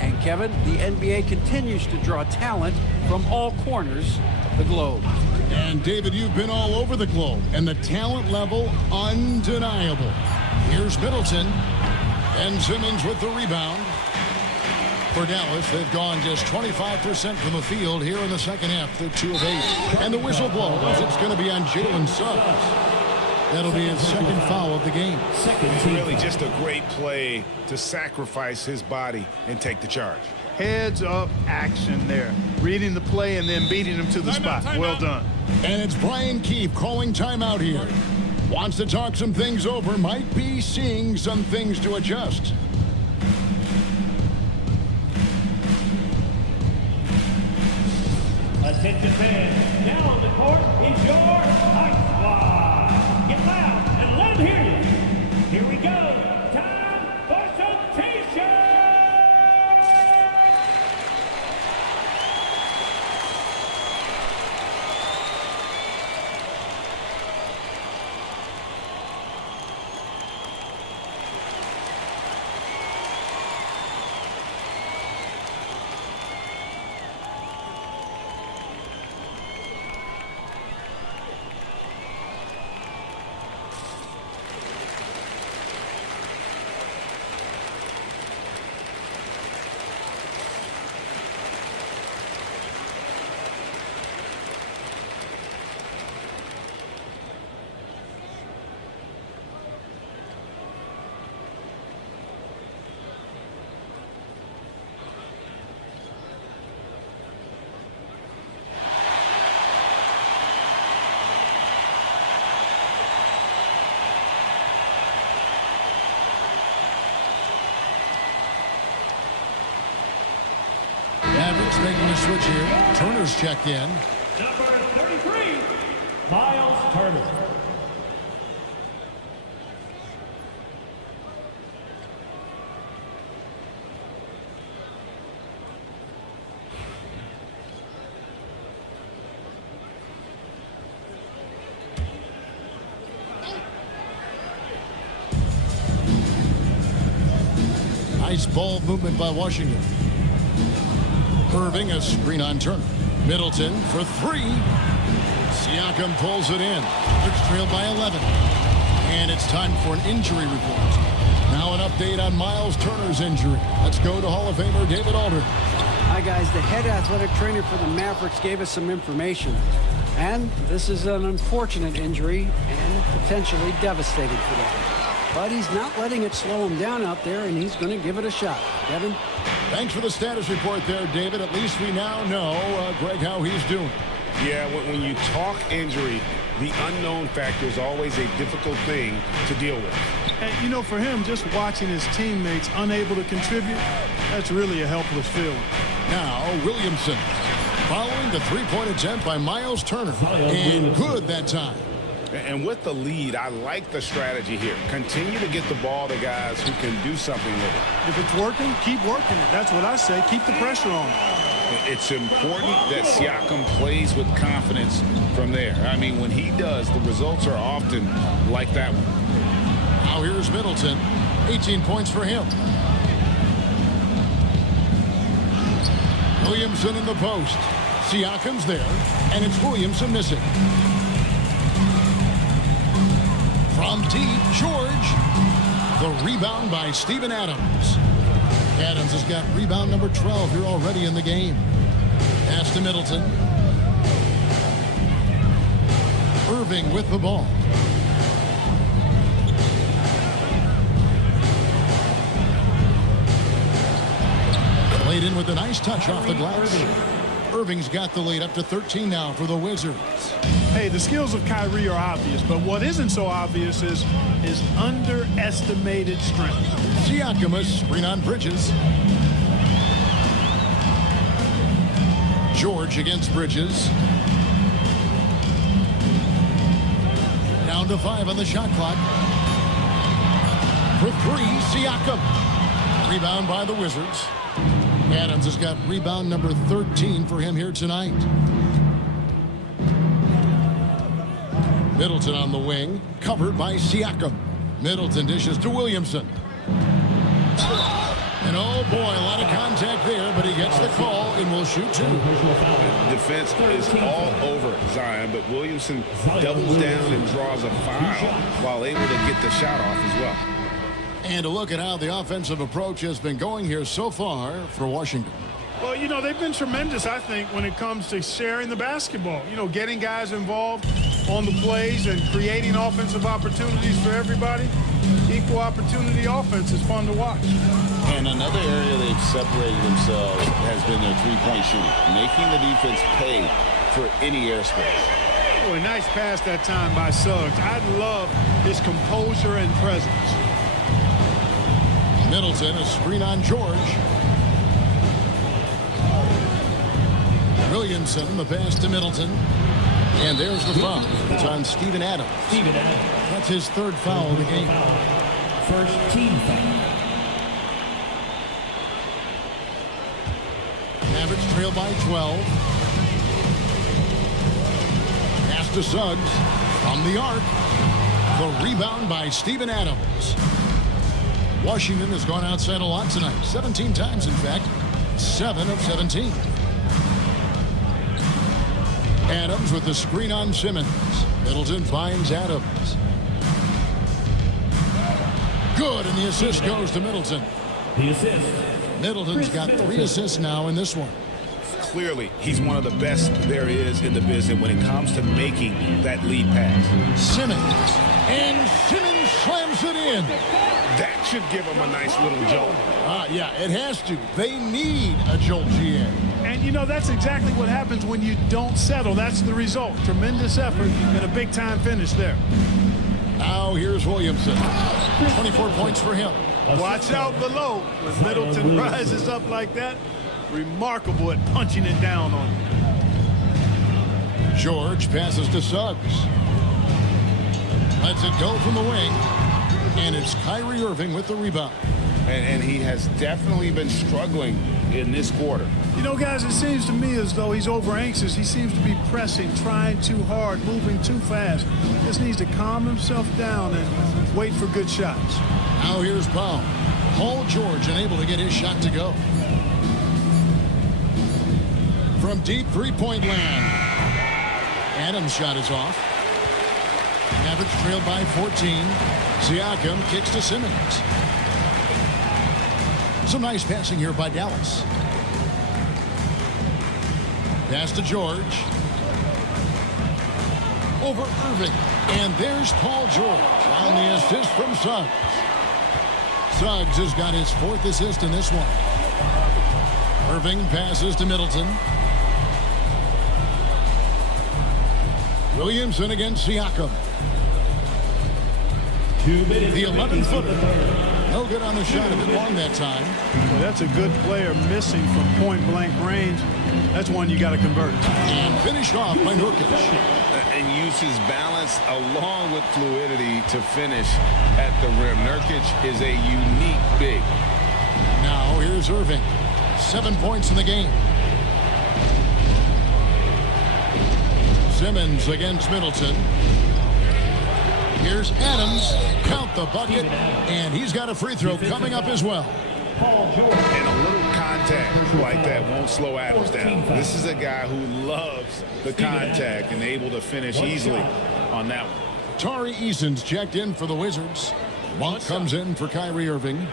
And Kevin, the NBA continues to draw talent from all corners of the globe. And David, you've been all over the globe, and the talent level undeniable. Here's Middleton. Ben Simmons with the rebound. For Dallas, they've gone just 25% from the field here in the second half. They're 2 of 8. And the whistle blows. It's going to be on Jalen Suggs. That'll be his second foul of the game. It's really just a great play to sacrifice his body and take the charge. Heads up action there. Reading the play and then beating him to the spot. Well done. And it's Brian Keefe calling timeout here. Wants to talk some things over. Might be seeing some things to adjust. Attention fans, now on the court is your Ice Squad. Get loud and let them hear you. Here we go. Time for some t-shirts. Mavericks making a switch here. Turner's checked in. Number 33, Miles Turner. Nice ball movement by Washington. Irving, a screen on Turner. Middleton for 3. Siakam pulls it in. Mavericks trail by 11. And it's time for an injury report. Now an update on Miles Turner's injury. Let's go to Hall of Famer David Alder. Hi, guys. The head athletic trainer for the Mavericks gave us some information. And this is an unfortunate injury and potentially devastating for them. But he's not letting it slow him down out there, and he's going to give it a shot. Kevin? Thanks for the status report there, David. At least we now know, Greg, how he's doing. Yeah, when you talk injury, the unknown factor is always a difficult thing to deal with. And, you know, for him, just watching his teammates unable to contribute, that's really a helpless feeling. Now, Williamson, following the three-point attempt by Miles Turner. And good that time. And with the lead, I like the strategy here. Continue to get the ball to guys who can do something with it. If it's working, keep working it. That's what I say. Keep the pressure on. It's important that Siakam plays with confidence from there. I mean, when he does, the results are often like that one. Now here's Middleton. 18 points for him. Williamson in the post. Siakam's there, and it's Williamson missing. From deep, George. The rebound by Steven Adams. Adams has got rebound number 12 here already in the game. Pass to Middleton. Irving with the ball. laid in with a nice touch off the glass. Irving's got the lead up to 13 now for the Wizards. Hey, the skills of Kyrie are obvious, but what isn't so obvious is his underestimated strength. Siakam, a screen on Bridges. George against Bridges. Down to 5 on the shot clock. For 3, Siakam. Rebound by the Wizards. Adams has got rebound number 13 for him here tonight. Middleton on the wing, covered by Siakam. Middleton dishes to Williamson. And oh boy, a lot of contact there, but he gets the call and will shoot 2. Defense is all over Zion, but Williamson doubles down and draws a foul while able to get the shot off as well. And a look at how the offensive approach has been going here so far for Washington. Well, you know, they've been tremendous, I think, when it comes to sharing the basketball. You know, getting guys involved on the plays and creating offensive opportunities for everybody. Equal opportunity offense is fun to watch. And another area they've separated themselves has been their three-point shooting, making the defense pay for any airspace. Oh, a nice pass that time by Suggs. I love his composure and presence. Middleton, a screen on George. Williamson, the pass to Middleton. And there's the foul. It's on Steven Adams. That's his 3rd foul of the game. First team foul. Mavericks trail by 12. Pass to Suggs from the arc. The rebound by Steven Adams. Washington has gone outside a lot tonight. 17 times, in fact. 7 of 17. Adams with the screen on Simmons. Middleton finds Adams. Good, and the assist goes to Middleton. The assist. Middleton's got 3 assists now in this one. Clearly, he's one of the best there is in the business when it comes to making that lead pass. Simmons. And Simmons slams it in. That should give him a nice little jolt. Yeah, it has to. They need a jolt, GA. And, you know, that's exactly what happens when you don't settle. That's the result. Tremendous effort and a big-time finish there. Now here's Williamson. 24 points for him. Watch out below. When Middleton rises up like that, remarkable at punching it down on him. George passes to Suggs. Lets it go from the wing. And it's Kyrie Irving with the rebound. And he has definitely been struggling in this quarter. You know, guys, it seems to me as though he's over anxious. He seems to be pressing, trying too hard, moving too fast. Just needs to calm himself down and wait for good shots. Now here's Paul. Paul George unable to get his shot to go. From deep three-point land. Adams' shot is off. Mavericks trailed by 14. Siakam kicks to Simmons. Some nice passing here by Dallas. Pass to George. Over Irving. And there's Paul George on the assist from Suggs. Suggs has got his 4th assist in this one. Irving passes to Middleton. Williamson against Siakam. The 11-footer. No good on the shot. A bit long that time. Well, that's a good player missing from point-blank range. That's one you got to convert. And finished off by Nurkic. And uses balance along with fluidity to finish at the rim. Nurkic is a unique big. Now here's Irving. 7 points in the game. Simmons against Middleton. Here's Adams. Count the bucket. And he's got a free throw coming up as well. And a little contact like that won't slow Adams down. This is a guy who loves the contact and able to finish easily on that one. Tari Eason's checked in for the Wizards. Monk comes in for Kyrie Irving.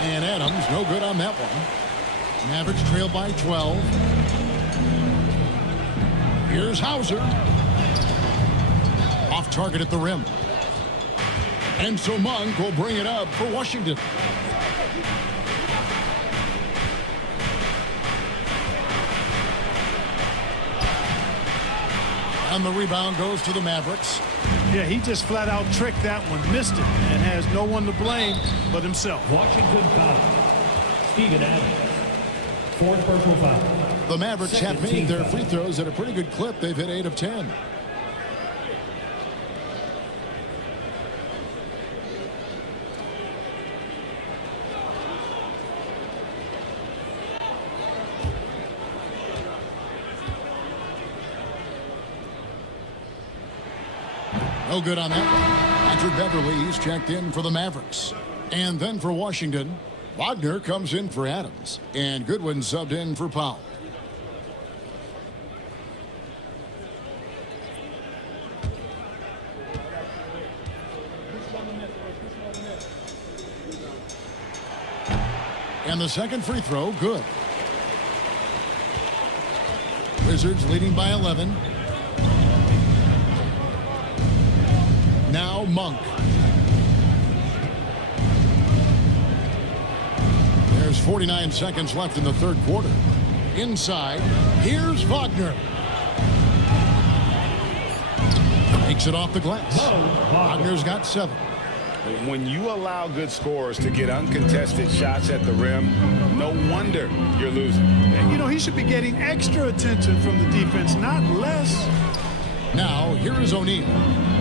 And Adams, no good on that one. Mavericks trail by 12. Here's Hauser. Off target at the rim. And so Monk will bring it up for Washington. And the rebound goes to the Mavericks. Yeah, he just flat out tricked that one, missed it, and has no one to blame but himself. Washington foul. Steven Adams. Fourth personal foul. The Mavericks have made their free throws at a pretty good clip. They've hit 8 of 10. No good on that one. Andrew Beverly is checked in for the Mavericks. And then for Washington, Wagner comes in for Adams. And Goodwin subbed in for Powell. And the second free throw, good. Wizards leading by 11. Now Monk. There's 49 seconds left in the third quarter. Inside, here's Wagner. Takes it off the glass. Wagner's got 7. When you allow good scorers to get uncontested shots at the rim, no wonder you're losing. And, you know, he should be getting extra attention from the defense, not less. Now, here is O'Neal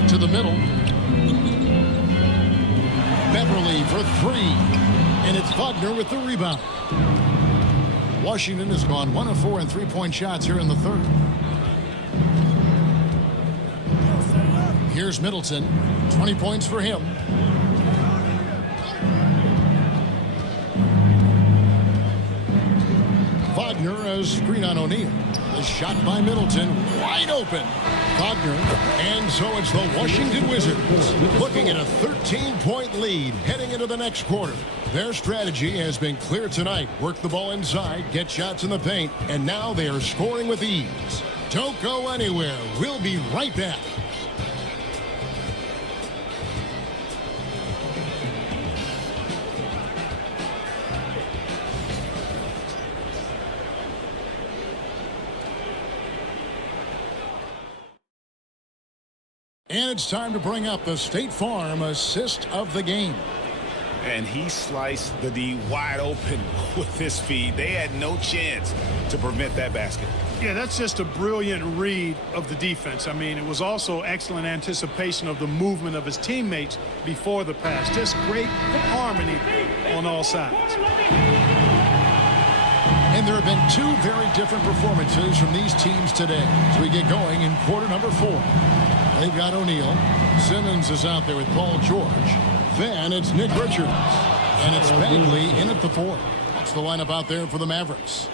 to the middle. Beverly for 3. And it's Wagner with the rebound. Washington has gone 1 of 4 in three-point shots here in the third. Here's Middleton. 20 points for him. Wagner has screen on O'Neal. The shot by Middleton, wide open. Wagner, and so it's the Washington Wizards looking at a 13-point lead heading into the next quarter. Their strategy has been clear tonight. Work the ball inside, get shots in the paint, and now they are scoring with ease. Don't go anywhere. We'll be right back. And it's time to bring up the State Farm assist of the game. And he sliced the D wide open with his feet. They had no chance to prevent that basket. Yeah, that's just a brilliant read of the defense. I mean, it was also excellent anticipation of the movement of his teammates before the pass. Just great harmony on all sides. And there have been 2 very different performances from these teams today as we get going in quarter number 4. They've got O'Neal. Simmons is out there with Paul George. Then it's Nick Richards. And it's Bagley in at the 4. That's the lineup out there for the Mavericks.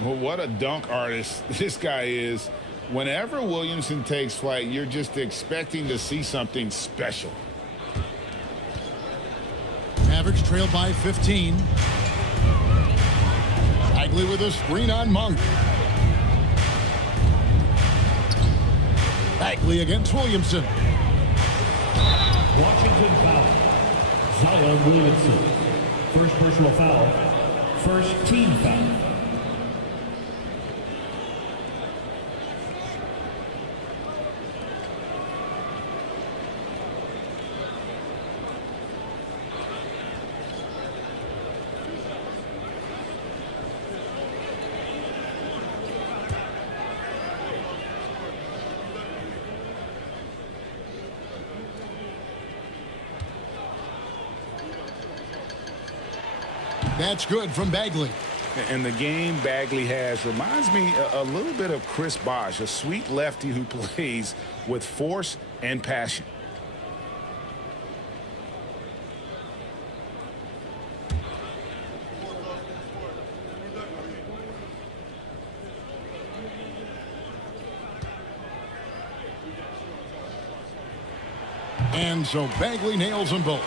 Well, what a dunk artist this guy is. Whenever Williamson takes flight, you're just expecting to see something special. Mavericks trail by 15. Bagley with a screen on Monk. Bagley against Williamson. Washington foul. Zion Williamson. First personal foul. First team foul. That's good from Bagley. And the game Bagley has reminds me a little bit of Chris Bosh, a sweet lefty who plays with force and passion. And so Bagley nails them both.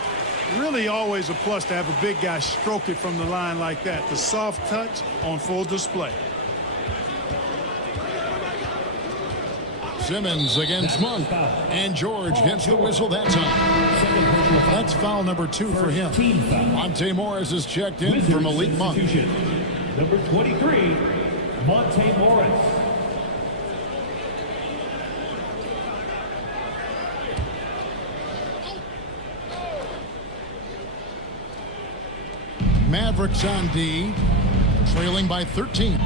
Really always a plus to have a big guy stroke it from the line like that. The soft touch on full display. Simmons against Monk. And George gets the whistle that time. That's foul number 2 for him. Monte Morris is checked in for Malik Monk. Number 23, Monte Morris. Mavericks on D, trailing by 13.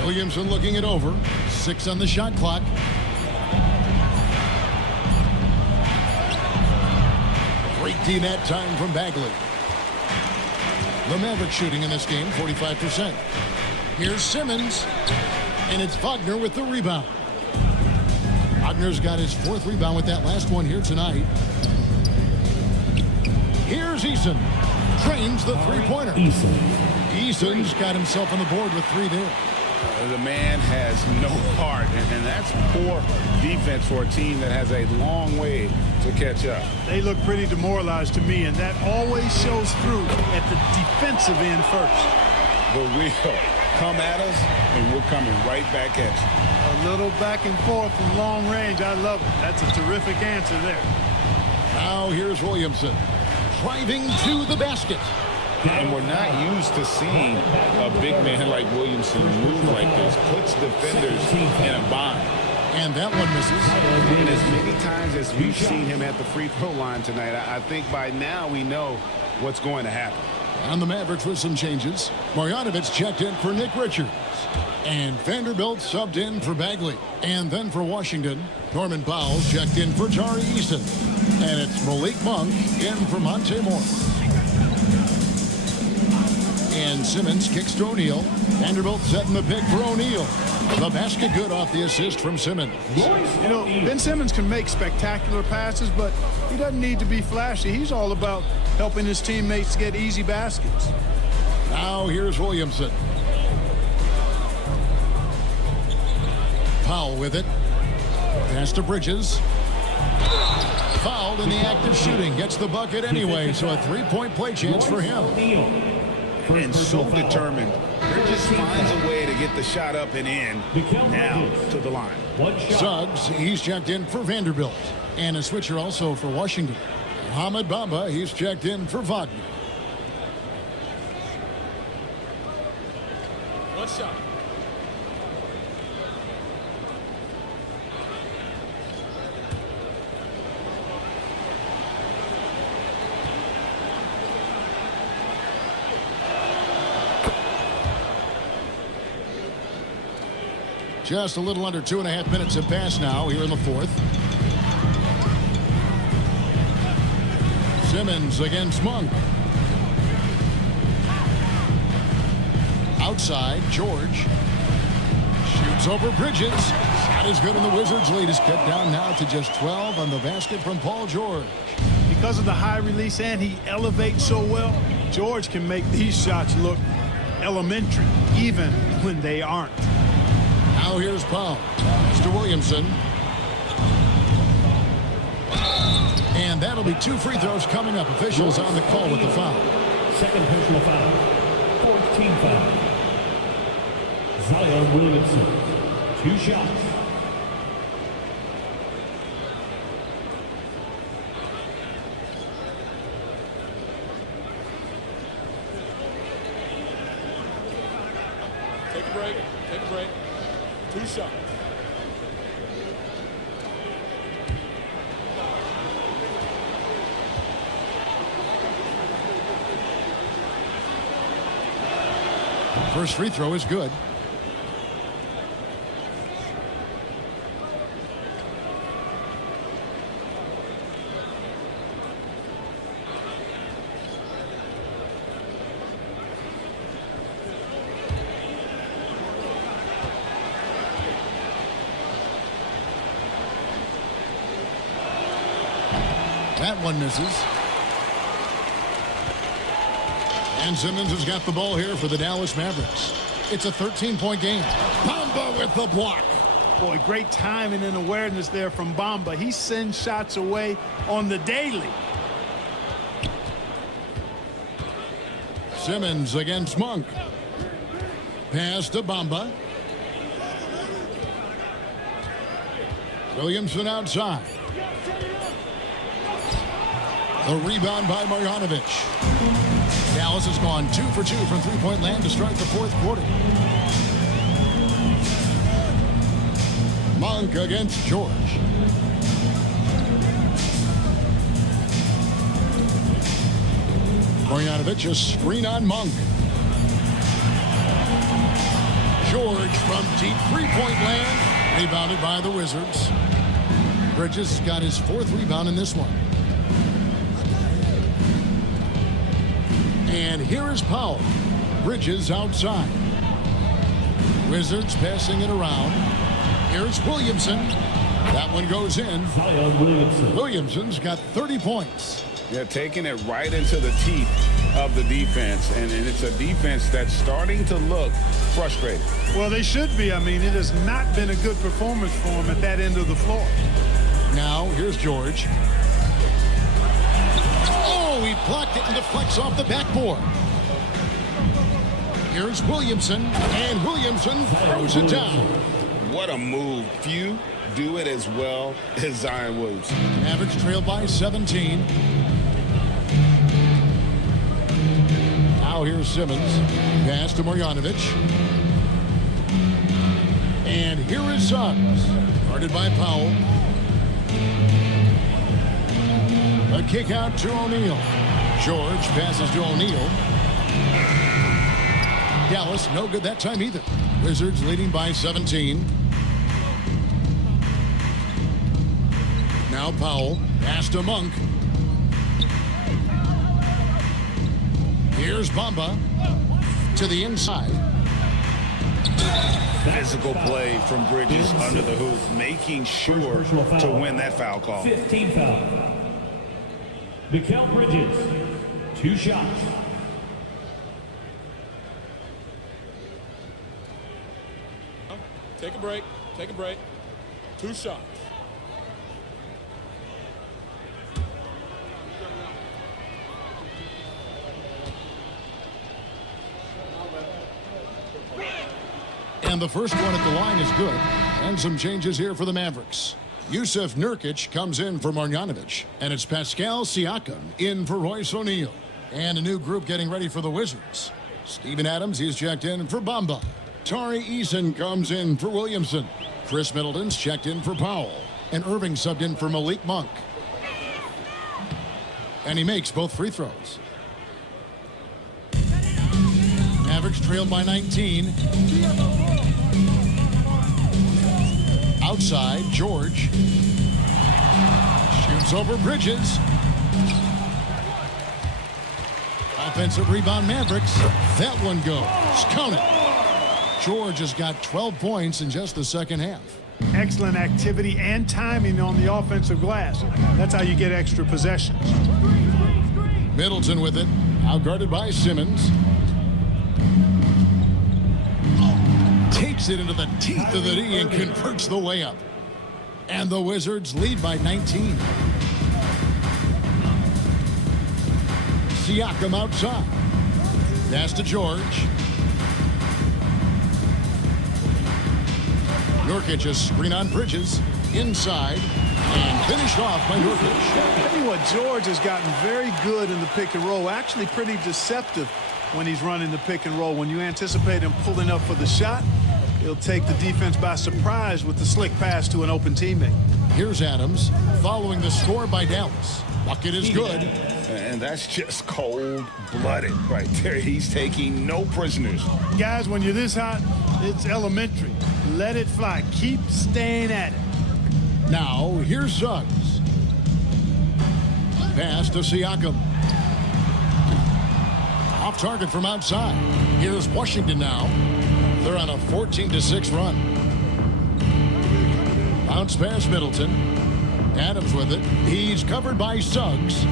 Williamson looking it over. 6 on the shot clock. Great D net time from Bagley. The Mavericks shooting in this game, 45%. Here's Simmons, and it's Wagner with the rebound. Wagner's got his 4th rebound with that last one here tonight. Here's Eason. Trains the three-pointer. Eason's got himself on the board with 3 there. The man has no heart, and that's poor defense for a team that has a long way to catch up. They look pretty demoralized to me, and that always shows through at the defensive end first. But we'll come at us, and we're coming right back at you. A little back and forth from long range. I love it. That's a terrific answer there. Now here's Williamson. Driving to the basket. And we're not used to seeing a big man like Williamson move like this. Puts defenders in a bind. And that one misses. And as many times as we've seen him at the free throw line tonight, I think by now we know what's going to happen. And the Mavericks with some changes. Marjanovic checked in for Nick Richards. And Vanderbilt subbed in for Bagley. And then for Washington, Norman Powell checked in for Tari Eason. And it's Malik Monk in for Monte Morris. And Simmons kicks to O'Neal. Vanderbilt setting the pick for O'Neal. The basket good off the assist from Simmons. You know, Ben Simmons can make spectacular passes, but he doesn't need to be flashy. He's all about helping his teammates get easy baskets. Now here's Williamson. Powell with it. Pass to Bridges. Fouled in the act of shooting. Gets the bucket anyway, so a 3-point play chance for him. And so determined. Bridges finds a way to get the shot up and in. Now to the line. Suggs, he's checked in for Vanderbilt. And a switcher also for Washington. Mohamed Bamba, he's checked in for Wagner. One shot. Just a little under 2.5 minutes have passed now here in the 4th. Simmons against Monk. Outside, George. Shoots over Bridges. Shot is good, and the Wizards' lead is cut down now to just 12 on the basket from Paul George. Because of the high release and he elevates so well, George can make these shots look elementary, even when they aren't. Now here's Powell. Mr. Williamson. And that'll be 2 free throws coming up. Officials on the call with the foul. Second personal foul. 4th team foul. Zion Williamson. 2 shots. Take a break. Take a break. 2 shots. First free throw is good. That one misses. And Simmons has got the ball here for the Dallas Mavericks. It's a 13-point game. Bamba with the block. Boy, great timing and awareness there from Bamba. He sends shots away on the daily. Simmons against Monk. Pass to Bamba. Williamson outside. The rebound by Marjanovic. Dallas has gone 2 for 2 from three-point land to start the fourth quarter. Monk against George. Marjanovic, a screen on Monk. George from deep three-point land. Rebounded by the Wizards. Bridges got his fourth rebound in this one. And here is Powell. Bridges outside. Wizards passing it around. Here's Williamson. That one goes in. Williamson's got 30 points. Yeah, taking it right into the teeth of the defense. And it's a defense that's starting to look frustrated. Well, they should be. I mean, it has not been a good performance for him at that end of the floor. Now, here's George. Oh, he blocked it and deflects off the backboard. Here's Williamson, and Williamson throws it down. What a move. Few do it as well as Zion Williamson. Mavericks trail by 17. Now here's Simmons. Pass to Marjanovic. And here is Suggs. Guarded by Powell. A kick out to O'Neal. George passes to O'Neal. Dallas, no good that time either. Wizards leading by 17. Now Powell. Pass to Monk. Here's Bamba. To the inside. Physical play from Bridges under the hoop, making sure to win that foul call. 15 foul. Mikal Bridges, 2 shots. Take a break. Take a break. 2 shots. And the first one at the line is good. And some changes here for the Mavericks. Yusuf Nurkic comes in for Marjanovic. And it's Pascal Siakam in for Royce O'Neal. And a new group getting ready for the Wizards. Steven Adams, he's checked in for Bamba. Tari Eason comes in for Williamson. Chris Middleton's checked in for Powell. And Irving subbed in for Malik Monk. And he makes both free throws. Mavericks trailed by 19. Outside, George. Shoots over Bridges. Offensive rebound, Mavericks. That one goes. Count it. George has got 12 points in just the second half. Excellent activity and timing on the offensive glass. That's how you get extra possessions. Middleton with it. Outguarded by Simmons. Takes it into the teeth of the D and converts the layup. And the Wizards lead by 19. Siakam outside. Pass to George. Nurkic a screen on Bridges. Inside. And finished off by Nurkic. I tell you what, George has gotten very good in the pick and roll. Actually pretty deceptive when he's running the pick and roll. When you anticipate him pulling up for the shot, he'll take the defense by surprise with the slick pass to an open teammate. Here's Adams following the score by Dallas. Bucket is good. And that's just cold-blooded right there. He's taking no prisoners. Guys, when you're this hot, it's elementary. Let it fly. Keep staying at it. Now, here's Suggs. Pass to Siakam. Off target from outside. Here's Washington now. They're on a 14-6 run. Bounce pass Middleton. Adams with it. He's covered by Suggs.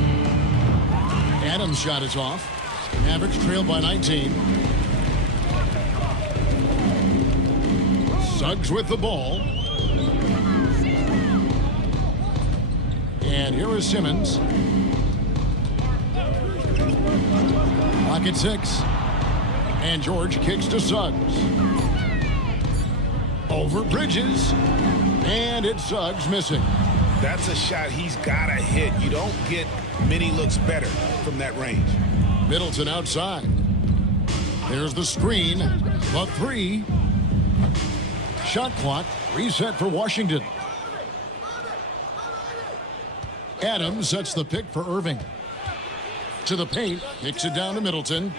Adams' shot is off. Mavericks trail by 19. Suggs with the ball. And here is Simmons. Clock at 6. And George kicks to Suggs. Over Bridges. And it's Suggs missing. That's a shot he's got to hit. You don't get many looks better from that range. Middleton outside. There's the screen. The three. Shot clock reset for Washington. Adams sets the pick for Irving. To the paint. Kicks it down to Middleton.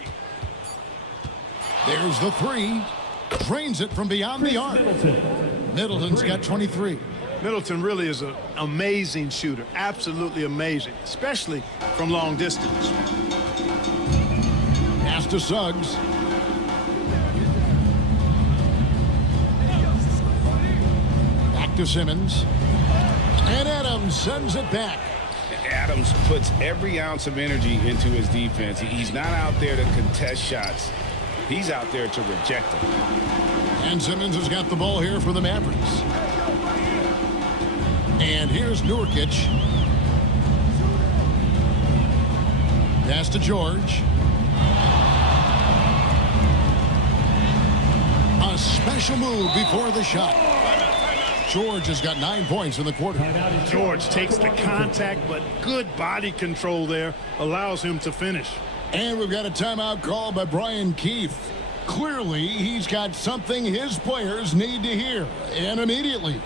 There's the three. Drains it from beyond the arc. Middleton's got 23. Middleton really is an amazing shooter. Absolutely amazing, especially from long distance. Pass to Suggs. Back to Simmons. And Adams sends it back. Adams puts every ounce of energy into his defense. He's not out there to contest shots. He's out there to reject them. And Simmons has got the ball here for the Mavericks. And here's Nurkic. Pass to George. A special move before the shot. George has got 9 points in the quarter. George takes the contact, but good body control there allows him to finish. And we've got a timeout called by Brian Keefe. Clearly, he's got something his players need to hear, and immediately.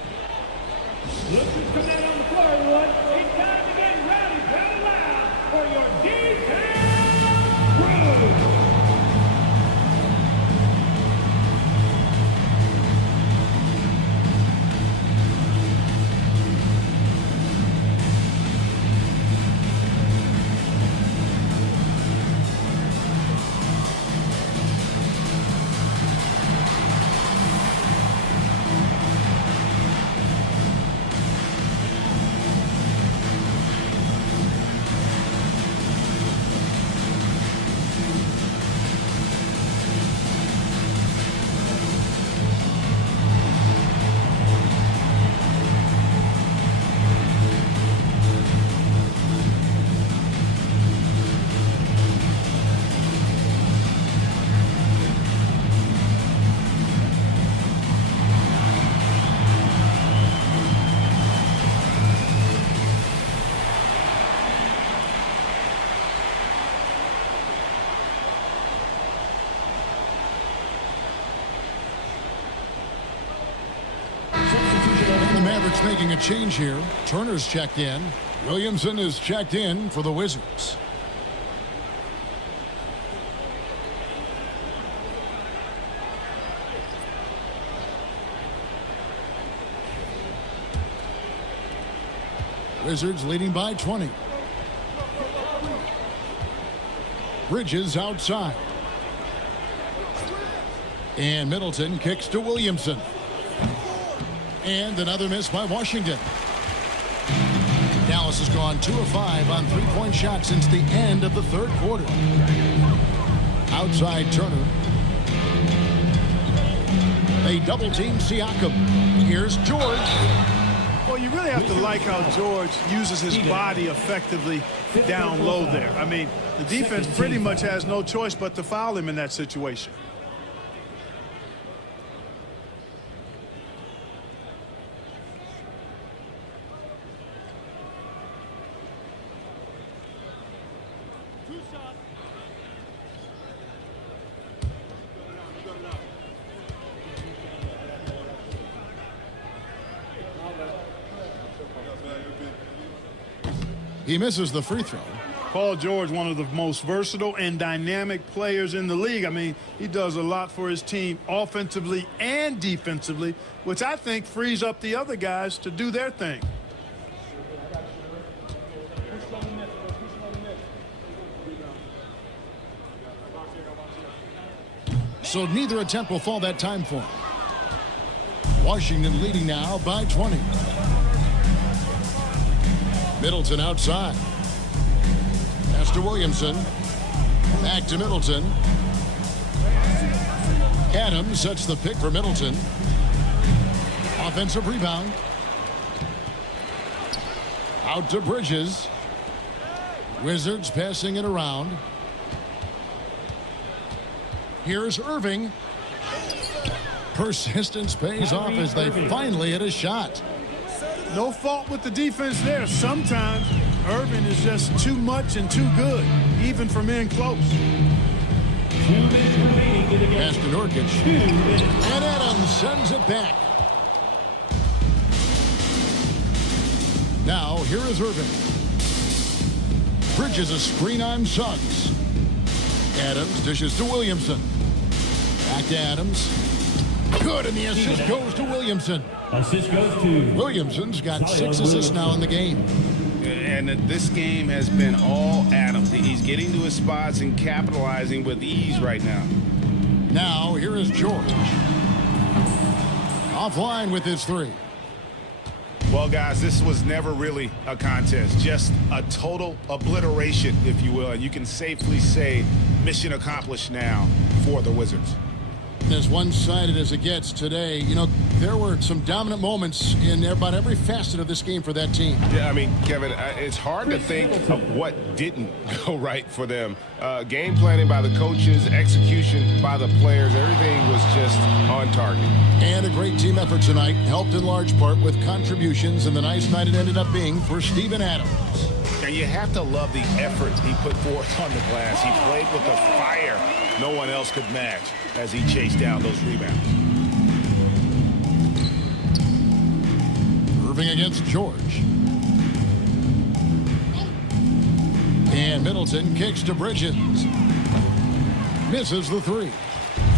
Look who's coming out on the floor, everyone. It's time to get rowdy, rowdy loud for your defense crew. Making a change here. Turner's checked in. Williamson is checked in for the Wizards. Wizards leading by 20. Bridges outside. And Middleton kicks to Williamson. And another miss by Washington. Dallas has gone 2 of 5 on three-point shots since the end of the third quarter. Outside Turner. They double-team Siakam. Here's George. Well, you really have to like how George uses his body effectively down low there. I mean, the defense pretty much has no choice but to foul him in that situation. He misses the free throw. Paul George, one of the most versatile and dynamic players in the league. I mean, he does a lot for his team offensively and defensively, which I think frees up the other guys to do their thing. So neither attempt will fall that time for him. Washington leading now by 20. Middleton outside. Pass to Williamson. Back to Middleton. Adams sets the pick for Middleton. Offensive rebound. Out to Bridges. Wizards passing it around. Here's Irving. Persistence pays off as they finally hit a shot. No fault with the defense there. Sometimes Irving is just too much and too good, even from in close. 2 minutes remaining in the game. Pass to Nurkic. 2 minutes. And Adams sends it back. Now, here is Irving. Bridges a screen on Suggs. Adams dishes to Williamson. Back to Adams. Good, and the assist goes to Williamson. Assist goes to Williamson's got 6 assists now in the game. And this game has been all Adams. He's getting to his spots and capitalizing with ease right now. Now, here is George. Offline with his 3. Well, guys, this was never really a contest, just a total obliteration, if you will. And you can safely say mission accomplished now for the Wizards. As one-sided as it gets today, you know, there were some dominant moments in about every facet of this game for that team. Yeah, I mean, Kevin, it's hard to think of what didn't go right for them. Game planning by the coaches, execution by the players, everything was just on target. And a great team effort tonight, helped in large part with contributions, and the nice night it ended up being for Steven Adams. And you have to love the effort he put forth on the glass. He played with a fire no one else could match as he chased down those rebounds. Irving against George. And Middleton kicks to Bridges. Misses the 3.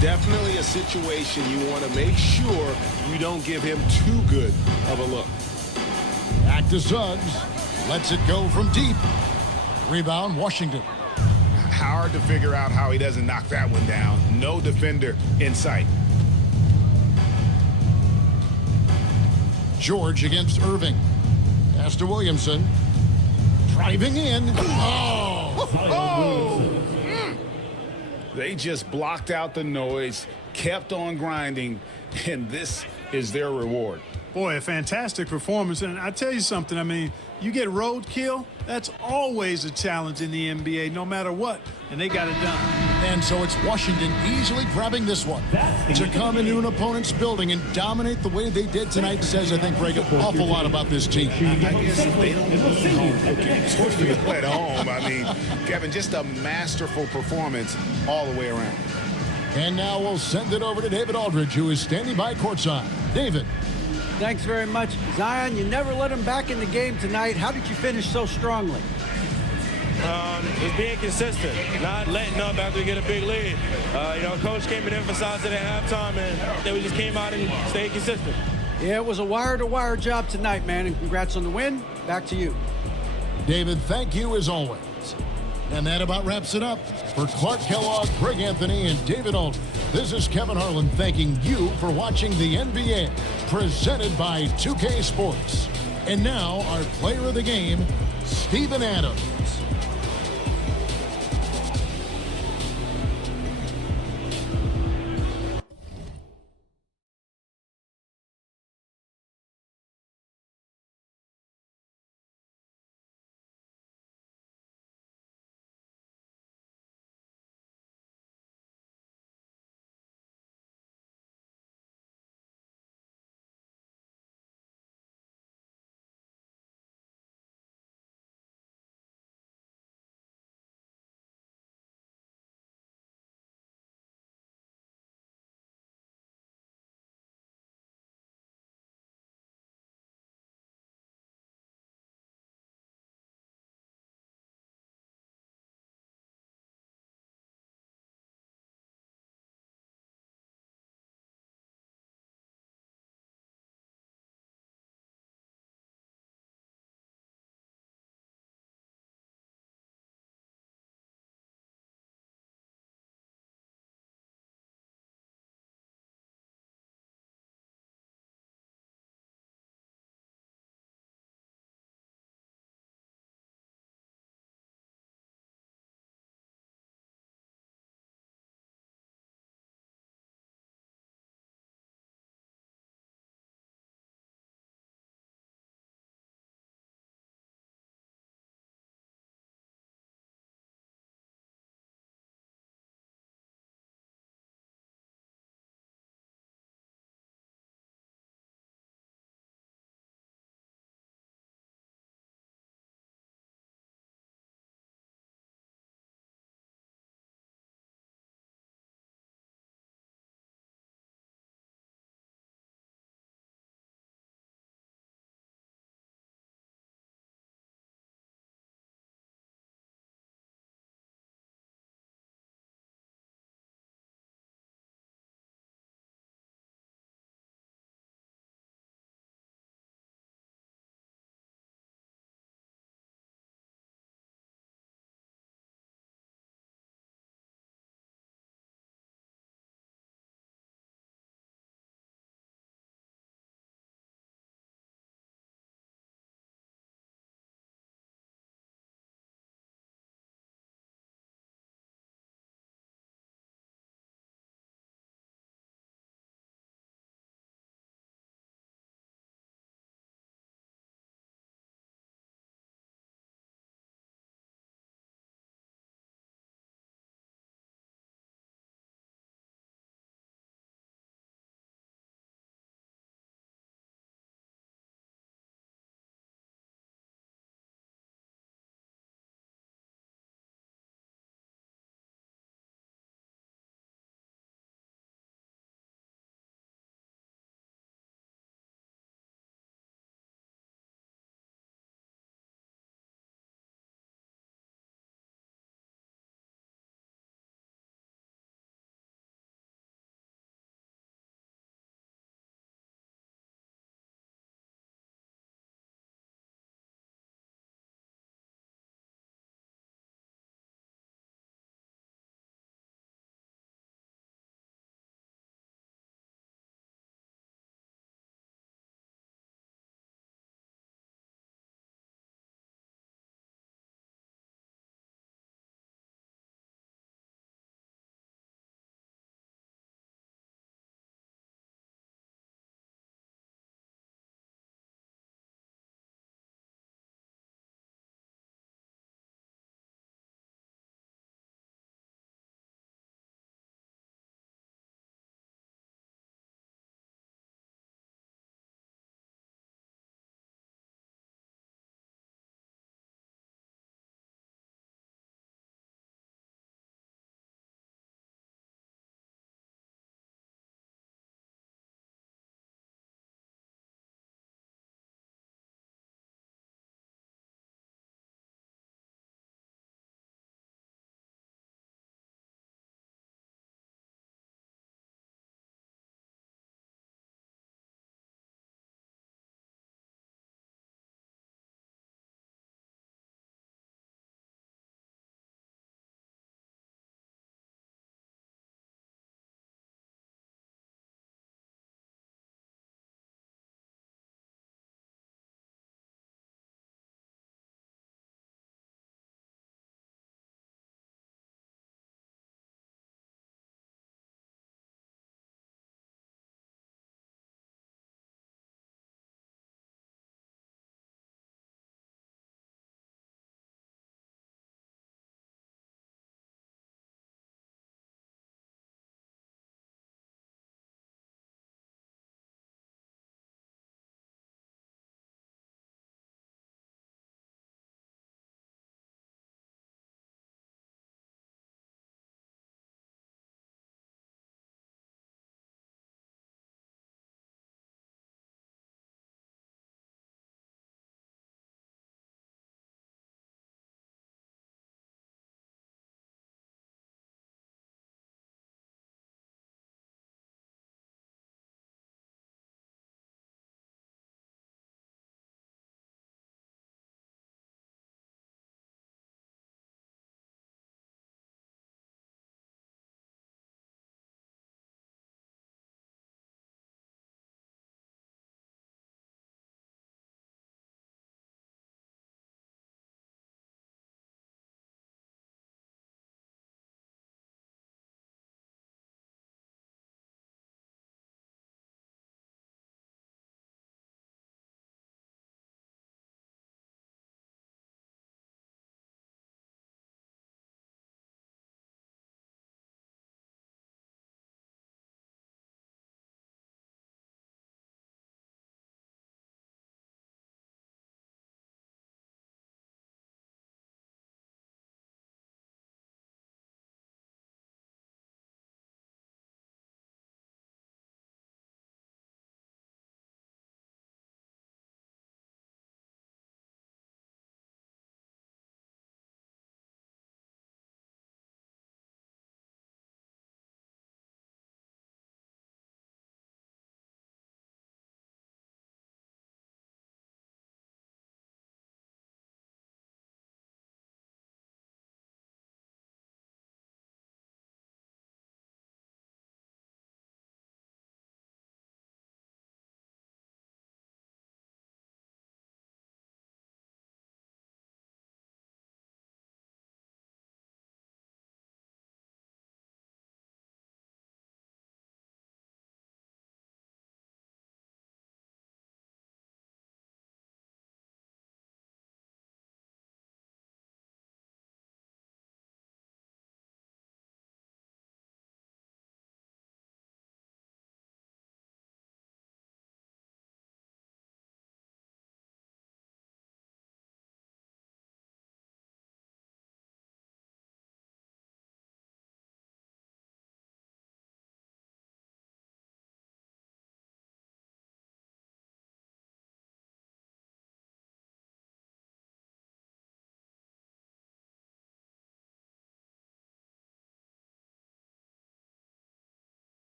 Definitely a situation you want to make sure you don't give him too good of a look. Back to Suggs. Lets it go from deep. Rebound, Washington. Hard to figure out how he doesn't knock that one down. No defender in sight. George against Irving. Pass to Williamson. Driving in. Oh! They just blocked out the noise, kept on grinding, and this is their reward. Boy, a fantastic performance. And I tell you something, I mean, you get roadkill, that's always a challenge in the NBA, no matter what. And they got it done. And so it's Washington easily grabbing this one. To come into an opponent's building and dominate the way they did tonight says, I think, Greg, an awful lot about this team. I guess they don't need home cooking at home. I mean, Kevin, just a masterful performance all the way around. And now we'll send it over to David Aldridge, who is standing by courtside. David. Thanks very much. Zion, you never let him back in the game tonight. How did you finish so strongly? Just being consistent, not letting up after we get a big lead. Coach came and emphasized it at halftime, and then we just came out and stayed consistent. Yeah, it was a wire-to-wire job tonight, man, and congrats on the win. Back to you. David, thank you as always. And that about wraps it up. For Clark Kellogg, Greg Anthony, and David Aldridge, this is Kevin Harlan thanking you for watching the NBA, presented by 2K Sports. And now, our player of the game, Steven Adams.